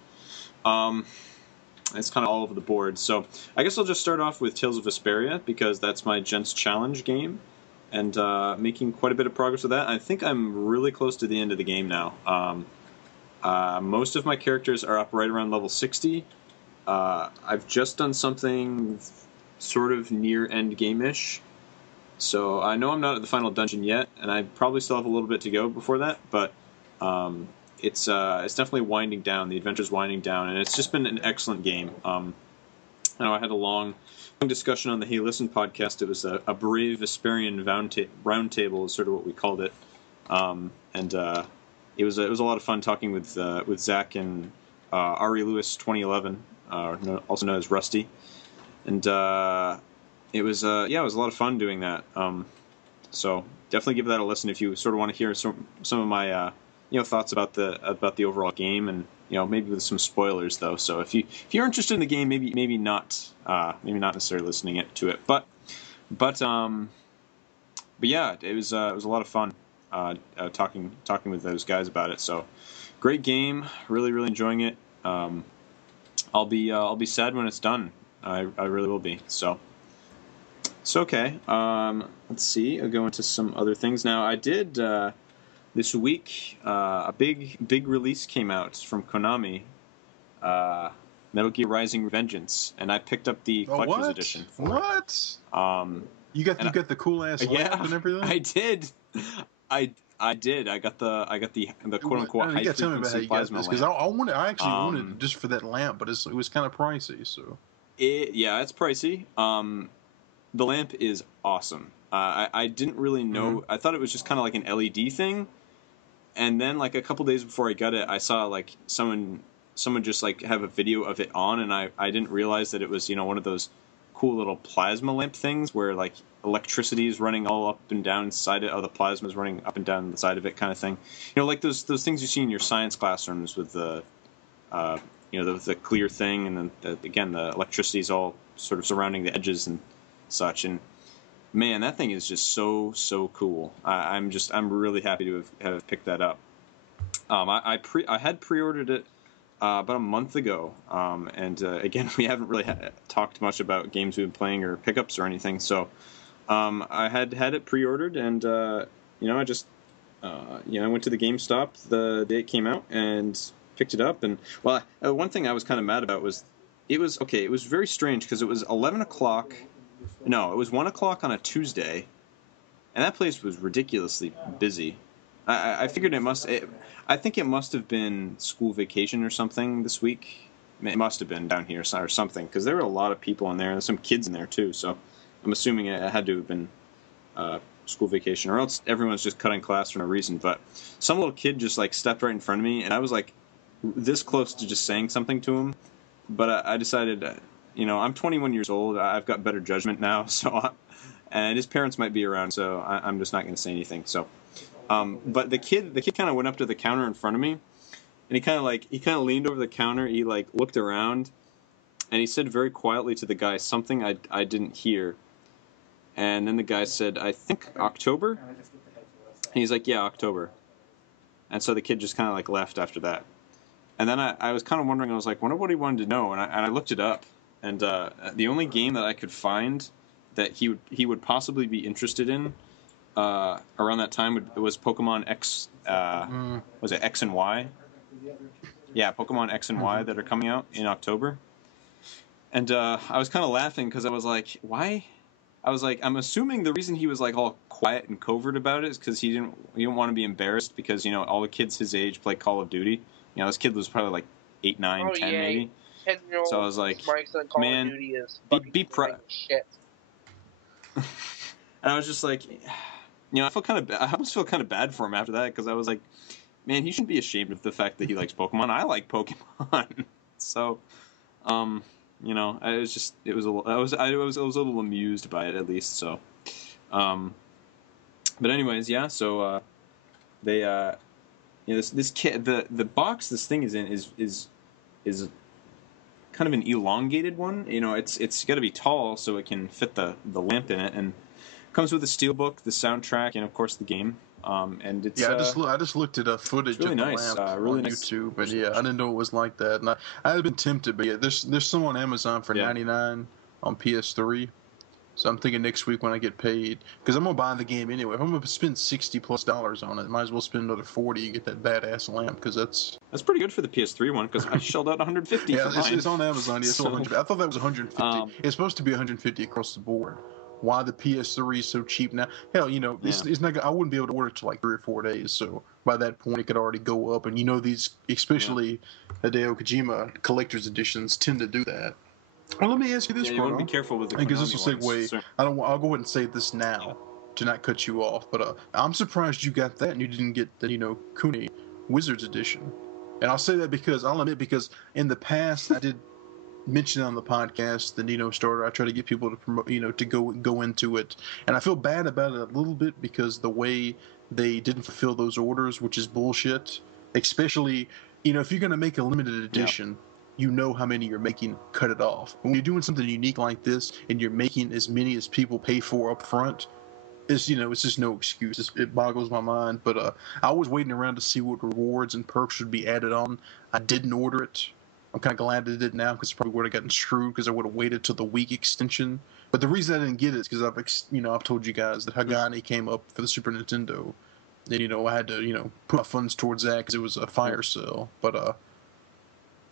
It's kind of all over the board. So I guess I'll just start off with Tales of Vesperia because that's my Gents Challenge game, and making quite a bit of progress with that. I think I'm really close to the end of the game now. Most of my characters are up right around level 60. I've just done something sort of near end game-ish. So I know I'm not at the final dungeon yet, and I probably still have a little bit to go before that, but it's definitely winding down. The adventure's winding down, and it's just been an excellent game. I know I had a long discussion on the Hey Listen podcast. It was a brave Vesperian roundtable is sort of what we called it, and it was a lot of fun talking with Zach and Ari Lewis 2011, also known as Rusty, and it was a lot of fun doing that. So definitely give that a listen if you sort of want to hear some of my thoughts about the overall game, and maybe with some spoilers though. So if you're interested in the game, maybe not necessarily listening to it, but yeah, it was a lot of fun talking with those guys about it. So great game, really enjoying it. I'll be sad when it's done. I really will be. So okay. Let's see. I'll go into some other things now. I did this week. A big release came out from Konami. Metal Gear Rising: Vengeance, and I picked up the collector's edition. You got the cool ass lamp and everything. I did. I did. I got the quote unquote high you gotta tell me about how frequency you got plasma this, because lamp. I actually wanted it just for that lamp, but it was kind of pricey. So It's pricey. The lamp is awesome. I didn't really know. I thought it was just kind of like an LED thing, and then like a couple days before I got it, I saw like someone just like have a video of it on, and I didn't realize that it was one of those cool little plasma lamp things where like electricity is running all up and down inside it. Oh, the plasma is running up and down the side of it, kind of thing. Like those things you see in your science classrooms with the the clear thing, and then again the electricity is all sort of surrounding the edges and such. And man, that thing is just so cool. I'm really happy to have picked that up. I had pre-ordered it about a month ago, and again, we haven't really talked much about games we've been playing or pickups or anything. So I had it pre-ordered, and I just I went to the GameStop the day it came out and picked it up. And well, one thing I was kind of mad about was it was very strange because it was 11 o'clock. No, it was 1 o'clock on a Tuesday, and that place was ridiculously busy. I figured I think it must have been school vacation or something this week. It must have been down here or something, because there were a lot of people in there, and there's some kids in there too. So I'm assuming it had to have been school vacation, or else everyone's just cutting class for no reason. But some little kid just like stepped right in front of me, and I was like this close to just saying something to him, but I decided, I'm 21 years old. I've got better judgment now, and his parents might be around, so I'm just not going to say anything. So. But the kid kind of went up to the counter in front of me, and he kind of leaned over the counter. He like looked around, and he said very quietly to the guy something I didn't hear. And then the guy said, "I think October." And he's like, "Yeah, October." And so the kid just kind of like left after that. And then I was kind of wondering. I was like, wonder what he wanted to know. And I looked it up, and the only game that I could find that he would possibly be interested in. Around that time was Pokemon X. Was it X and Y? Yeah, Pokemon X and Y that are coming out in October. And I was kind of laughing because I was like, why? I was like, I'm assuming the reason he was like all quiet and covert about it is because he didn't want to be embarrassed because all the kids his age play Call of Duty. This kid was probably like 8, 9, 10 maybe. 10-year-old so I was like, man, be proud. Shit. And I was just like. I almost feel kind of bad for him after that because I was like, man, he shouldn't be ashamed of the fact that he likes Pokemon. I like Pokemon, so, I was a little amused by it at least. So, but anyways, yeah. So, this kid, the box this thing is in is kind of an elongated one. It's got to be tall so it can fit the lamp in it, and comes with a steelbook, the soundtrack, and of course the game. And it's I just looked at footage really of the nice. lamp Really on nice. YouTube, but yeah, I didn't know it was like that. And I had been tempted, but yeah, there's some on Amazon for $99 on PS3. So I'm thinking next week when I get paid, because I'm gonna buy the game anyway. If I'm gonna spend $60+ on it, might as well spend another $40 and get that badass lamp, because that's pretty good for the PS3 one. Because I shelled out $150. Yeah, for mine. It's on Amazon. Yeah, it's 100. I thought that was 150. It's supposed to be 150 across the board. Why the PS3 is so cheap now? Hell, it's not. I wouldn't be able to order it till like 3 or 4 days. So by that point, it could already go up. And these, especially Hideo Kojima collector's editions, tend to do that. Well, let me ask you this, you want to be careful with the because this will Konami segue. I'll go ahead and say this now to not cut you off. But I'm surprised you got that and you didn't get the Kuni Wizards edition. And I'll say that because I'll admit, because in the past I did mention on the podcast the Nino starter. I try to get people to promote, to go into it, and I feel bad about it a little bit because the way they didn't fulfill those orders, which is bullshit. Especially, if you're going to make a limited edition, how many you're making, cut it off. When you're doing something unique like this and you're making as many as people pay for up front, it's just no excuse. It boggles my mind. But I was waiting around to see what rewards and perks would be added on. I didn't order it. I'm kind of glad I did now because probably would have gotten screwed because I would have waited till the week extension. But the reason I didn't get it is because I've told you guys that Hagane came up for the Super Nintendo, and I had to put my funds towards that because it was a fire sale. But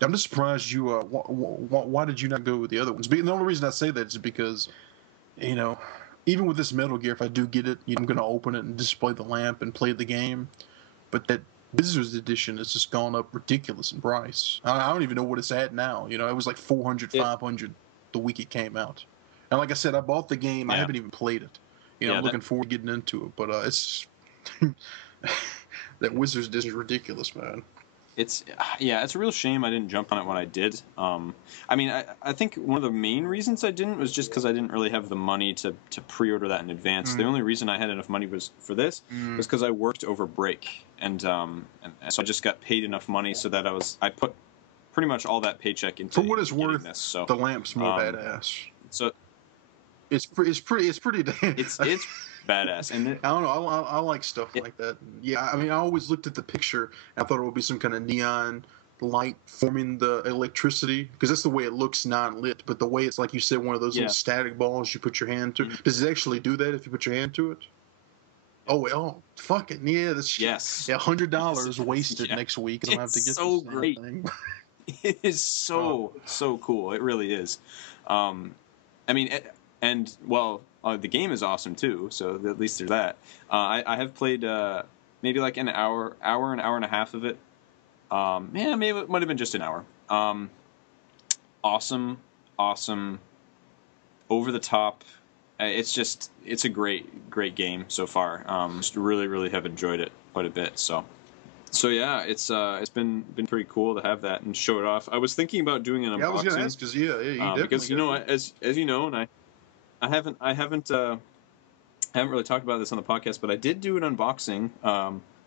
I'm just surprised you. Why did you not go with the other ones? But the only reason I say that is because even with this Metal Gear, if I do get it, I'm going to open it and display the lamp and play the game. But that Visitor's Edition has just gone up ridiculous in price. I don't even know what it's at now. You know, it was like 400, 500 the week it came out. And like I said, I bought the game. I haven't even played it. You know, I'm looking forward to getting into it. But it's that Wizard's Edition is ridiculous, man. It's a real shame I didn't jump on it when I did. I mean, I think one of the main reasons I didn't was just because I didn't really have the money to pre-order that in advance. The only reason I had enough money was was because I worked over break, and so I just got paid enough money so that I put pretty much all that paycheck into. For what it's worth, this, so, the lamp's more badass. So it's pretty damn. It's badass, and I don't know. I like stuff like that. Yeah, I mean, I always looked at the picture and I thought it would be some kind of neon light forming the electricity, because that's the way it looks non-lit. But the way it's, like you said, one of those little static balls you put your hand to. Does it actually do that if you put your hand to it? Oh, fucking yeah! That's yeah, $100 wasted next week. I don't have to get so this great. thing. It is so cool. It really is. I mean, the game is awesome too. So at least there's that. I have played maybe like an hour and a half of it. Maybe it might have been just an hour. Awesome, over the top. It's a great game so far. Just really have enjoyed it quite a bit. So yeah, it's been pretty cool to have that and show it off. I was thinking about doing an unboxing. Yeah, I was going to ask because you definitely because as you know, and I haven't really talked about this on the podcast, but I did do an unboxing.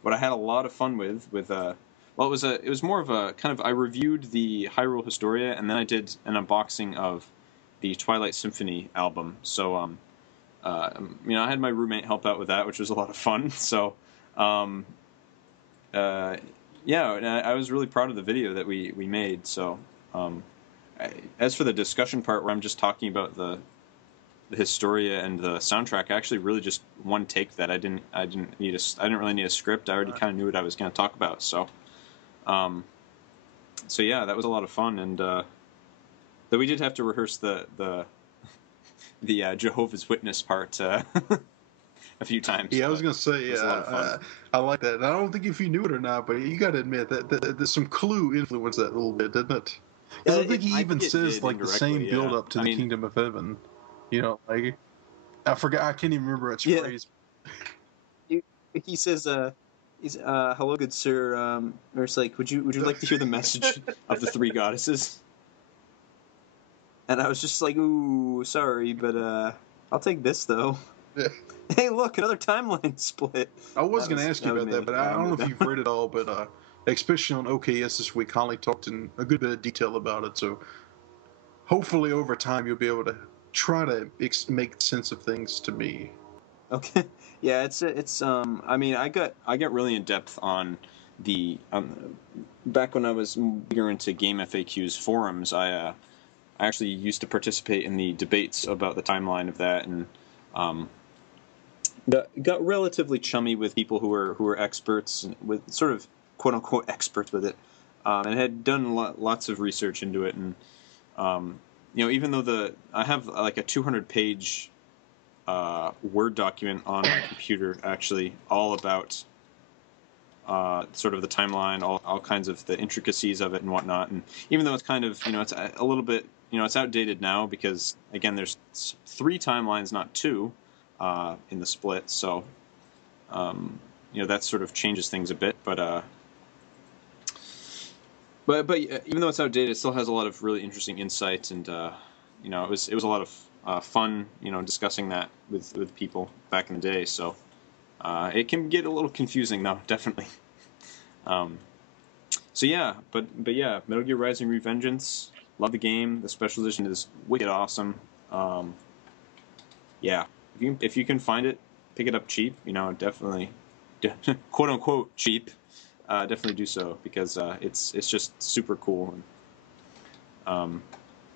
What I had a lot of fun with it was more of a kind of, I reviewed the Hyrule Historia, and then I did an unboxing of the Twilight Symphony album. So I had my roommate help out with that, which was a lot of fun. So I was really proud of the video that we made. So as for the discussion part where I'm just talking about the Historia and the soundtrack, I actually really just one take that. I didn't really need a script. I already kind of knew what I was going to talk about. So yeah, that was a lot of fun, and though we did have to rehearse the Jehovah's Witness part a few times. Yeah, I was going to say, I like that. And I don't think if you knew it or not, but you got to admit that there's some Clue influenced that a little bit, didn't it? Because I think he even says like the same build up to the Kingdom of Heaven. You know, like I forgot. I can't even remember its phrase. He says, "Hello, good sir." Or it's like, "Would you like to hear the message of the three goddesses?" And I was just like, "Ooh, sorry, but I'll take this though." Yeah. Hey, look, another timeline split. I was going to ask you about that, but I don't know if you've read it all. But especially on OKS this week, Holly talked in a good bit of detail about it. So hopefully, over time, you'll be able to try to make sense of things to me. Okay. Yeah, it's I mean, I got really in depth on the back when I was bigger into Game FAQs forums. I actually used to participate in the debates about the timeline of that, and got relatively chummy with people who were experts, with sort of quote unquote experts with it, and had done lots of research into it, and even though I have like a 200-page Word document on my computer, actually, all about sort of the timeline, all kinds of the intricacies of it and whatnot. And even though it's kind of, it's a little bit, it's outdated now because, again, there's 3 timelines, not 2, in the split. So, that sort of changes things a bit. But even though it's outdated, it still has a lot of really interesting insights, and it was a lot of fun, discussing that with people back in the day. So it can get a little confusing, though, definitely. So yeah, but yeah, Metal Gear Rising: Revengeance, love the game. The special edition is wicked awesome. Yeah, if you can find it, pick it up cheap. Definitely, quote unquote cheap. Definitely do so, because it's just super cool. And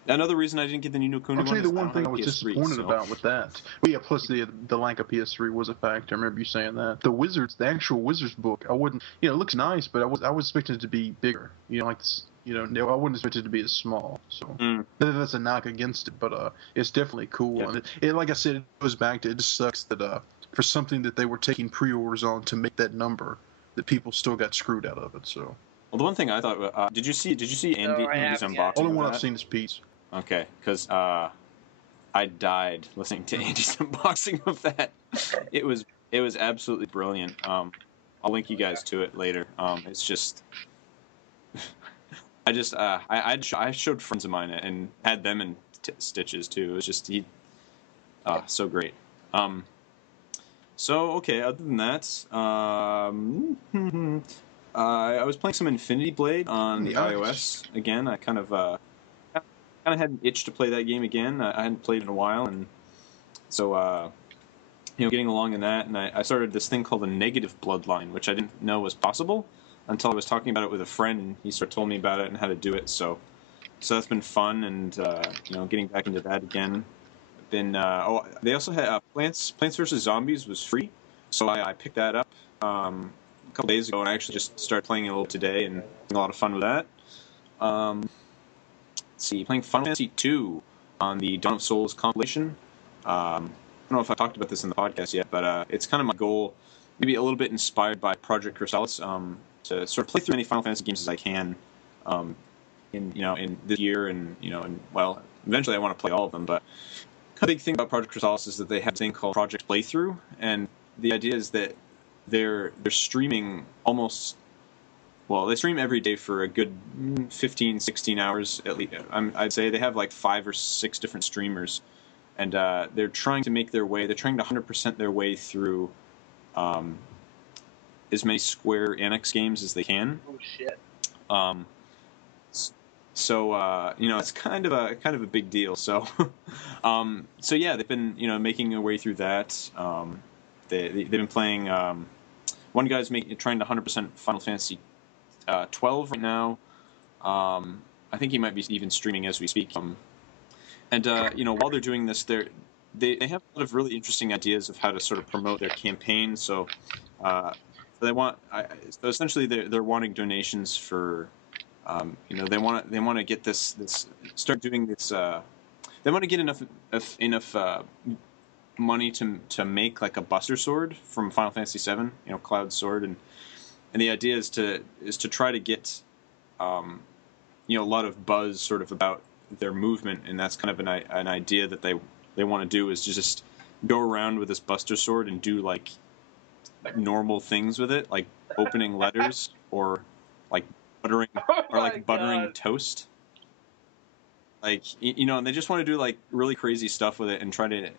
Another reason I didn't get the Ni no Kuni I'll tell one you is the I one don't thing have I a was PS3, disappointed so. about with that. Well, yeah, plus the lack of PS3 was a factor. I remember you saying that. The actual Wizards book, I wouldn't, it looks nice, but I was expecting it to be bigger. Like this, no, I wouldn't expect it to be as small. So that's a knock against it, but it's definitely cool. Yeah. And like I said, it goes back to, it just sucks that for something that they were taking pre-orders on to make that number, that people still got screwed out of it. So. Well, the one thing I thought, did you see No, I Andy's haven't yet. unboxing Only of one that? I've seen is Pete's. Okay, because I died listening to Andy's unboxing of that. It was absolutely brilliant. I'll link you guys to it later. It's just, I showed friends of mine and had them in stitches too. It was just so great. So okay, other than that, I was playing some Infinity Blade on the Nice. iOS again. I kind of had an itch to play that game again. I hadn't played in a while, and so getting along in that, and I started this thing called a negative bloodline, which I didn't know was possible until I was talking about it with a friend, and he sort of told me about it and how to do it. So that's been fun, and getting back into that again. Been they also had Plants vs Zombies was free, so I picked that up a couple days ago, and I actually just started playing it a little today, and having a lot of fun with that. Let's see, playing Final Fantasy II on the Dawn of Souls compilation. I don't know if I talked about this in the podcast yet, but it's kind of my goal, maybe a little bit inspired by Project Crystallis, to sort of play through as many Final Fantasy games as I can, in this year, and well, eventually I want to play all of them. But the big thing about Project Crystallis is that they have a thing called Project Playthrough, and the idea is that they're streaming they stream every day for a good 15, 16 hours at least. I'd say they have like 5 or 6 different streamers, and they're trying to 100% their way through as many Square Enix games as they can. Oh shit. So it's kind of a big deal. So yeah, they've been making their way through that. They've been playing. One guy's trying to 100% Final Fantasy 12 right now. I think he might be even streaming as we speak. And while they're doing this, they have a lot of really interesting ideas of how to sort of promote their campaign. So so essentially they're wanting donations for. They want to get this start doing this. They want to get enough money to make like a Buster Sword from Final Fantasy VII, Cloud Sword, and the idea is to try to get a lot of buzz sort of about their movement, and that's kind of an idea that they want to do, is to just go around with this Buster Sword and do like normal things with it, like opening letters or like buttering toast. Like, and they just want to do like really crazy stuff with it and try to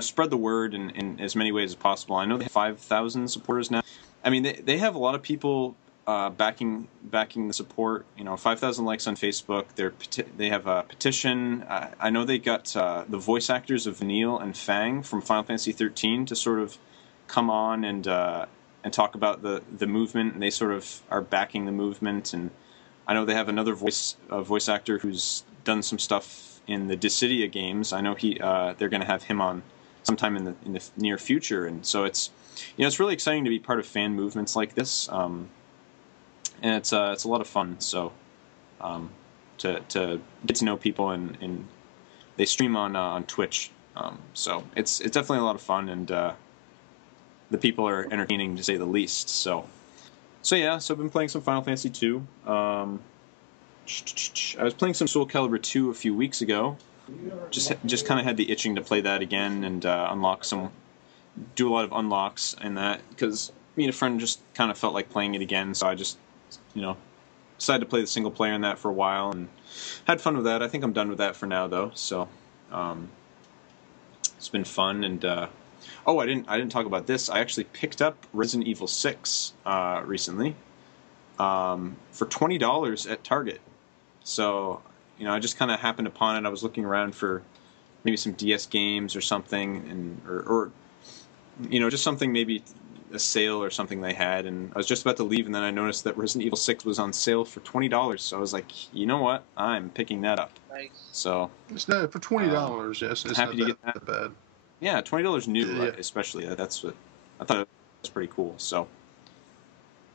spread the word in as many ways as possible. I know they have 5,000 supporters now. I mean, they have a lot of people backing the support. 5,000 likes on Facebook. They have a petition. I know they got the voice actors of Neil and Fang from Final Fantasy 13 to sort of come on and talk about the movement, and they sort of are backing the movement. And I know they have another voice actor who's done some stuff in the Dissidia games. I know they're going to have him on sometime in the near future, and so it's really exciting to be part of fan movements like this, and it's a lot of fun. So to get to know people, and they stream on Twitch, so it's definitely a lot of fun, and the people are entertaining to say the least. So yeah, I've been playing some Final Fantasy 2. I was playing some Soul Calibur 2 a few weeks ago. Just kind of had the itching to play that again and do a lot of unlocks and that, because me and a friend just kind of felt like playing it again. So I just decided to play the single player in that for a while and had fun with that. I think I'm done with that for now though. So it's been fun. And I didn't talk about this. I actually picked up Resident Evil 6 recently for $20 at Target. So I just kind of happened upon it. I was looking around for maybe some DS games or something, or just something maybe a sale or something they had, and I was just about to leave, and then I noticed that Resident Evil 6 was on sale for $20. So I was like, you know what? I'm picking that up. Nice. So It's not for $20. Yes, it's happy not to get that bad. yeah, $20 new, Yeah. especially. That's what I thought it was pretty cool. So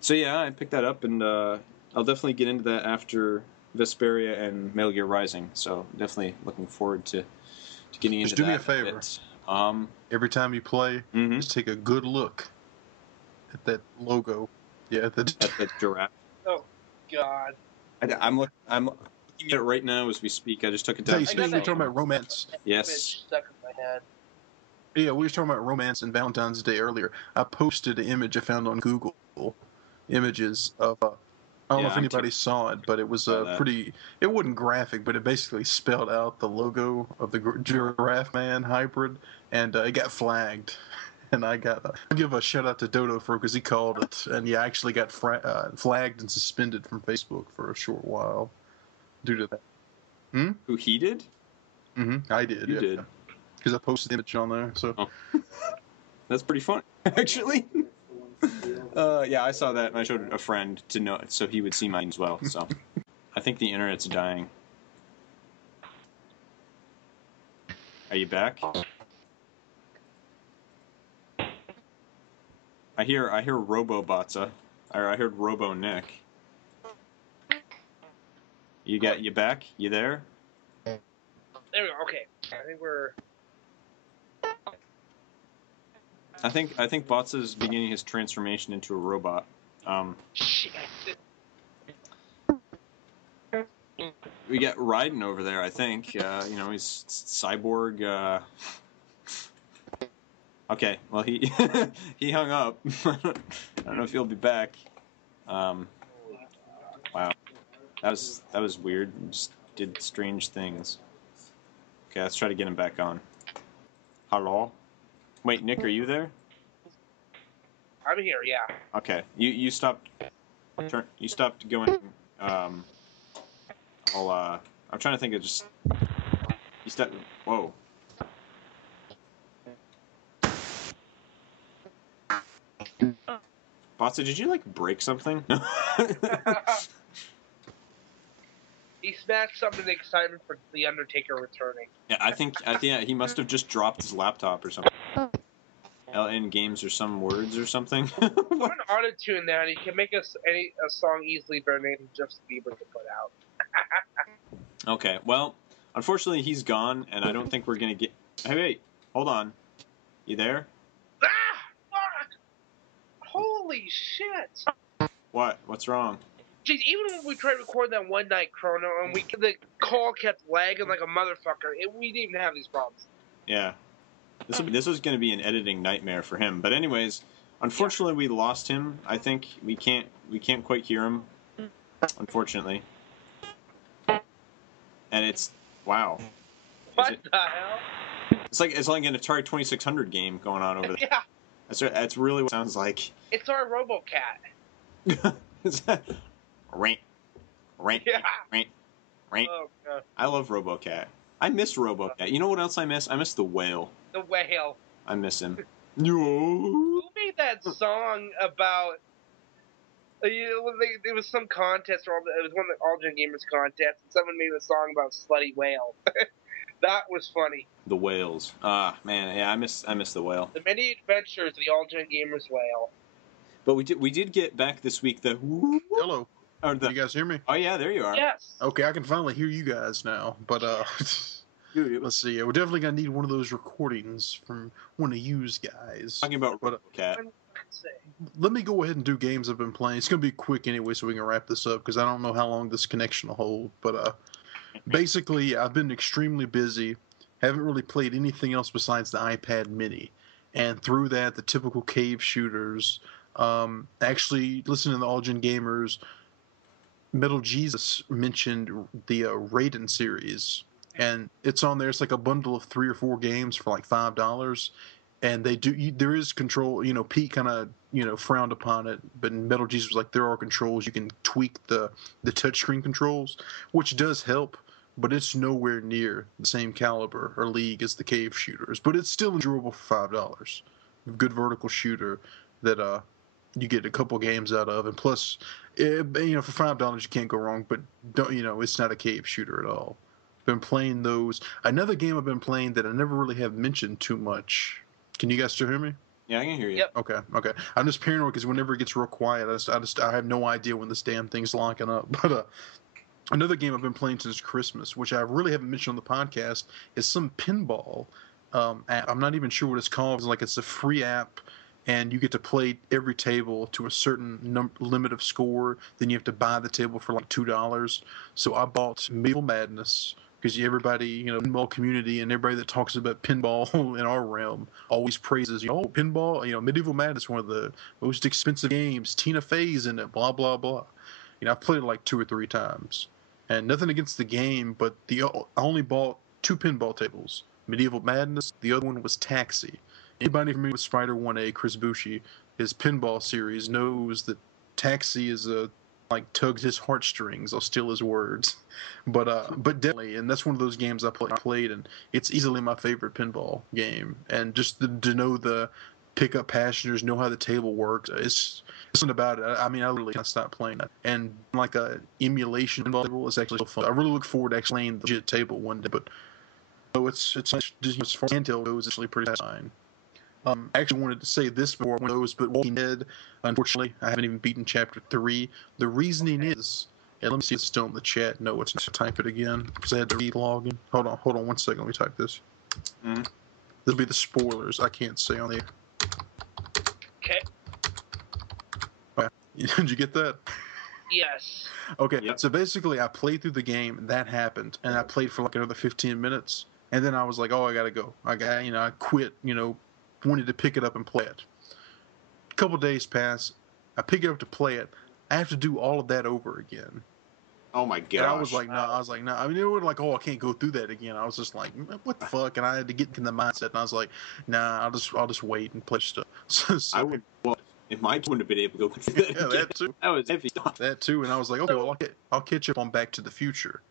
yeah, I picked that up, and I'll definitely get into that after Vesperia and Metal Gear Rising. So definitely looking forward to getting into that. Just do me a favor. Every time you play, just take a good look at that logo. Yeah, at the giraffe. Oh God. I'm looking at it right now as we speak. I just took it down. Hey, we were talking about romance. Yes. Image stuck in my head. Yeah, we were talking about romance and Valentine's Day earlier. I posted an image I found on Google Images of. I don't know if anybody saw it, but it was pretty. It wasn't graphic, but it basically spelled out the logo of the Giraffe Man hybrid, and it got flagged. And I'll give a shout out to Dodo for because he called it, and yeah, I actually got flagged and suspended from Facebook for a short while due to that. Who he did? I did. You did. Because I posted the image on there, so. Oh. That's pretty funny, actually. Yeah, I saw that, and I showed a friend to know, so he would see mine as well. So, I think the internet's dying. Are you back? I hear Robo Botza, or I heard Robo Nick. You back? You there? There we go. Okay, I think we're. I think Botza is beginning his transformation into a robot. Shit. We got Raiden over there. I think he's cyborg. Okay, well he he hung up. I don't know if he'll be back. Wow, that was weird. Just did strange things. Okay, let's try to get him back on. Hello. Wait, Nick, are you there? I'm here, yeah. Okay, you stopped. You stopped going. I'm trying to think of just. You stopped. Whoa. Botza, did you break something? He smashed something in excitement for the Undertaker returning. Yeah, I think he must have just dropped his laptop or something. In games or some words or something. Put an auto-tune there, and he can make a song easily better than anything Justin Bieber could put out. Okay, well, unfortunately he's gone, and I don't think we're gonna get. Hey, wait, hold on. You there? Ah, fuck! Holy shit! What? What's wrong? Jeez, even when we tried to record that one night, Crono, and the call kept lagging like a motherfucker, we didn't even have these problems. Yeah. This was going to be an editing nightmare for him. But anyways, unfortunately we lost him. I think we can't quite hear him. Unfortunately. And it's wow. What the hell? It's like an Atari 2600 game going on over there. Yeah. That's really what it sounds like. It's our RoboCat. Is that Rank. Yeah. Rank. Oh, God. I love RoboCat. I miss RoboCat. You know what else I miss? I miss the whale. The whale. I miss him. Who made that song about? There was some contest, or it was one of the Aldrin Gamers contests, and someone made a song about slutty whale. That was funny. The whales. Ah, man, yeah, I miss the whale. The many adventures of the Aldrin Gamers whale. But we did get back this week the Hello. Or Can you guys hear me? Oh yeah, there you are. Yes. Okay, I can finally hear you guys now. But let's see. We're definitely gonna need one of those recordings from one of you guys. Talking about RoboCat. Let me go ahead and do games I've been playing. It's gonna be quick anyway, so we can wrap this up because I don't know how long this connection will hold. But basically, I've been extremely busy. Haven't really played anything else besides the iPad Mini, and through that, the typical cave shooters. Actually, listening to the Algen Gamers, Metal Jesus mentioned the Raiden series, and it's on there. It's like a bundle of 3 or 4 games for like $5, and there is control. Pete kind of frowned upon it, but Metal Jesus was like, there are controls. You can tweak the touchscreen controls, which does help, but it's nowhere near the same caliber or league as the cave shooters. But it's still enjoyable for $5. Good vertical shooter. that you get a couple games out of, and plus, for $5 you can't go wrong. But don't it's not a cave shooter at all. Been playing those. Another game I've been playing that I never really have mentioned too much. Can you guys still hear me? Yeah, I can hear you. Yep. Okay. I'm just paranoid because whenever it gets real quiet, I have no idea when this damn thing's locking up. But another game I've been playing since Christmas, which I really haven't mentioned on the podcast, is some pinball app. I'm not even sure what it's called. It's a free app, and you get to play every table to a certain limit of score. Then you have to buy the table for like $2. So I bought Medieval Madness. Because everybody, pinball community and everybody that talks about pinball in our realm always praises, pinball, Medieval Madness, one of the most expensive games. Tina Fey's in it, blah, blah, blah. I've played it like 2 or 3 times. And nothing against the game, but I only bought 2 pinball tables. Medieval Madness, the other one was Taxi. Anybody familiar with Spider 1A, Chris Bushi, his pinball series, knows that Taxi is tugs his heartstrings. I'll steal his words, but definitely, and that's one of those games I played, and it's easily my favorite pinball game. And just to know the pick up passengers, know how the table works, it's something about it. I literally can't stop playing it. And like a emulation pinball table is actually so fun. I really look forward to actually playing the legit table one day. But it's just as far as handheld goes, it's actually pretty fine. I actually wanted to say this before one of those, but Walking Dead, unfortunately, I haven't even beaten Chapter 3. The reasoning is, and let me see if it's still in the chat. No, it's not. Type it again, because I had to re-log in. Hold on 1 second, let me type this. Mm-hmm. This'll be the spoilers, I can't say on the Okay. Okay. Did you get that? Yes. Okay, Yep. So basically I played through the game, that happened, and I played for like another 15 minutes, and then I was like, oh, I gotta go. I quit, wanted to pick it up and play it. A couple days pass, I pick it up to play it. I have to do all of that over again. Oh my gosh. And I was like, no. It was like, oh, I can't go through that again. I was just like, what the fuck? And I had to get in the mindset, and I was like, nah, I'll just wait and play stuff. So, I would. Well, if Mike wouldn't have been able to go through that, yeah, that too. That was heavy stuff. That too. And I was like, okay, well, I'll catch up on Back to the Future.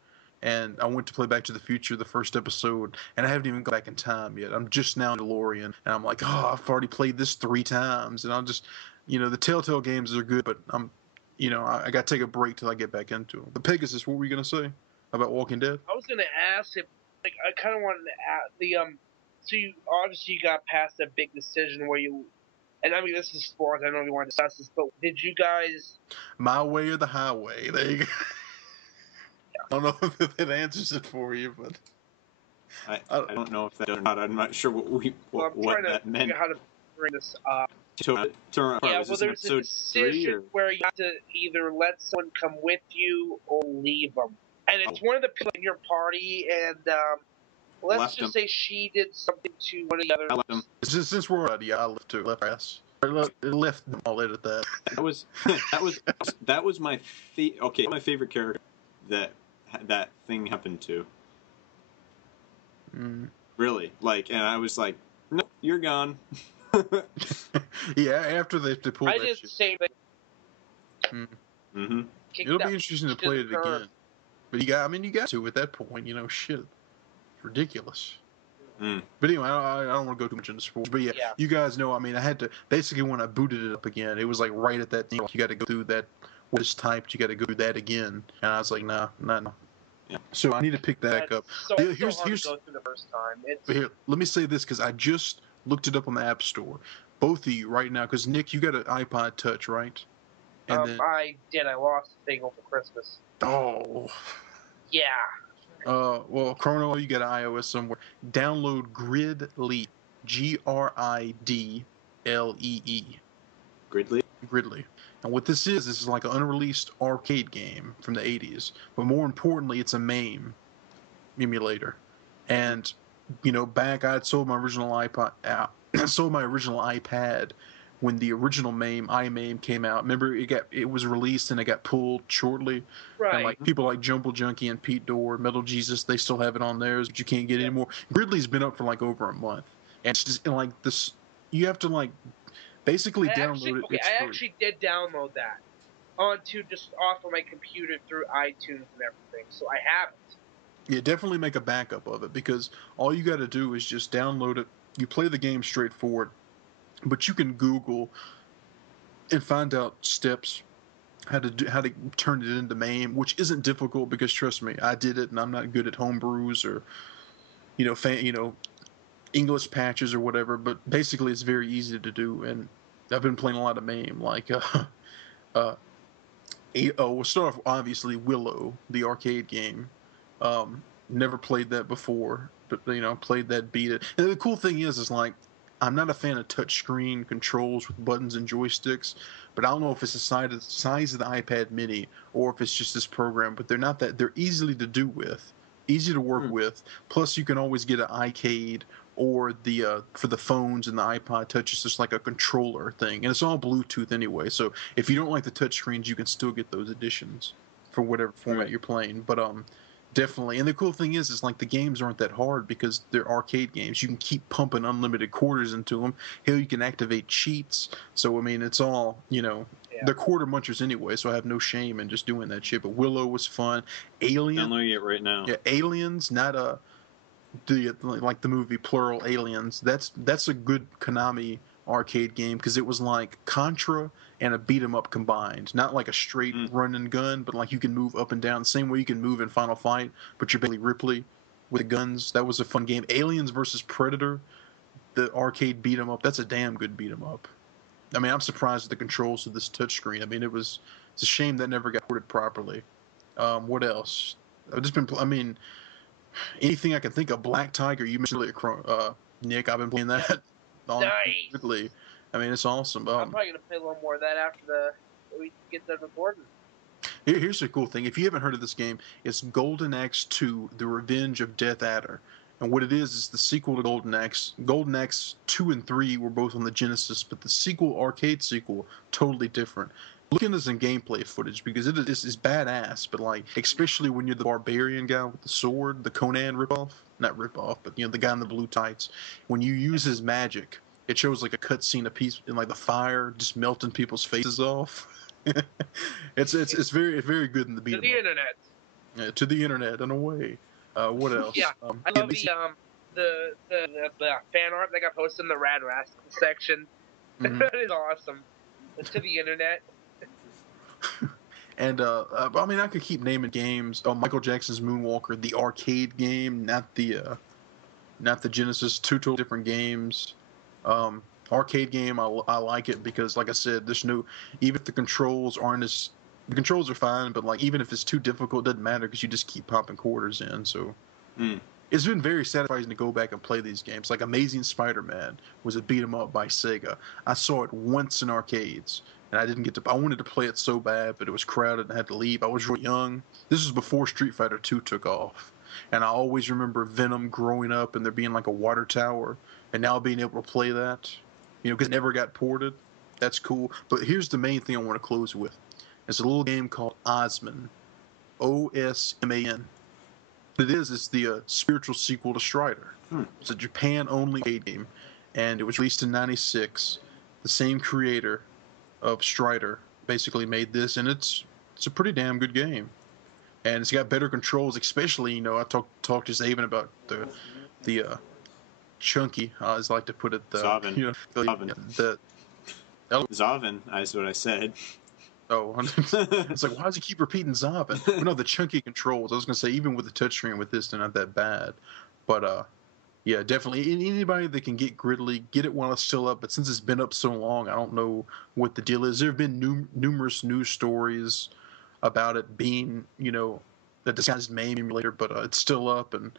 And I went to play Back to the Future, the first episode, and I haven't even gone back in time yet. I'm just now in DeLorean, and I'm like, oh, I've already played this 3 times, and I'll just, the Telltale games are good, but I got to take a break till I get back into them. But Pegasus, what were you gonna say about Walking Dead? I was gonna ask if, I kind of wanted to ask so you obviously got past that big decision where you, and this is sports. I don't really want to discuss this, but did you guys? My way or the highway? There you go. I don't know if that answers it for you, but I don't know if that or not. I'm not sure what that meant. Figure out how to bring this up. Well, there's a decision where you have to either let someone come with you or leave them, and it's one of the people in your party, and let's just say she did something to one of the others. I left him. Since we're already, I left too. Left ass. Left. I'll edit that. That was my my favorite character that thing happened to. Really, and I was like, no, you're gone. Yeah, after they pulled that shit. I did the same thing. Mm-hmm. It'll be interesting to play it again. But you got to at that point, shit. It's ridiculous. But anyway, I don't want to go too much into sports. But yeah, you guys know, I had to, basically when I booted it up again, it was like right at that thing, you got to go through that, what is typed, you got to go through that again. And I was like, nah. Yeah. So I need to pick that back up. So here's to go through the first time. Here, let me say this, because I just looked it up on the App Store. Both of you right now, because Nick, you got an iPod Touch, right? And I did. I lost the thing over Christmas. Oh. Yeah. Well, Crono, you got an iOS somewhere. Download Gridlee. Gridlee. Gridlee. And what this is like an unreleased arcade game from the 80s. But more importantly, it's a MAME emulator. And, back I had sold my original iPod out. I sold my original iPad when the original iMAME came out. Remember, it was released and it got pulled shortly. Right. And people like Jumble Junkie and Pete Dorr, Metal Jesus, they still have it on theirs, but you can't get it anymore. Gridley's been up for over a month, and it's just this. You have to basically download it. Okay, I actually did download that onto just off of my computer through iTunes and everything, so I have it. Yeah, definitely make a backup of it, because all you got to do is just download it. You play the game straightforward, but you can Google and find out steps how to turn it into MAME, which isn't difficult because trust me, I did it, and I'm not good at homebrews or English patches or whatever. But basically, it's very easy to do, and I've been playing a lot of MAME. Like, we'll start off obviously Willow, the arcade game. Never played that before, but played that, beat it. And the cool thing is like, I'm not a fan of touchscreen controls with buttons and joysticks, but I don't know if it's the size of the iPad Mini or if it's just this program. But they're easily to do with, easy to work with. Plus, you can always get an iCade or the for the phones and the iPod Touch. It's just like a controller thing, and it's all Bluetooth anyway. So if you don't like the touchscreens, you can still get those editions for whatever format you're playing. But definitely. And the cool thing is like the games aren't that hard because they're arcade games. You can keep pumping unlimited quarters into them. Hell, you can activate cheats. So, I mean, it's all, they're quarter munchers anyway, so I have no shame in just doing that shit. But Willow was fun. Alien. Downloading it right now. Yeah, Aliens, not like the movie plural Aliens. That's a good Konami arcade game because it was like Contra and a beat 'em up combined, not like a straight run and gun, but like you can move up and down the same way you can move in Final Fight, but you're Bailey Ripley with the guns. That was a fun game. Aliens versus Predator, the arcade beat 'em up. That's a damn good beat 'em up. I mean, I'm surprised at the controls of this touchscreen. I mean, it's a shame that never got ported properly. What else? Anything I can think of. Black Tiger, you mentioned earlier, Nick. I've been playing that. Nice. I mean, it's awesome. I'm probably gonna play a little more of that after we get done recording. Here's the cool thing. If you haven't heard of this game, it's Golden Axe 2: The Revenge of Death Adder. And what it is the sequel to Golden Axe. Golden Axe 2 and 3 were both on the Genesis, but the arcade sequel, totally different. Look into some gameplay footage because it is badass, but like, especially when you're the barbarian guy with the sword, the Conan ripoff. Not ripoff, but the guy in the blue tights. When you use his magic, it shows like a cutscene, a piece in like the fire just melting people's faces off. It's very good in the beat. To the internet. Yeah, to the internet in a way. What else? Yeah, I love the fan art that got posted in the Rad Rascal section. Mm-hmm. That is awesome. It's to the internet. And I mean, I could keep naming games. Oh, Michael Jackson's Moonwalker, the arcade game, not the Genesis. Two totally different games. Arcade game, I like it because, like I said, there's no, even if the controls are fine, but like even if it's too difficult, it doesn't matter because you just keep popping quarters in. So it's been very satisfying to go back and play these games. Like Amazing Spider-Man was a beat 'em up by Sega. I saw it once in arcades, and I didn't get to. I wanted to play it so bad, but it was crowded and I had to leave. I was really young. This was before Street Fighter 2 took off, and I always remember Venom growing up and there being like a water tower, and now being able to play that, because it never got ported. That's cool. But here's the main thing I want to close with. It's a little game called Osman, Osman. What it is, it's the spiritual sequel to Strider. It's a Japan-only arcade game, and it was released in '96. The same creator of Strider basically made this, and it's a pretty damn good game. And it's got better controls, especially, I talked to Zaven about the chunky, as I like to put it. Zavin. Zavin, is what I said. Oh, it's like, why does he keep repeating Zavin? Well, no, the chunky controls. I was going to say, even with the touchscreen with this, they're not that bad. But, yeah, definitely. Anybody that can get Gridley, get it while it's still up. But since it's been up so long, I don't know what the deal is. There have been numerous news stories about it being, that disguised MAME emulator, but it's still up. And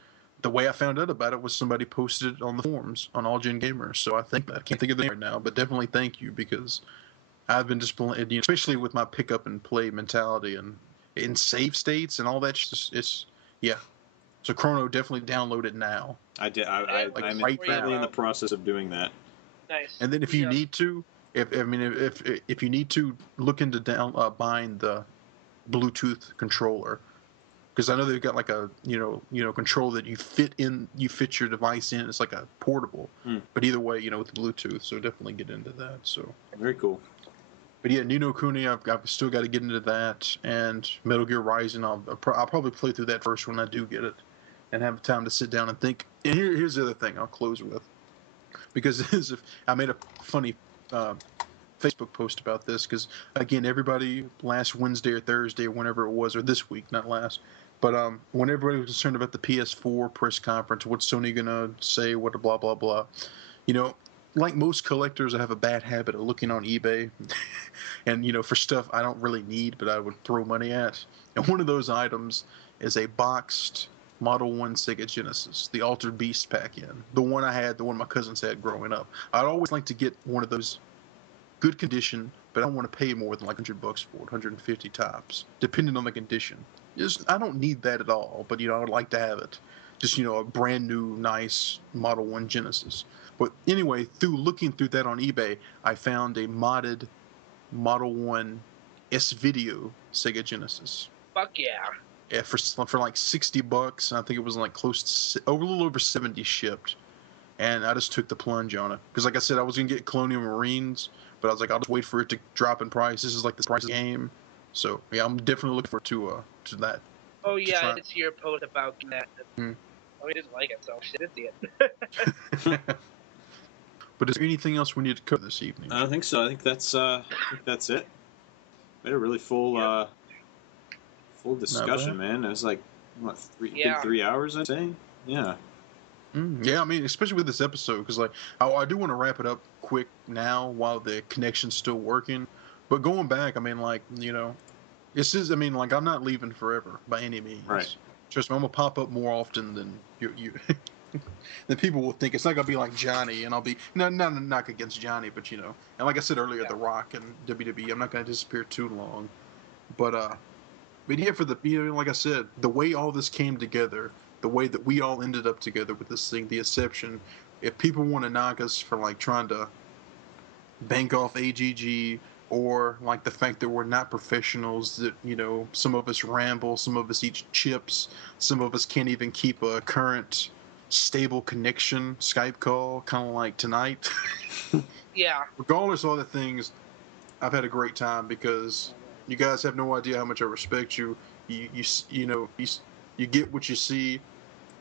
the way I found out about it was somebody posted it on the forums on All Gen Gamers. So I can't think of the name right now, but definitely thank you, because I've been disappointed, especially with my pick up and play mentality and in save states and all that. Yeah. So Crono, definitely download it now. I did. I'm right currently in the process of doing that. Nice. And then if you need to, if you need to, look into buying the Bluetooth controller, because I know they've got like a control that you fit your device in. It's like a portable, but either way, with the Bluetooth. So definitely get into that. So very cool. But yeah, Ni no Kuni, I've still got to get into that, and Metal Gear Rising, I'll probably play through that first when I do get it, and have time to sit down and think. And here's the other thing I'll close with, because I made a funny Facebook post about this because, again, everybody last Wednesday or Thursday or whenever it was, or this week, not last, but when everybody was concerned about the PS4 press conference, what's Sony gonna say, what blah blah blah, you know, like most collectors, I have a bad habit of looking on eBay, and for stuff I don't really need, but I would throw money at. And one of those items is a boxed Model 1 Sega Genesis, the Altered Beast pack-in. The one I had, the one my cousins had growing up. I'd always like to get one of those good condition, but I don't want to pay more than like $100 for it, 150 tops, depending on the condition. I don't need that at all, but I would like to have it. Just a brand new, nice Model 1 Genesis. But anyway, looking through that on eBay, I found a modded Model 1 S-Video Sega Genesis. Fuck yeah. Yeah, for like $60, I think it was like close to a little over 70 shipped, and I just took the plunge on it because, like I said, I was gonna get Colonial Marines, but I was like, I'll just wait for it to drop in price. This is like the price of the game, so yeah, I'm definitely looking forward to that. Oh yeah, I did see your post about that. I didn't like it, so I didn't see it. But is there anything else we need to cover this evening? I don't think so. I think that's it. We had a really full full discussion, man. It was like what, good 3 hours, I'd say. Yeah. Yeah, I mean, especially with this episode, because like I do want to wrap it up quick now while the connection's still working. But going back, I mean, like it's just, I mean, like I'm not leaving forever by any means. Right. Trust me, I'm gonna pop up more often than you. Then people will think it's not gonna be like Johnny, and I'll be not a knock against Johnny, but and like I said earlier, The Rock and WWE, I'm not gonna disappear too long. But yeah, for the like I said, the way all this came together, the way that we all ended up together with this thing, the exception. If people want to knock us for like trying to bank off AGG, or like the fact that we're not professionals, that some of us ramble, some of us eat chips, some of us can't even keep a current stable connection Skype call, kind of like tonight. Yeah. Regardless of all the things, I've had a great time because you guys have no idea how much I respect you. You get what you see,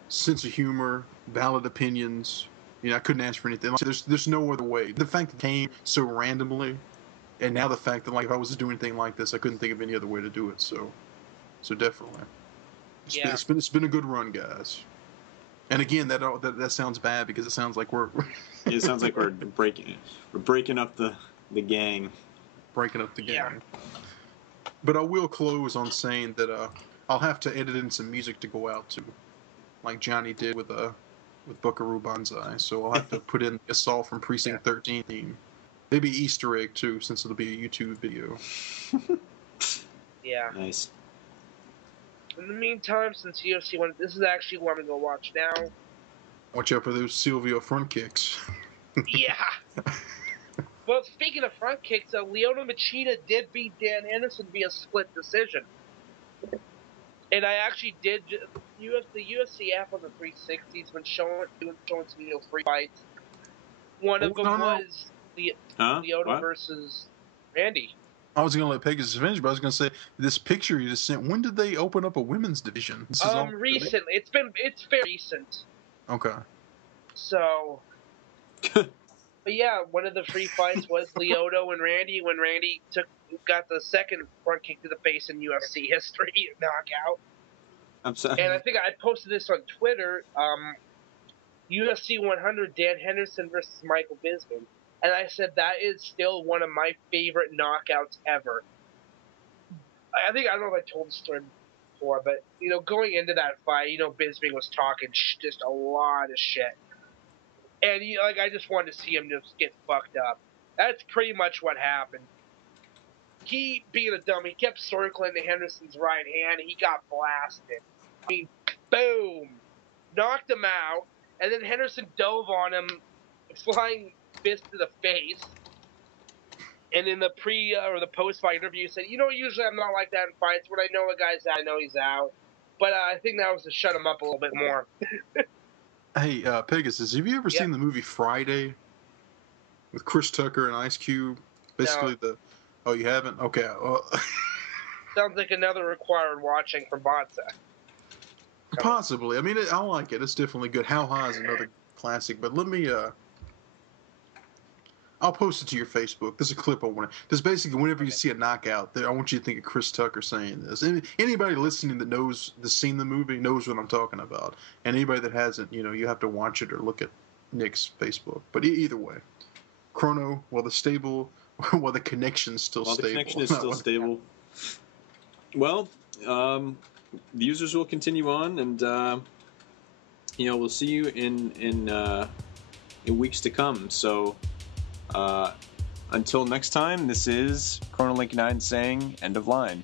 sense of humor, valid opinions. I couldn't ask for anything. There's no other way. The fact that it came so randomly, and now the fact that like if I was to do anything like this, I couldn't think of any other way to do it. So definitely, it's been a good run, guys. And again, that sounds bad because it sounds like we're it sounds like we're breaking up the gang. Breaking up the gang. But I will close on saying that I'll have to edit in some music to go out to, like Johnny did with Buckaroo Banzai. So I'll have to put in Assault from Precinct 13 theme. Maybe Easter egg too, since it'll be a YouTube video. Yeah. Nice. In the meantime, since UFC won, this is actually what I'm gonna go watch now. Watch out for those Silvio front kicks. Yeah. Well, speaking of front kicks, Leonard Machida did beat Dan Henderson via split decision. And I actually did. The UFC app on the 360's been showing some free fights. One of them was Leonard versus Randy. I was going to let Pegasus finish, but I was going to say, this picture you just sent, when did they open up a women's division? Recently. It's very recent. Okay. So, but yeah, one of the free fights was Lyoto and Randy, when Randy got the second front kick to the face in UFC history knockout. I'm sorry. And I think I posted this on Twitter, UFC 100, Dan Henderson versus Michael Bisping. And I said that is still one of my favorite knockouts ever. I don't know if I told the story before, but, going into that fight, Bisping was talking just a lot of shit. And, I just wanted to see him just get fucked up. That's pretty much what happened. He, being a dummy, kept circling to Henderson's right hand, and he got blasted. I mean, boom! Knocked him out, and then Henderson dove on him, flying fist to the face. And in the the post-fight interview, said, usually I'm not like that in fights. When I know a guy's out, I know he's out. But I think that was to shut him up a little bit more. Hey, Pegasus, have you ever seen the movie Friday with Chris Tucker and Ice Cube? Basically, oh, you haven't? Okay. Well, sounds like another required watching for Botza. Possibly. I mean, I like it. It's definitely good. How High is another classic. But let me I'll post it to your Facebook. There's a clip I want. There's basically whenever you see a knockout, I want you to think of Chris Tucker saying this. Anybody listening that knows seen the movie knows what I'm talking about, and anybody that hasn't, you have to watch it or look at Nick's Facebook. But either way, Crono, while the connection's still stable. The connection is still stable. Well, the users will continue on, and we'll see you in weeks to come. So. Until next time, this is Chrono Link 9 saying end of line.